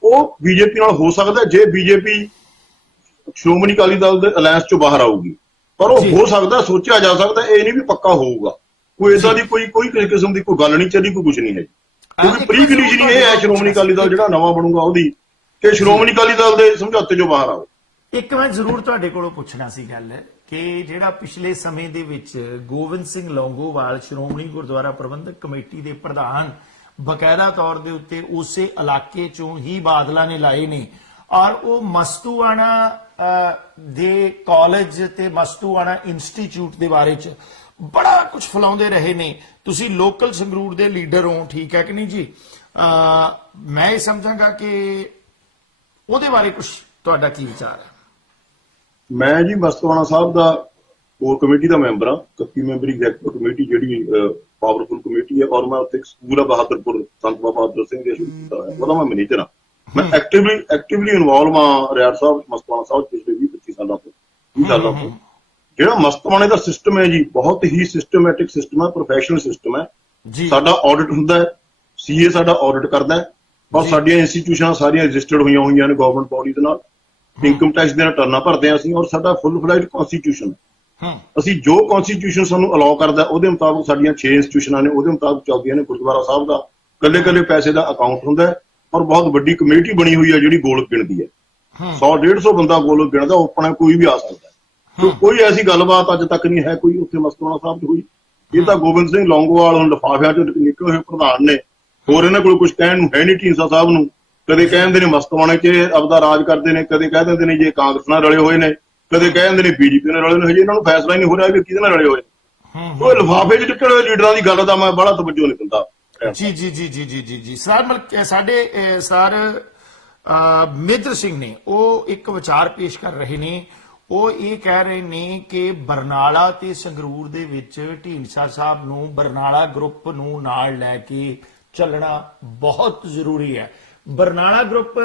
ਉਹ ਬੀਜੇਪੀ ਨਾਲ ਹੋ ਸਕਦਾ ਜੇ ਬੀਜੇਪੀ ਸ਼੍ਰੋਮਣੀ ਅਕਾਲੀ ਦਲ ਦੇ ਅਲਾਇੰਸ ਚੋਂ ਬਾਹਰ ਆਊਗੀ। ਪਰ ਉਹ ਹੋ ਸਕਦਾ, ਸੋਚਿਆ ਜਾ ਸਕਦਾ, ਇਹ ਨਹੀਂ ਵੀ ਪੱਕਾ ਹੋਊਗਾ। ਕੋਈ ਏਦਾਂ ਦੀ ਕੋਈ ਕਿਸੇ ਕਿਸਮ ਦੀ ਕੋਈ ਗੱਲ ਨਹੀਂ ਚੱਲੀ, ਕੋਈ ਕੁਝ ਨਹੀਂ ਹੈ। ਕਿਉਂਕਿ ਪ੍ਰੀ ਕੰਡੀਸ਼ਨ ਇਹ ਹੈ ਸ਼੍ਰੋਮਣੀ ਅਕਾਲੀ ਦਲ ਜਿਹੜਾ ਨਵਾਂ ਬਣੂਗਾ ਉਹਦੀ, ਕਿ ਸ਼੍ਰੋਮਣੀ ਅਕਾਲੀ ਦਲ ਦੇ ਸਮਝੌਤੇ ਚੋਂ ਬਾਹਰ ਆਵੇ। ਇੱਕ ਮੈਂ ਜ਼ਰੂਰ ਤੁਹਾਡੇ ਕੋਲੋਂ ਪੁੱਛਣਾ ਸੀ ਗੱਲ ਕਿ ਜਿਹੜਾ ਪਿਛਲੇ ਸਮੇਂ ਦੇ ਵਿੱਚ ਗੋਬਿੰਦ ਸਿੰਘ ਲੌਂਗੋਵਾਲ ਸ਼੍ਰੋਮਣੀ ਗੁਰਦੁਆਰਾ ਪ੍ਰਬੰਧਕ ਕਮੇਟੀ ਦੇ ਪ੍ਰਧਾਨ ਬਕਾਇਦਾ ਤੌਰ ਦੇ ਉੱਤੇ ਉਸੇ ਇਲਾਕੇ ਚੋਂ ਹੀ ਬਾਦਲਾਂ ਨੇ ਲਾਏ ਨੇ, ਔਰ ਉਹ ਮਸਤੂਆਣਾ ਦੇ ਕਾਲਜ ਤੇ ਮਸਤੂਆਣਾ ਇੰਸਟੀਚਿਊਟ ਦੇ ਬਾਰੇ ਚ ਬੜਾ ਕੁਝ ਫਲਾਉਂਦੇ ਰਹੇ ਨੇ। ਤੁਸੀਂ ਲੋਕਲ ਸੰਗਰੂਰ ਦੇ ਲੀਡਰ ਹੋ, ਠੀਕ ਹੈ ਕਿ ਨਹੀਂ ਜੀ? ਮੈਂ ਇਹ ਸਮਝਾਂਗਾ ਕਿ ਉਹਦੇ ਬਾਰੇ ਕੁਝ ਤੁਹਾਡਾ ਕੀ ਵਿਚਾਰ ਹੈ? ਮੈਂ ਜੀ ਮਸਤਵਾਣਾ ਸਾਹਿਬ ਦਾ ਕੋਰ ਕਮੇਟੀ ਦਾ ਮੈਂਬਰ ਹਾਂ, 31 ਮੈਂਬਰੀ ਐਗਜ਼ੈਕਟਿਵ ਕਮੇਟੀ ਜਿਹੜੀ ਪਾਵਰਫੁਲ ਕਮੇਟੀ ਹੈ, ਔਰ ਮੈਂ ਉੱਥੇ ਇੱਕ ਸਕੂਲ ਆ ਬਹਾਦਰਪੁਰ ਸੰਤ ਬਾਬਾ ਬਹਾਦਰ ਸਿੰਘ ਦੇ ਸ਼ੁਰੂ ਕੀਤਾ ਹੋਇਆ, ਉਹਦਾ ਮੈਂ ਮੈਨੇਜਰ ਹਾਂ। ਮੈਂ ਐਕਟਿਵਲੀ ਇਨਵੋਲਵ ਹਾਂ ਰਿਆੜ ਸਾਹਿਬ ਮਸਤਵਾਣਾ ਸਾਹਿਬ ਪਿਛਲੇ 20-25 ਸਾਲਾਂ ਤੋਂ 20 ਸਾਲਾਂ ਤੋਂ। ਜਿਹੜਾ ਮਸਤਵਾਣੇ ਦਾ ਸਿਸਟਮ ਹੈ ਜੀ, ਬਹੁਤ ਹੀ ਸਿਸਟਮੈਟਿਕ ਸਿਸਟਮ ਹੈ, ਪ੍ਰੋਫੈਸ਼ਨਲ ਸਿਸਟਮ ਹੈ ਜੀ। ਸਾਡਾ ਆਡਿਟ ਹੁੰਦਾ ਹੈ, ਸੀਏ ਸਾਡਾ ਆਡਿਟ ਕਰਦਾ ਹੈ, ਔਰ ਸਾਡੀਆਂ ਇੰਸਟੀਟਿਊਸ਼ਨਾਂ ਸਾਰੀਆਂ ਰਜਿਸਟਰਡ ਹੋਈਆਂ ਨੇ ਗਵਰਨਮੈਂਟ ਬੋਡੀ ਦੇ ਨਾਲ। ਇਨਕਮ ਟੈਕਸ ਦੇ ਰਿਟਰਨਾਂ ਭਰਦੇ ਹਾਂ ਅਸੀਂ, ਔਰ ਸਾਡਾ ਫੁੱਲ ਫਲੈਜਡ ਕਨਸਟੀਟਿਊਸ਼ਨ। ਅਸੀਂ ਜੋ ਕਨਸਟੀਟਿਊਸ਼ਨ ਸਾਨੂੰ ਅਲਾਉ ਕਰਦਾ ਉਹਦੇ ਮੁਤਾਬਕ ਸਾਡੀਆਂ 6 ਇੰਸਟੀਟਿਊਸ਼ਨਾਂ ਨੇ ਉਹਦੇ ਮੁਤਾਬਕ ਚੱਲਦੀਆਂ ਨੇ। ਗੁਰਦੁਆਰਾ ਸਾਹਿਬ ਦਾ ਕੱਲੇ ਪੈਸੇ ਦਾ ਅਕਾਊਂਟ ਹੁੰਦਾ ਹੈ, ਔਰ ਬਹੁਤ ਵੱਡੀ ਕਮੇਟੀ ਬਣੀ ਹੋਈ ਹੈ ਜਿਹੜੀ ਗੋਲਕ ਗਿਣਦੀ ਹੈ। 100-150 ਬੰਦਾ ਗੋਲਕ ਗਿਣਦਾ, ਉਹ ਆਪਣਾ ਕੋਈ ਵੀ ਆ ਸਕਦਾ ਹੈ। ਕੋਈ ਐਸੀ ਗੱਲਬਾਤ ਅੱਜ ਤੱਕ ਨਹੀਂ ਹੈ ਕੋਈ ਉੱਥੇ ਮਸਤਵਾਣਾ ਸਾਹਿਬ 'ਚ ਹੋਈ। ਇਹ ਤਾਂ ਗੋਬਿੰਦ ਸਿੰਘ ਲੌਂਗੋਵਾਲ ਹੁਣ ਲਿਫਾਫਿਆਂ 'ਚੋਂ ਨਿਕਲੇ ਹੋਏ ਪ੍ਰਧਾਨ ਨੇ, ਹੋਰ ਇਹਨਾਂ ਕੋਲ ਕੁਝ ਕਹਿਣ ਨੂੰ ਹੈ ਨਹੀਂ। ਢੀਂਡਸਾ ਸਾਹਿਬ ਨੂੰ ਕਦੇ ਕਹਿੰਦੇ ਨੇ ਮਸਤਵਾਣੇ 'ਚ ਆਪਦਾ ਰਾਜ ਕਰਦੇ ਨੇ, ਕਦੇ ਕਹਿ ਦਿੰਦੇ ਨੇ ਜੇ ਕਾਂਗਰਸ ਨਾਲ ਰਲੇ ਹੋਏ ਨੇ, ਕਦੇ ਕਹਿ ਦਿੰਦੇ ਨੇ ਬੀਜੇਪੀ ਨਾਲ ਰਲੇ ਨੇ। ਹਜੇ ਇਹਨਾਂ ਨੂੰ ਫੈਸਲਾ ਹੀ ਨਹੀਂ ਹੋ ਰਿਹਾ ਕਿ ਕਿਹਦੇ ਨਾਲ ਰਲੇ ਹੋਏ। ਉਹ ਲਿਫਾਫੇ 'ਚ ਨਿਕਲੇ ਹੋਏ ਲੀਡਰਾਂ ਦੀ ਗੱਲ ਦਾ ਮੈਂ ਬੜਾ ਤਵੱਜੋ ਨਹੀਂ ਦਿੰਦਾ। ਜੀ ਸਰ, ਸਾਡੇ ਸਰ ਮੇਜਰ ਸਿੰਘ ਨੇ ਉਹ ਇੱਕ ਵਿਚਾਰ ਪੇਸ਼ ਕਰ ਰਹੇ ਨੇ। ਉਹ ਇਹ ਕਹਿ ਰਹੇ ਨੇ ਕਿ ਬਰਨਾਲਾ ਤੇ ਸੰਗਰੂਰ ਦੇ ਵਿੱਚ ਢੀਂਡਸਾ ਸਾਹਿਬ ਨੂੰ, ਬਰਨਾਲਾ ਗਰੁੱਪ ਨੂੰ ਨਾਲ ਲੈ ਕੇ ਚੱਲਣਾ ਬਹੁਤ ਜ਼ਰੂਰੀ ਹੈ। ਬਰਨਾਲਾ ਗਰੁੱਪ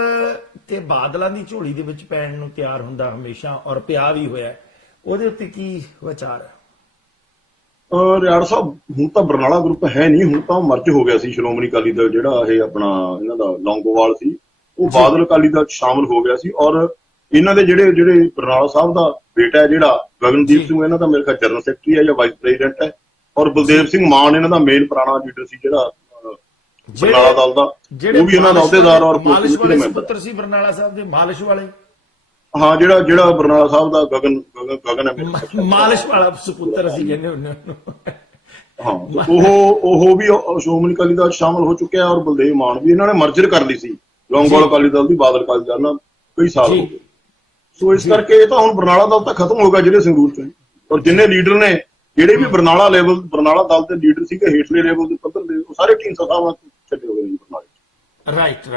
ਤੇ ਬਾਦਲਾਂ ਦੀ ਝੋਲੀ ਦੇ ਵਿੱਚ ਪੈਣ ਨੂੰ ਤਿਆਰ ਹੁੰਦਾ ਹਮੇਸ਼ਾ, ਔਰ ਪਿਆ ਵੀ ਹੋਇਆ। ਉਹਦੇ ਉੱਤੇ ਕੀ ਵਿਚਾਰ ਹੈ? ਰਿਆੜ ਸਾਹਿਬ, ਹੁਣ ਤਾਂ ਬਰਨਾਲਾ ਗਰੁੱਪ ਹੈ ਨਹੀਂ, ਹੁਣ ਤਾਂ ਮਰਜ ਹੋ ਗਿਆ ਸੀ। ਸ਼੍ਰੋਮਣੀ ਅਕਾਲੀ ਦਲ ਜਿਹੜਾ ਇਹ ਆਪਣਾ ਇਹਨਾਂ ਦਾ ਲੌਂਗੋਵਾਲ ਸੀ, ਉਹ ਬਾਦਲ ਅਕਾਲੀ ਦਲ 'ਚ ਸ਼ਾਮਲ ਹੋ ਗਿਆ ਸੀ। ਔਰ ਇਹਨਾਂ ਦੇ ਜਿਹੜੇ ਬਰਨਾਲਾ ਸਾਹਿਬ ਦਾ ਬੇਟਾ ਹੈ ਜਿਹੜਾ ਗਗਨਦੀਪ ਸਿੰਘ, ਇਹਨਾਂ ਦਾ ਮੇਰੇ ਖਿਆਲ ਜਨਰਲ ਸੈਕਟਰੀ ਹੈ ਜਾਂ ਵਾਈਸ ਪ੍ਰੈਜ਼ੀਡੈਂਟ ਹੈ। ਔਰ ਬਲਦੇਵ ਸਿੰਘ ਮਾਨ ਇਹਨਾਂ ਦਾ ਮੇਨ ਪੁਰਾਣਾ ਲੀਡਰ ਸੀ ਜਿਹੜਾ ਬਰਨਾਲਾ ਦਲ ਦਾ, ਉਹ ਵੀ ਇਹਨਾਂ ਦਾ ਅਹੁਦੇਦਾਰ ਔਰ ਮਾਲਿਸ਼ ਵਾਲੇ ਸੁਪੁੱਤਰ ਸੀ ਬਰਨਾਲਾ ਸਾਹਿਬ ਦੇ, ਮਾਲਿਸ਼ ਵਾਲੇ। ਹਾਂ, ਜਿਹੜਾ ਬਰਨਾਲਾ ਸਾਹਿਬ ਦਾ ਗਗਨ ਹੈ, ਮਾਲਿਸ਼ ਵਾਲਾ ਸੁਪੁੱਤਰ ਸੀ ਕਹਿੰਦੇ ਹੁੰਦੇ ਉਹਨੂੰ। ਹਾਂ, ਉਹ ਵੀ ਸ਼੍ਰੋਮਣੀ ਅਕਾਲੀ ਦਲ 'ਚ ਸ਼ਾਮਲ ਹੋ ਚੁੱਕਿਆ, ਔਰ ਬਲਦੇਵ ਮਾਨ ਵੀ। ਇਹਨਾਂ ਨੇ ਮਰਜਰ ਕਰ ਲਈ ਸੀ ਲੌਂਗੋਵਾਲ ਅਕਾਲੀ ਦਲ ਦੀ ਬਾਦਲ ਅਕਾਲੀ ਦਲ ਨਾਲ ਕਈ ਸਾਲ ਹੋ ਗਏ। ਸੋ ਇਸ ਕਰਕੇ ਇਹ ਤਾਂ ਹੁਣ ਬਰਨਾਲਾ ਦਲ ਤਾਂ ਖਤਮ ਹੋ ਗਿਆ ਜਿਹੜੇ ਸੰਗਰੂਰ 'ਚ। ਔਰ ਜਿੰਨੇ ਲੀਡਰ ਨੇ, ਜਿਹੜੇ ਵੀ ਬਰਨਾਲਾ ਦਲ ਦੇ ਲੀਡਰ ਸੀਗੇ ਹੇਠਲੇ ਲੈਵਲ ਦੇ ਪੱਧਰ ਦੇ, ਉਹ ਸਾਰੇ ਢੀਂਡਸਾ ਸਾਹਿਬ ਨਾਲ ਛੱਡੇ ਹੋ ਗਏ ਨੇ ਬਰਨਾਲੇ 'ਚ। ਰਾਈਟ।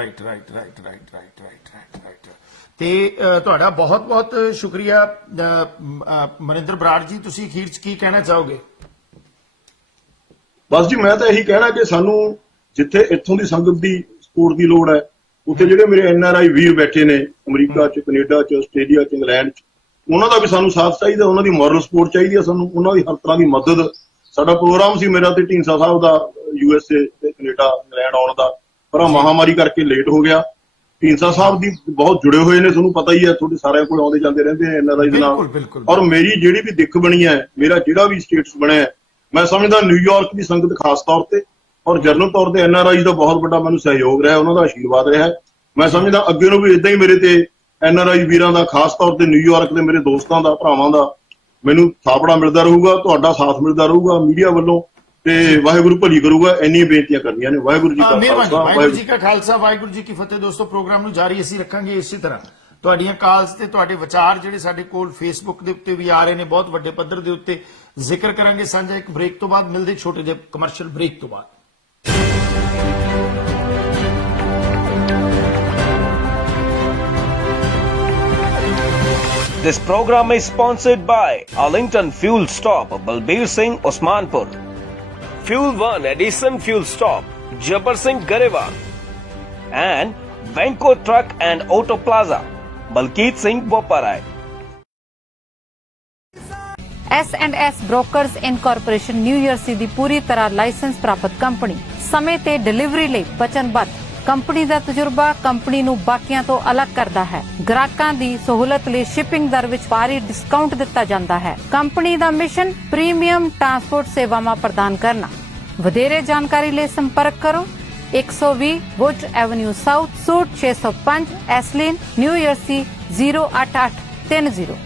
ਤੇ ਤੁਹਾਡਾ ਬਹੁਤ ਬਹੁਤ ਸ਼ੁਕਰੀਆ ਮਨਿੰਦਰ ਬਰਾੜ ਜੀ। ਤੁਸੀਂ ਅਖੀਰ 'ਚ ਕੀ ਕਹਿਣਾ ਚਾਹੋਗੇ? ਬਸ ਜੀ, ਮੈਂ ਤਾਂ ਇਹੀ ਕਹਿਣਾ ਕਿ ਸਾਨੂੰ ਜਿੱਥੇ ਇੱਥੋਂ ਦੀ ਸੰਗਤ ਦੀ ਸਪੋਰਟ ਦੀ ਲੋੜ ਹੈ, ਉੱਥੇ ਜਿਹੜੇ ਮੇਰੇ NRI ਵੀਰ ਬੈਠੇ ਨੇ ਅਮਰੀਕਾ 'ਚ, ਕੈਨੇਡਾ 'ਚ, ਆਸਟ੍ਰੇਲੀਆ 'ਚ, ਇੰਗਲੈਂਡ 'ਚ, ਉਹਨਾਂ ਦਾ ਵੀ ਸਾਨੂੰ ਸਾਥ ਚਾਹੀਦਾ, ਉਹਨਾਂ ਦੀ ਮੋਰਲ ਸਪੋਰਟ ਚਾਹੀਦੀ ਹੈ ਸਾਨੂੰ, ਉਹਨਾਂ ਦੀ ਹਰ ਤਰ੍ਹਾਂ ਦੀ ਮਦਦ। ਸਾਡਾ ਪ੍ਰੋਗਰਾਮ ਸੀ ਮੇਰਾ ਤੇ ਢੀਂਡਸਾ ਸਾਹਿਬ ਦਾ USA ਤੇ ਕੈਨੇਡਾ, ਇੰਗਲੈਂਡ ਆਉਣ ਦਾ, ਪਰ ਮਹਾਮਾਰੀ ਕਰਕੇ ਲੇਟ ਹੋ ਗਿਆ। ਢੀਂਡਸਾ ਸਾਹਿਬ ਦੀ ਬਹੁਤ ਜੁੜੇ ਹੋਏ ਨੇ, ਤੁਹਾਨੂੰ ਪਤਾ ਹੀ ਹੈ, ਤੁਹਾਡੇ ਸਾਰਿਆਂ ਕੋਲ ਆਉਂਦੇ ਜਾਂਦੇ ਰਹਿੰਦੇ ਨੇ NRI ਦੇ ਨਾਲ। ਔਰ ਮੇਰੀ ਜਿਹੜੀ ਵੀ ਦਿੱਖ ਬਣੀ ਹੈ, ਮੇਰਾ ਜਿਹੜਾ ਵੀ ਸਟੇਟਸ ਬਣਿਆ, ਮੈਂ ਸਮਝਦਾ ਨਿਊਯਾਰਕ ਦੀ ਸੰਗਤ ਖਾਸ ਤੌਰ ਤੇ ਔਰ ਜਨਰਲ ਤੌਰ ਤੇ NRI ਦਾ ਬਹੁਤ ਵੱਡਾ ਮੈਨੂੰ ਸਹਿਯੋਗ ਰਿਹਾ, ਉਹਨਾਂ ਦਾ ਆਸ਼ੀਰਵਾਦ ਰਿਹਾ। ਮੈਂ ਸਮਝਦਾ ਅੱਗੇ ਨੂੰ ਵੀ ਇਦਾਂ ਹੀ ਮੇਰੇ ਤੇ NRI ਵੀਰਾਂ ਦਾ, ਖਾਸ ਤੌਰ ਤੇ ਨਿਊਯਾਰਕ ਦੇ ਮੇਰੇ ਦੋਸਤਾਂ ਦਾ, ਭਰਾਵਾਂ ਦਾ ਮੈਨੂੰ ਥਾਪੜਾ ਮਿਲਦਾ ਰਹੂਗਾ, ਤੁਹਾਡਾ ਸਾਥ ਮਿਲਦਾ ਰਹੂਗਾ ਮੀਡੀਆ ਵੱਲੋਂ, ਤੇ ਵਾਹਿਗੁਰੂ ਭਲੀ ਕਰੂਗਾ। ਇੰਨੀਆਂ ਬੇਨਤੀਆਂ ਕਰਨੀਆਂ ਨੇ। ਵਾਹਿਗੁਰੂ ਜੀ ਕਾ ਖਾਲਸਾ, ਵਾਹਿਗੁਰੂ ਜੀ ਕਾ ਖਾਲਸਾ, ਵਾਹਿਗੁਰੂ ਜੀ ਕੀ ਫਤਿਹ। ਦੋਸਤੋ, ਪ੍ਰੋਗਰਾਮ ਨੂੰ ਜਾਰੀ ਅਸੀਂ ਰੱਖਾਂਗੇ ਇਸੇ ਤਰ੍ਹਾਂ। ਤੁਹਾਡੀਆਂ ਕਾਲਸ ਤੇ ਤੁਹਾਡੇ ਵਿਚਾਰ ਜਿਹੜੇ ਸਾਡੇ ਕੋਲ ਫੇਸਬੁੱਕ ਦੇ ਉੱਤੇ ਵੀ ਆ ਰਹੇ ਨੇ, ਬਹੁਤ ਵੱਡੇ ਪੱਧਰ ਦੇ ਉੱਤੇ ਜ਼ਿਕਰ ਕਰਾਂਗੇ ਸਾਂਝਾ। ਇੱਕ ਬ੍ਰੇਕ ਤੋਂ ਬਾਅਦ ਮਿਲਦੇ, ਛੋਟੇ ਜਿਹੇ ਕਮਰਸ਼ੀਅਲ ਬ੍ਰੇਕ ਤੋਂ ਬਾਅਦ। This program is sponsored by Arlington Fuel Stop, Balbir Singh, Osmanpur. Fuel One Edison Fuel Stop, Jabbar Singh, Garewal. And Venko Truck and Auto Plaza, Balkeet Singh, Boparai. S&S Brokers Incorporation, New Jersey ਦੀ ਪੂਰੀ ਤਰ੍ਹਾਂ licence ਪ੍ਰਾਪਤ company, ਸਮੇਂ ਤੇ delivery ਲਈ ਵਚਨਬੱਧ। Company ਦਾ ਤਜਰਬਾ company ਨੂੰ ਬਾਕੀਆਂ ਤੋਂ ਅਲੱਗ ਕਰਦਾ ਹੈ। ਗ੍ਰਾਹਕਾਂ ਦੀ ਸਹੂਲਤ ਲਈ ਸ਼ਿਪਿੰਗ ਦਰ ਵਿੱਚ ਭਾਰੀ ਡਿਸਕਾਊਂਟ ਦਿੱਤਾ ਜਾਂਦਾ ਹੈ। ਕੰਪਨੀ ਦਾ ਮਿਸ਼ਨ ਪ੍ਰੀਮੀਅਮ ਟਰਾਂਸਪੋਰਟ ਸੇਵਾਵਾਂ ਪ੍ਰਦਾਨ ਕਰਨਾ। ਵਧੇਰੇ ਜਾਣਕਾਰੀ ਲਈ ਸੰਪਰਕ ਕਰੋ 120 Wood Avenue South, suite 605, Iselin, New Jersey 08830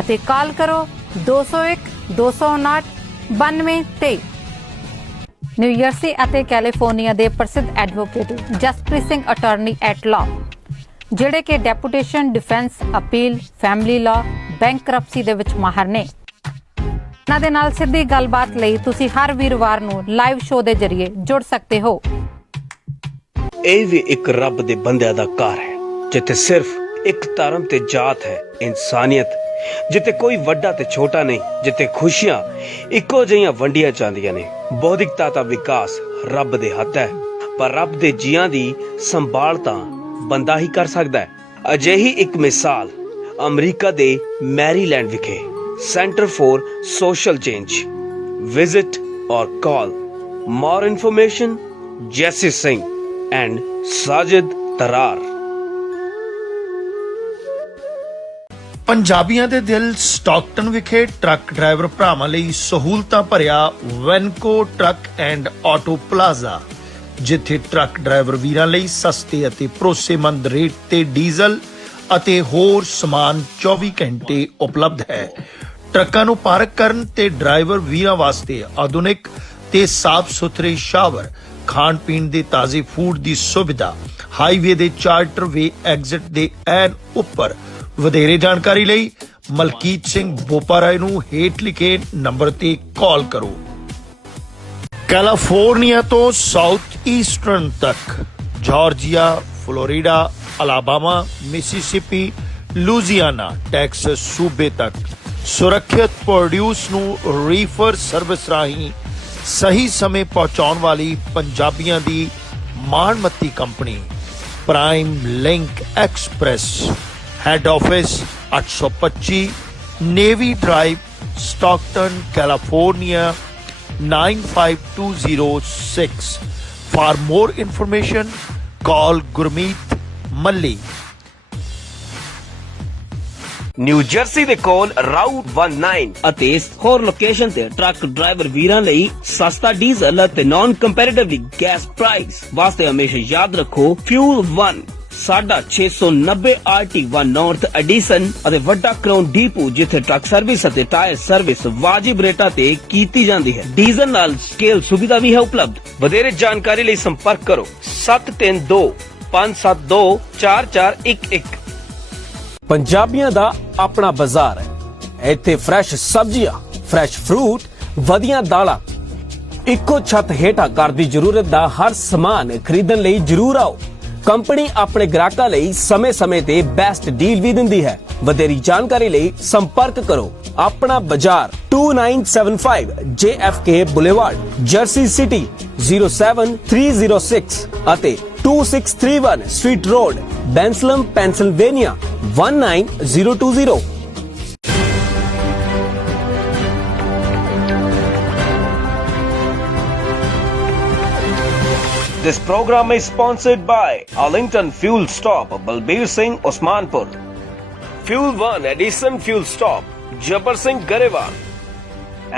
ਅਤੇ ਕਾਲ ਕਰੋ 201 259 9223। ਨਿਊ ਜਰਸੀ ਅਤੇ ਕੈਲੀਫੋਰਨੀਆ ਦੇ ਪ੍ਰਸਿੱਧ advocate Jaspreet Singh attorney at law, ਜਿਹੜੇ ਕਿ deputation, defence, appeal, family law, bankruptcy ਦੇ ਵਿੱਚ ਮਾਹਰ ਨੇ। ਇਹਨਾਂ ਦੇ ਨਾਲ ਸਿੱਧੀ ਗੱਲਬਾਤ ਲਈ ਤੁਸੀਂ ਹਰ ਵੀਰਵਾਰ ਨੂੰ ਲਾਈਵ ਸ਼ੋਅ ਦੇ ਜ਼ਰੀਏ ਜੁੜ ਸਕਦੇ ਹੋ। ਇਹ ਵੀ ਇੱਕ ਰੱਬ ਦੇ ਬੰਦਿਆਂ ਦਾ ਘਰ ਹੈ ਜਿੱਥੇ ਸਿਰਫ ਇੱਕ ਧਰਮ ਤੇ ਜਾਤ ਹੈ, ਇਨਸਾਨੀਅਤ, ਜਿੱਥੇ ਕੋਈ ਵੱਡਾ ਤੇ ਛੋਟਾ ਨਹੀਂ, ਜਿੱਥੇ ਖੁਸ਼ੀਆਂ ਇੱਕੋ ਜਿਹੀਆਂ ਵੰਡੀਆਂ ਜਾਂਦੀਆਂ ਨੇ। ਬੌਧਿਕਤਾ ਦਾ ਵਿਕਾਸ ਰੱਬ ਦੇ ਹੱਥ ਹੈ, ਪਰ ਰੱਬ ਦੇ ਜੀਆਂ ਦੀ ਸੰਭਾਲ ਤਾਂ ਬੰਦਾ ਹੀ ਕਰ ਸਕਦਾ ਹੈ। ਅਜਿਹੀ ਇੱਕ ਮਿਸਾਲ ਅਮਰੀਕਾ ਦੇ ਮੈਰੀਲੈਂਡ ਵਿਖੇ Center for Social Change. Visit or call. More information, Jesse Singh and Sajid Tarar. ਪੰਜਾਬੀਆਂ ਦੇ ਦਿਲ ਸਟਾਕਟਨ ਵਿਖੇ ਟਰੱਕ ਡਰਾਈਵਰ ਭਰਾਵਾਂ ਲਈ ਸਹੂਲਤਾਂ ਭਰਿਆ ਵੈਨਕੋ ਟਰੱਕ ਐਂਡ ਆਟੋ ਪਲਾਜ਼ਾ, ਜਿੱਥੇ ਟਰੱਕ ਡਰਾਈਵਰ ਵੀਰਾਂ ਲਈ ਸਸਤੇ ਅਤੇ ਭਰੋਸੇਮੰਦ ਰੇਟ ਤੇ ਡੀਜ਼ਲ ਅਤੇ ਹੋਰ ਸਮਾਨ 24 ਘੰਟੇ ਉਪਲਬਧ ਹੈ। ਟਰੱਕਾਂ ਨੂੰ ਪਾਰਕ ਕਰਨ ਤੇ ਡਰਾਈਵਰ ਵੀਰਾਂ ਵਾਸਤੇ ਆਧੁਨਿਕ ਤੇ ਸਾਫ਼ ਸੁਥਰੇ ਸ਼ਾਵਰ, ਖਾਣ ਪੀਣ ਦੇ ਤਾਜ਼ੇ ਫੂਡ ਦੀ ਸੁਵਿਧਾ, ਹਾਈਵੇ ਦੇ ਚਾਰਟਰ ਵੇ ਐਗਜ਼ਿਟ ਦੇ ਐਨ ਉੱਪਰ। ਵਧੇਰੇ ਜਾਣਕਾਰੀ ਲਈ ਮਲਕੀਤ ਸਿੰਘ ਬੋਪਾਰਾਏ ਨੂੰ ਹੇਠ ਲਿਖੇ ਨੰਬਰ ਤੇ ਕਾਲ ਕਰੋ। ਕੈਲੀਫੋਰਨੀਆ ਤੋਂ ਸਾਊਥ ਈਸਟਰਨ ਤੱਕ, Georgia, Florida, Alabama, Mississippi, Louisiana, Texas ਸੂਬੇ ਤੱਕ ਸੁਰੱਖਿਅਤ ਪ੍ਰੋਡਿਊਸ ਨੂੰ ਰੀਫਰ ਸਰਵਿਸ ਰਾਹੀਂ ਸਹੀ ਸਮੇਂ ਪਹੁੰਚਾਉਣ ਵਾਲੀ ਪੰਜਾਬੀਆਂ ਦੀ ਮਾਣਮੱਤੀ company prime link express. Head office 825 Navy Drive, Stockton, California 95206। For more information, call Gurmeet Malli. New Jersey ਦੇ ਕੋਲ ਰਾਊਟ 19 ਅਤੇ ਹੋਰ ਲੋਕੇਸ਼ਨ ਤੇ ਟਰੱਕ ਡਰਾਈਵਰ ਵੀਰਾਂ ਲਈ ਸਸਤਾ ਡੀਜ਼ਲ ਅਤੇ ਨਾਨ ਕੰਪੈਰੀਟਿਵਲੀ ਗੈਸ ਪ੍ਰਾਈਸ ਵਾਸਤੇ ਹਮੇਸ਼ਾ ਯਾਦ ਰੱਖੋ ਫਿਊਲ 1 ਸਾਡਾ 690 RT1 ਨਾਰਥ ਐਡੀਸਨ ਅਤੇ ਵੱਡਾ ਕਰਾਊਨ ਡੀਪੂ, ਜਿੱਥੇ ਟਰੱਕ ਸਰਵਿਸ ਅਤੇ ਟਾਇਰ ਸਰਵਿਸ ਵਾਜਿਬ ਰੇਟਾਂ ਤੇ ਕੀਤੀ ਜਾਂਦੀ ਹੈ। ਡੀਜ਼ਲ ਨਾਲ ਸਕੇਲ ਸੁਵਿਧਾ ਵੀ ਹੈ ਉਪਲਬਧ। ਵਧੇਰੇ ਜਾਣਕਾਰੀ ਲਈ ਸੰਪਰਕ ਕਰੋ 7325724411। ਪੰਜਾਬੀਆਂ ਦਾ ਆਪਣਾ ਬਾਜ਼ਾਰ ਹੈ, ਇੱਥੇ ਫਰੈਸ਼ ਸਬਜ਼ੀਆਂ, ਫਰੈਸ਼ ਫਰੂਟ, ਵਧੀਆਂ ਦਾਲਾਂ, ਇੱਕੋ ਛੱਤ ਹੇਠਾਂ ਘਰ ਦੀ ਜ਼ਰੂਰਤ ਦਾ ਹਰ ਸਮਾਨ ਖਰੀਦਣ ਲਈ ਜਰੂਰ ਆਓ। ਕੰਪਨੀ ਆਪਣੇ ਗ੍ਰਾਹਕਾਂ ਲਈ ਸਮੇਂ-ਸਮੇਂ ਤੇ ਬੈਸਟ ਡੀਲ ਵੀ ਦਿੰਦੀ ਹੈ। ਵਧੇਰੀ ਜਾਣਕਾਰੀ ਲਈ ਸੰਪਰਕ ਕਰੋ ਆਪਣਾ ਬਾਜ਼ਾਰ 2975 JFK ਬੁਲੇਵਾਰਡ, ਜਰਸੀ ਸਿਟੀ 07306 ਅਤੇ 2631 Street Road, Bensalem, Pennsylvania 19020। This program is sponsored by Arlington Fuel Stop, Balbir Singh, Osmanpur, Fuel 1 Edison Fuel Stop, Jabbar Singh, Garewal,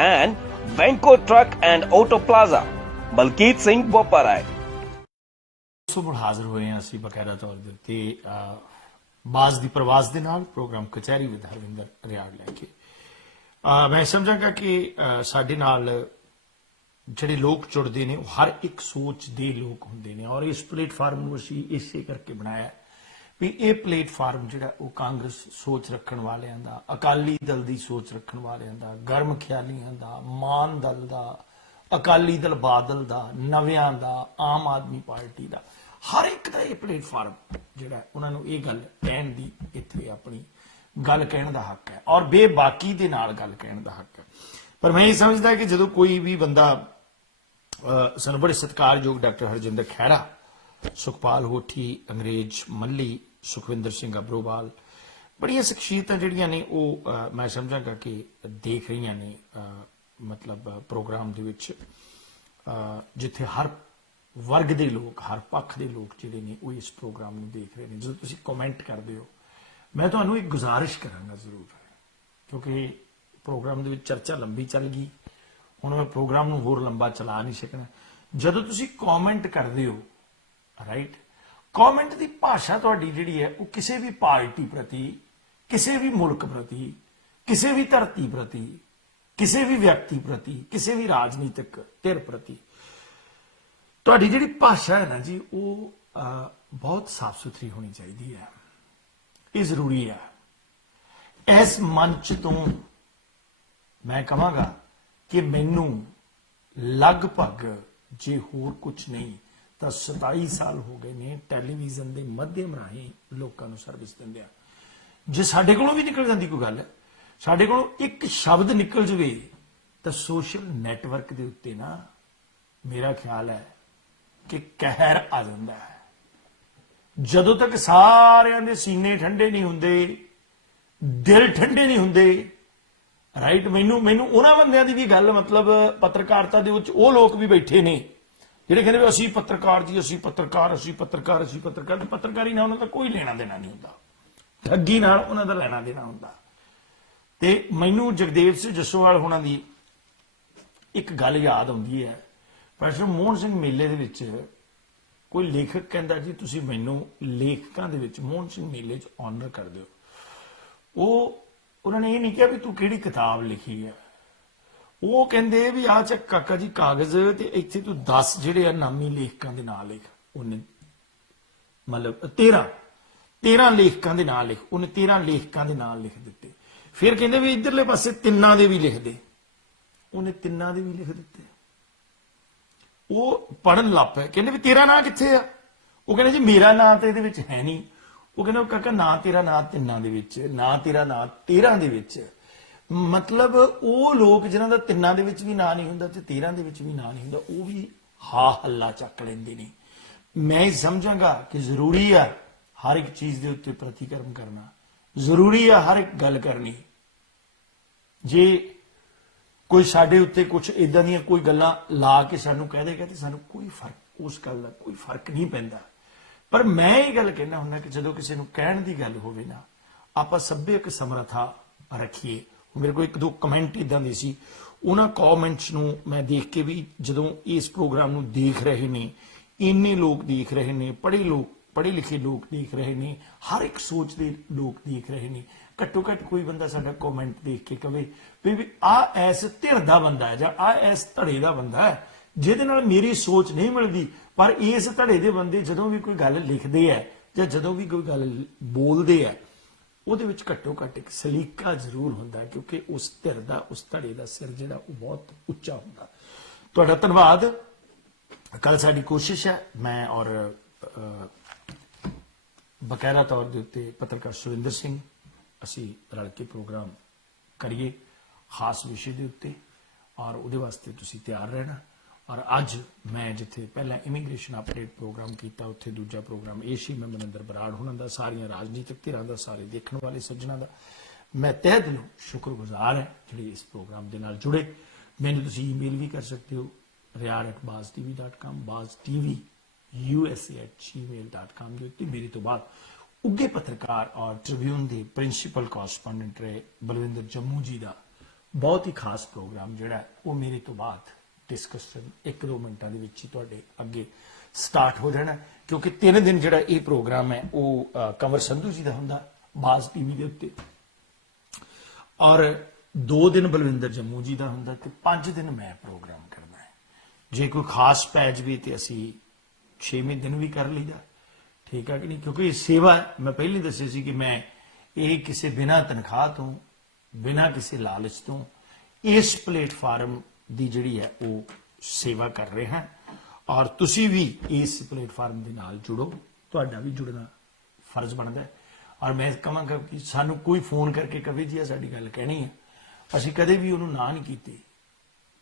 and Venko Truck and Auto Plaza, Malkeet Singh, Boparai. ਸੁਬਹ ਹਾਜ਼ਰ ਹੋਏ ਹਾਂ ਅਸੀਂ ਬਕਾਇਦਾ ਤੌਰ ਦੇ ਉੱਤੇ ਬਾਜ਼ ਦੀ ਪ੍ਰਵਾਜ਼ ਦੇ ਨਾਲ ਪ੍ਰੋਗਰਾਮ ਕਚਹਿਰੀ ਵਿਦ ਹਰਵਿੰਦਰ ਰਿਆੜ ਲੈ ਕੇ। ਮੈਂ ਸਮਝਾਂਗਾ ਕਿ ਸਾਡੇ ਨਾਲ ਜਿਹੜੇ ਲੋਕ ਜੁੜਦੇ ਨੇ ਉਹ ਹਰ ਇੱਕ ਸੋਚ ਦੇ ਲੋਕ ਹੁੰਦੇ ਨੇ, ਔਰ ਇਸ ਪਲੇਟਫਾਰਮ ਨੂੰ ਅਸੀਂ ਇਸੇ ਕਰਕੇ ਬਣਾਇਆ ਵੀ ਇਹ ਪਲੇਟਫਾਰਮ ਜਿਹੜਾ ਉਹ ਕਾਂਗਰਸ ਸੋਚ ਰੱਖਣ ਵਾਲਿਆਂ ਦਾ, ਅਕਾਲੀ ਦਲ ਦੀ ਸੋਚ ਰੱਖਣ ਵਾਲਿਆਂ ਦਾ, ਗਰਮ ਖਿਆਲੀਆਂ ਦਾ, ਮਾਨ ਦਲ ਦਾ, ਅਕਾਲੀ ਦਲ ਬਾਦਲ ਦਾ, ਨਵਿਆਂ ਦਾ, ਆਮ ਆਦਮੀ ਪਾਰਟੀ ਦਾ, ਹਰ ਇੱਕ ਦਾ ਇਹ ਪਲੇਟਫਾਰਮ ਜਿਹੜਾ ਉਹਨਾਂ ਨੂੰ ਇਹ ਗੱਲ ਕਹਿਣ ਦੀ, ਇੱਥੇ ਆਪਣੀ ਗੱਲ ਕਹਿਣ ਦਾ ਹੱਕ ਹੈ, ਔਰ ਬੇਬਾਕੀ ਦੇ ਨਾਲ ਗੱਲ ਕਹਿਣ ਦਾ ਹੱਕ ਹੈ। ਪਰ ਮੈਂ ਇਹ ਸਮਝਦਾ ਕਿ ਜਦੋਂ ਕੋਈ ਵੀ ਬੰਦਾ ਸਾਨੂੰ ਬੜੇ ਸਤਿਕਾਰਯੋਗ ਡਾਕਟਰ ਹਰਜਿੰਦਰ ਖਹਿਰਾ, ਸੁਖਪਾਲ ਹੋਠੀ, ਅੰਗਰੇਜ਼ ਮੱਲੀ, ਸੁਖਵਿੰਦਰ ਸਿੰਘ ਅਬਰੋਵਾਲ, ਬੜੀਆਂ ਸ਼ਖਸੀਅਤਾਂ ਜਿਹੜੀਆਂ ਨੇ ਉਹ ਮੈਂ ਸਮਝਾਂਗਾ ਕਿ ਦੇਖ ਰਹੀਆਂ ਨੇ ਮਤਲਬ ਪ੍ਰੋਗਰਾਮ ਦੇ ਵਿੱਚ, ਜਿੱਥੇ ਹਰ ਵਰਗ ਦੇ ਲੋਕ, ਹਰ ਪੱਖ ਦੇ ਲੋਕ ਜਿਹੜੇ ਨੇ ਉਹ ਇਸ ਪ੍ਰੋਗਰਾਮ ਨੂੰ ਦੇਖ ਰਹੇ ਨੇ। ਜਦੋਂ ਤੁਸੀਂ ਕਮੈਂਟ ਕਰਦੇ ਹੋ, ਮੈਂ ਤੁਹਾਨੂੰ ਇੱਕ ਗੁਜ਼ਾਰਿਸ਼ ਕਰਾਂਗਾ ਜ਼ਰੂਰ, ਕਿਉਂਕਿ ਪ੍ਰੋਗਰਾਮ ਦੇ ਵਿੱਚ ਚਰਚਾ ਲੰਬੀ ਚੱਲ ਗਈ, ਹੁਣ ਮੈਂ ਪ੍ਰੋਗਰਾਮ ਨੂੰ ਹੋਰ ਲੰਬਾ ਚਲਾ ਨਹੀਂ ਸਕਣਾ। ਜਦੋਂ ਤੁਸੀਂ ਕਮੈਂਟ ਕਰਦੇ ਹੋ, ਰਾਈਟ, ਕਮੈਂਟ ਦੀ ਭਾਸ਼ਾ ਤੁਹਾਡੀ ਜਿਹੜੀ ਹੈ ਉਹ ਕਿਸੇ ਵੀ ਪਾਰਟੀ ਪ੍ਰਤੀ, ਕਿਸੇ ਵੀ ਮੁਲਕ ਪ੍ਰਤੀ, ਕਿਸੇ ਵੀ ਧਰਤੀ ਪ੍ਰਤੀ, ਕਿਸੇ ਵੀ ਵਿਅਕਤੀ ਪ੍ਰਤੀ, ਕਿਸੇ ਵੀ ਰਾਜਨੀਤਿਕ ਧਿਰ ਪ੍ਰਤੀ ਤੁਹਾਡੀ ਜਿਹੜੀ ਭਾਸ਼ਾ ਹੈ ਨਾ ਜੀ, ਉਹ ਬਹੁਤ ਸਾਫ਼ ਸੁਥਰੀ ਹੋਣੀ ਚਾਹੀਦੀ ਹੈ। ਇਹ ਜ਼ਰੂਰੀ ਹੈ। ਇਸ ਮੰਚ ਤੋਂ ਮੈਂ ਕਹਾਂਗਾ ਕਿ ਮੈਨੂੰ ਲਗਭਗ ਜੇ ਹੋਰ ਕੁਝ ਨਹੀਂ ਤਾਂ 27 ਸਾਲ ਹੋ ਗਏ ਨੇ ਟੈਲੀਵਿਜ਼ਨ ਦੇ ਮਾਧਿਅਮ ਰਾਹੀਂ ਲੋਕਾਂ ਨੂੰ ਸਰਵਿਸ ਦਿੰਦਿਆਂ। ਜੇ ਸਾਡੇ ਕੋਲੋਂ ਵੀ ਨਿਕਲ ਜਾਂਦੀ ਕੋਈ ਗੱਲ, ਸਾਡੇ ਕੋਲੋਂ ਇੱਕ ਸ਼ਬਦ ਨਿਕਲ ਜਵੇ ਤਾਂ ਸੋਸ਼ਲ ਨੈਟਵਰਕ ਦੇ ਉੱਤੇ ਨਾ ਮੇਰਾ ਖਿਆਲ ਹੈ ਕਿ ਕਹਿਰ ਆ ਜਾਂਦਾ ਹੈ। ਜਦੋਂ ਤੱਕ ਸਾਰਿਆਂ ਦੇ ਸੀਨੇ ਠੰਡੇ ਨਹੀਂ ਹੁੰਦੇ, ਦਿਲ ਠੰਡੇ ਨਹੀਂ ਹੁੰਦੇ, ਰਾਈਟ, ਮੈਨੂੰ ਉਹਨਾਂ ਬੰਦਿਆਂ ਦੀ ਵੀ ਗੱਲ, ਮਤਲਬ ਪੱਤਰਕਾਰਤਾ ਦੇ ਵਿੱਚ ਉਹ ਲੋਕ ਵੀ ਬੈਠੇ ਨੇ ਜਿਹੜੇ ਕਹਿੰਦੇ ਵੀ ਅਸੀਂ ਪੱਤਰਕਾਰ ਜੀ, ਅਸੀਂ ਪੱਤਰਕਾਰ, ਅਸੀਂ ਪੱਤਰਕਾਰ, ਅਸੀਂ ਪੱਤਰਕਾਰ। ਤੇ ਪੱਤਰਕਾਰੀ ਨਾਲ ਉਹਨਾਂ ਦਾ ਕੋਈ ਲੈਣਾ ਦੇਣਾ ਨਹੀਂ ਹੁੰਦਾ, ਠੱਗੀ ਨਾਲ ਉਹਨਾਂ ਦਾ ਲੈਣਾ ਦੇਣਾ ਹੁੰਦਾ। ਤੇ ਮੈਨੂੰ ਜਗਦੇਵ ਸਿੰਘ ਜੱਸੋਵਾਲ ਹੋਣਾ ਦੀ ਇੱਕ ਗੱਲ ਯਾਦ ਆਉਂਦੀ ਹੈ। ਪ੍ਰੋਫੈਸਰ ਮੋਹਨ ਸਿੰਘ ਮੇਲੇ ਦੇ ਵਿੱਚ ਕੋਈ ਲੇਖਕ ਕਹਿੰਦਾ ਜੀ ਤੁਸੀਂ ਮੈਨੂੰ ਲੇਖਕਾਂ ਦੇ ਵਿੱਚ ਮੋਹਨ ਸਿੰਘ ਮੇਲੇ 'ਚ ਆਨਰ ਕਰ ਦਿਓ। ਉਹਨਾਂ ਨੇ ਇਹ ਨਹੀਂ ਕਿਹਾ ਵੀ ਤੂੰ ਕਿਹੜੀ ਕਿਤਾਬ ਲਿਖੀ ਹੈ, ਉਹ ਕਹਿੰਦੇ ਵੀ ਆਹ ਚੱਕ ਕਾਕਾ ਜੀ ਕਾਗਜ਼ ਤੇ ਇੱਥੇ ਤੂੰ 10 ਜਿਹੜੇ ਆ ਨਾਮੀ ਲੇਖਕਾਂ ਦੇ ਨਾਂ ਲਿਖ। ਉਹਨੇ ਮਤਲਬ 13 ਲੇਖਕਾਂ ਦੇ ਨਾਂ ਲਿਖ। ਉਹਨੇ 13 ਲੇਖਕਾਂ ਦੇ ਨਾਂ ਲਿਖ ਦਿੱਤੇ। ਫਿਰ ਕਹਿੰਦੇ ਵੀ ਇਧਰਲੇ ਪਾਸੇ ਤਿੰਨਾਂ ਦੇ ਵੀ ਲਿਖ ਦੇ। ਉਹਨੇ ਤਿੰਨਾਂ ਦੇ ਵੀ ਲਿਖ ਦਿੱਤੇ। ਉਹ ਪੜਨ ਲੱਗ ਪਏ, ਕਹਿੰਦੇ ਵੀ ਤੇਰਾ ਨਾਂ ਕਿੱਥੇ ਆ? ਉਹ ਕਹਿੰਦੇ ਜੀ ਮੇਰਾ ਨਾਂ ਤਾਂ ਇਹਦੇ ਵਿੱਚ ਹੈ ਨਹੀਂ। ਉਹ ਕਹਿੰਦਾ ਕਾਕਾ ਨਾ ਤੇਰਾ ਨਾਂ ਤਿੰਨਾਂ ਦੇ ਵਿੱਚ, ਨਾ ਤੇਰਾ ਨਾਂ 13 ਦੇ ਵਿੱਚ। ਮਤਲਬ ਉਹ ਲੋਕ ਜਿਨ੍ਹਾਂ ਦਾ ਤਿੰਨਾਂ ਦੇ ਵਿੱਚ ਵੀ ਨਾਂ ਨਹੀਂ ਹੁੰਦਾ ਤੇ 13 ਦੇ ਵਿੱਚ ਵੀ ਨਾਂ ਨਹੀਂ ਹੁੰਦਾ, ਉਹ ਵੀ ਹਾ ਹੱਲਾ ਚੱਕ ਲੈਂਦੇ ਨੇ। ਮੈਂ ਸਮਝਾਂਗਾ ਕਿ ਜ਼ਰੂਰੀ ਆ ਹਰ ਇੱਕ ਚੀਜ਼ ਦੇ ਉੱਤੇ ਪ੍ਰਤੀਕਰਮ ਕਰਨਾ, ਜ਼ਰੂਰੀ ਆ ਹਰ ਇੱਕ ਗੱਲ ਕਰਨੀ। ਜੇ ਕੋਈ ਸਾਡੇ ਉੱਤੇ ਕੁਝ ਇਦਾਂ ਦੀਆਂ ਕੋਈ ਗੱਲਾਂ ਲਾ ਕੇ ਸਾਨੂੰ ਕਹਿ ਦੇਗਾ ਤੇ ਸਾਨੂੰ ਕੋਈ ਫਰਕ, ਉਸ ਗੱਲ ਦਾ ਕੋਈ ਫਰਕ ਨਹੀਂ ਪੈਂਦਾ। ਪਰ ਮੈਂ ਇਹ ਗੱਲ ਕਹਿਣਾ ਹੁੰਦਾ ਕਿ ਜਦੋਂ ਕਿਸੇ ਨੂੰ ਕਹਿਣ ਦੀ ਗੱਲ ਹੋਵੇ ਨਾ, ਆਪਾਂ ਸੱਭਿਅਕ ਸਮਰੱਥਾ ਰੱਖੀਏ। ਮੇਰੇ ਕੋਲ 1-2 ਕਮੈਂਟ ਇਦਾਂ ਦੇ ਸੀ, ਉਹਨਾਂ ਕਮੈਂਟਸ ਨੂੰ ਮੈਂ ਦੇਖ ਕੇ ਵੀ ਜਦੋਂ ਇਸ ਪ੍ਰੋਗਰਾਮ ਨੂੰ ਦੇਖ ਰਹੇ ਨੇ, ਇੰਨੇ ਲੋਕ ਦੇਖ ਰਹੇ ਨੇ, ਪੜ੍ਹੇ ਲਿਖੇ ਲੋਕ ਦੇਖ ਰਹੇ ਨੇ, ਹਰ ਇੱਕ ਸੋਚ ਦੇ ਲੋਕ ਦੇਖ ਰਹੇ ਨੇ, ਘੱਟੋ ਘੱਟ ਕੋਈ ਬੰਦਾ ਸਾਡਾ ਕਮੈਂਟ ਦੇਖ ਕੇ ਕਵੇ ਵੀ ਆ ਐਸ ਧਿਰ ਦਾ ਬੰਦਾ ਹੈ ਜਾਂ ਆ ਐਸ ਧੜੇ ਦਾ ਬੰਦਾ ਹੈ ਜਿਹਦੇ ਨਾਲ ਮੇਰੀ ਸੋਚ ਨਹੀਂ ਮਿਲਦੀ, ਪਰ ਇਸ ਧੜੇ ਦੇ ਬੰਦੇ ਜਦੋਂ ਵੀ ਕੋਈ ਗੱਲ ਲਿਖਦੇ ਆ ਜਾਂ ਜਦੋਂ ਵੀ ਕੋਈ ਗੱਲ ਬੋਲਦੇ ਆ ਉਹਦੇ ਵਿੱਚ ਘੱਟੋ ਘੱਟ ਇੱਕ ਸਲੀਕਾ ਜ਼ਰੂਰ ਹੁੰਦਾ, ਕਿਉਂਕਿ ਉਸ ਧਿਰ ਦਾ, ਉਸ ਧੜੇ ਦਾ ਸਿਰ ਜਿਹੜਾ ਉਹ ਬਹੁਤ ਉੱਚਾ ਹੁੰਦਾ। ਤੁਹਾਡਾ ਧੰਨਵਾਦ। ਕੱਲ ਸਾਡੀ ਕੋਸ਼ਿਸ਼ ਹੈ, ਮੈਂ ਔਰ ਬਕਾਇਦਾ ਤੌਰ ਦੇ ਉੱਤੇ ਪੱਤਰਕਾਰ ਸੁਰਿੰਦਰ ਸਿੰਘ ਅਸੀਂ ਰਲ ਕੇ ਪ੍ਰੋਗਰਾਮ ਕਰੀਏ ਖਾਸ ਵਿਸ਼ੇ ਦੇ ਉੱਤੇ, ਔਰ ਉਹਦੇ ਵਾਸਤੇ ਤੁਸੀਂ ਤਿਆਰ ਰਹਿਣਾ। ਔਰ ਅੱਜ ਮੈਂ ਜਿੱਥੇ ਪਹਿਲਾਂ ਇਮੀਗ੍ਰੇਸ਼ਨ ਅਪਡੇਟ ਪ੍ਰੋਗਰਾਮ ਕੀਤਾ, ਉੱਥੇ ਦੂਜਾ ਪ੍ਰੋਗਰਾਮ ਇਹ ਸੀ। ਮੈਂ ਮਨਿੰਦਰ ਬਰਾੜ ਹੋਣਾ ਦਾ, ਸਾਰੀਆਂ ਰਾਜਨੀਤਿਕ ਧਿਰਾਂ ਦਾ, ਸਾਰੇ ਦੇਖਣ ਵਾਲੇ ਸੱਜਣਾਂ ਦਾ ਮੈਂ ਤਹਿ ਦਿਲੋਂ ਸ਼ੁਕਰਗੁਜ਼ਾਰ ਹਾਂ ਜਿਹੜੇ ਇਸ ਪ੍ਰੋਗਰਾਮ ਦੇ ਨਾਲ ਜੁੜੇ। ਮੈਨੂੰ ਤੁਸੀਂ ਈਮੇਲ ਵੀ ਕਰ ਸਕਦੇ ਹੋ riyar@baztv.com, baztv@gmail.com ਦੇ ਉੱਤੇ। ਮੇਰੇ ਤੋਂ ਬਾਅਦ ਉੱਗੇ ਪੱਤਰਕਾਰ ਔਰ ਟ੍ਰਿਬਿਊਨ ਦੇ ਪ੍ਰਿੰਸੀਪਲ ਕੋਰਸਪੋਂਡੈਂਟ ਰਹੇ ਬਲਵਿੰਦਰ ਜੰਮੂ ਜੀ ਦਾ ਬਹੁਤ ਹੀ ਖਾਸ ਪ੍ਰੋਗਰਾਮ ਜਿਹੜਾ ਉਹ ਮੇਰੇ ਤੋਂ ਬਾਅਦ ਡਿਸਕਸ਼ਨ 1-2 ਮਿੰਟਾਂ ਦੇ ਵਿੱਚ ਹੀ ਤੁਹਾਡੇ ਅੱਗੇ ਸਟਾਰਟ ਹੋ ਜਾਣਾ, ਕਿਉਂਕਿ 3 ਦਿਨ ਜਿਹੜਾ ਇਹ ਪ੍ਰੋਗਰਾਮ ਹੈ ਉਹ ਕੰਵਰ ਸੰਧੂ ਜੀ ਦਾ ਹੁੰਦਾ ਬਾਜ਼ ਟੀਵੀ ਦੇ ਉੱਤੇ, ਔਰ 2 ਦਿਨ ਬਲਵਿੰਦਰ ਜੰਮੂ ਜੀ ਦਾ ਹੁੰਦਾ ਤੇ 5 ਦਿਨ ਮੈਂ ਪ੍ਰੋਗਰਾਮ ਕਰਨਾ ਹੈ। ਜੇ ਕੋਈ ਖਾਸ ਪੈ ਜਾਵੇ ਤੇ ਅਸੀਂ 6ਵੇਂ ਦਿਨ ਵੀ ਕਰ ਲਈਦਾ, ਠੀਕ ਹੈ ਕਿ ਨਹੀਂ? ਕਿਉਂਕਿ ਇਹ ਸੇਵਾ ਹੈ। ਮੈਂ ਪਹਿਲਾਂ ਦੱਸਿਆ ਸੀ ਕਿ ਮੈਂ ਇਹ ਕਿਸੇ ਬਿਨਾਂ ਤਨਖਾਹ ਤੋਂ, ਬਿਨਾਂ ਕਿਸੇ ਲਾਲਚ ਤੋਂ ਇਸ ਪਲੇਟਫਾਰਮ ਦੀ ਜਿਹੜੀ ਹੈ ਉਹ ਸੇਵਾ ਕਰ ਰਹੇ ਹਾਂ, ਔਰ ਤੁਸੀਂ ਵੀ ਇਸ ਪਲੇਟਫਾਰਮ ਦੇ ਨਾਲ ਜੁੜੋ, ਤੁਹਾਡਾ ਵੀ ਜੁੜਨਾ ਫਰਜ਼ ਬਣਦਾ ਹੈ। ਔਰ ਮੈਂ ਕਹਾਂਗਾ ਕਿ ਸਾਨੂੰ ਕੋਈ ਫੋਨ ਕਰਕੇ ਕਵੇ ਜੀ ਸਾਡੀ ਗੱਲ ਕਹਿਣੀ ਹੈ, ਅਸੀਂ ਕਦੇ ਵੀ ਉਹਨੂੰ ਨਾ ਨਹੀਂ ਕੀਤੀ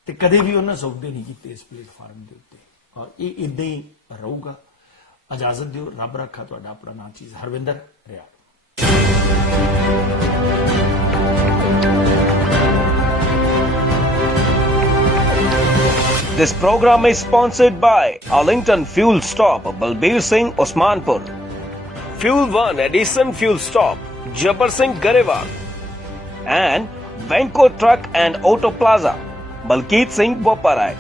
ਤੇ ਕਦੇ ਵੀ ਉਹਨਾਂ ਸੌਦੇ ਨਹੀਂ ਕੀਤੇ ਇਸ ਪਲੇਟਫਾਰਮ ਦੇ ਉੱਤੇ, ਔਰ ਇਹ ਇਦਾਂ ਹੀ ਰਹੂਗਾ। ਇਜਾਜ਼ਤ ਦਿਓ, ਰੱਬ ਰੱਖਾ। ਤੁਹਾਡਾ ਆਪਣਾ ਨਾਂ ਚੀਜ਼ Harvinder Riar. This program is sponsored by Arlington Fuel Stop, Balbir Singh, Osmanpur. Fuel One Edison Fuel Stop, Jabbar Singh, Garewal. And Venko Truck and Auto Plaza, Balkeet Singh, Boparai.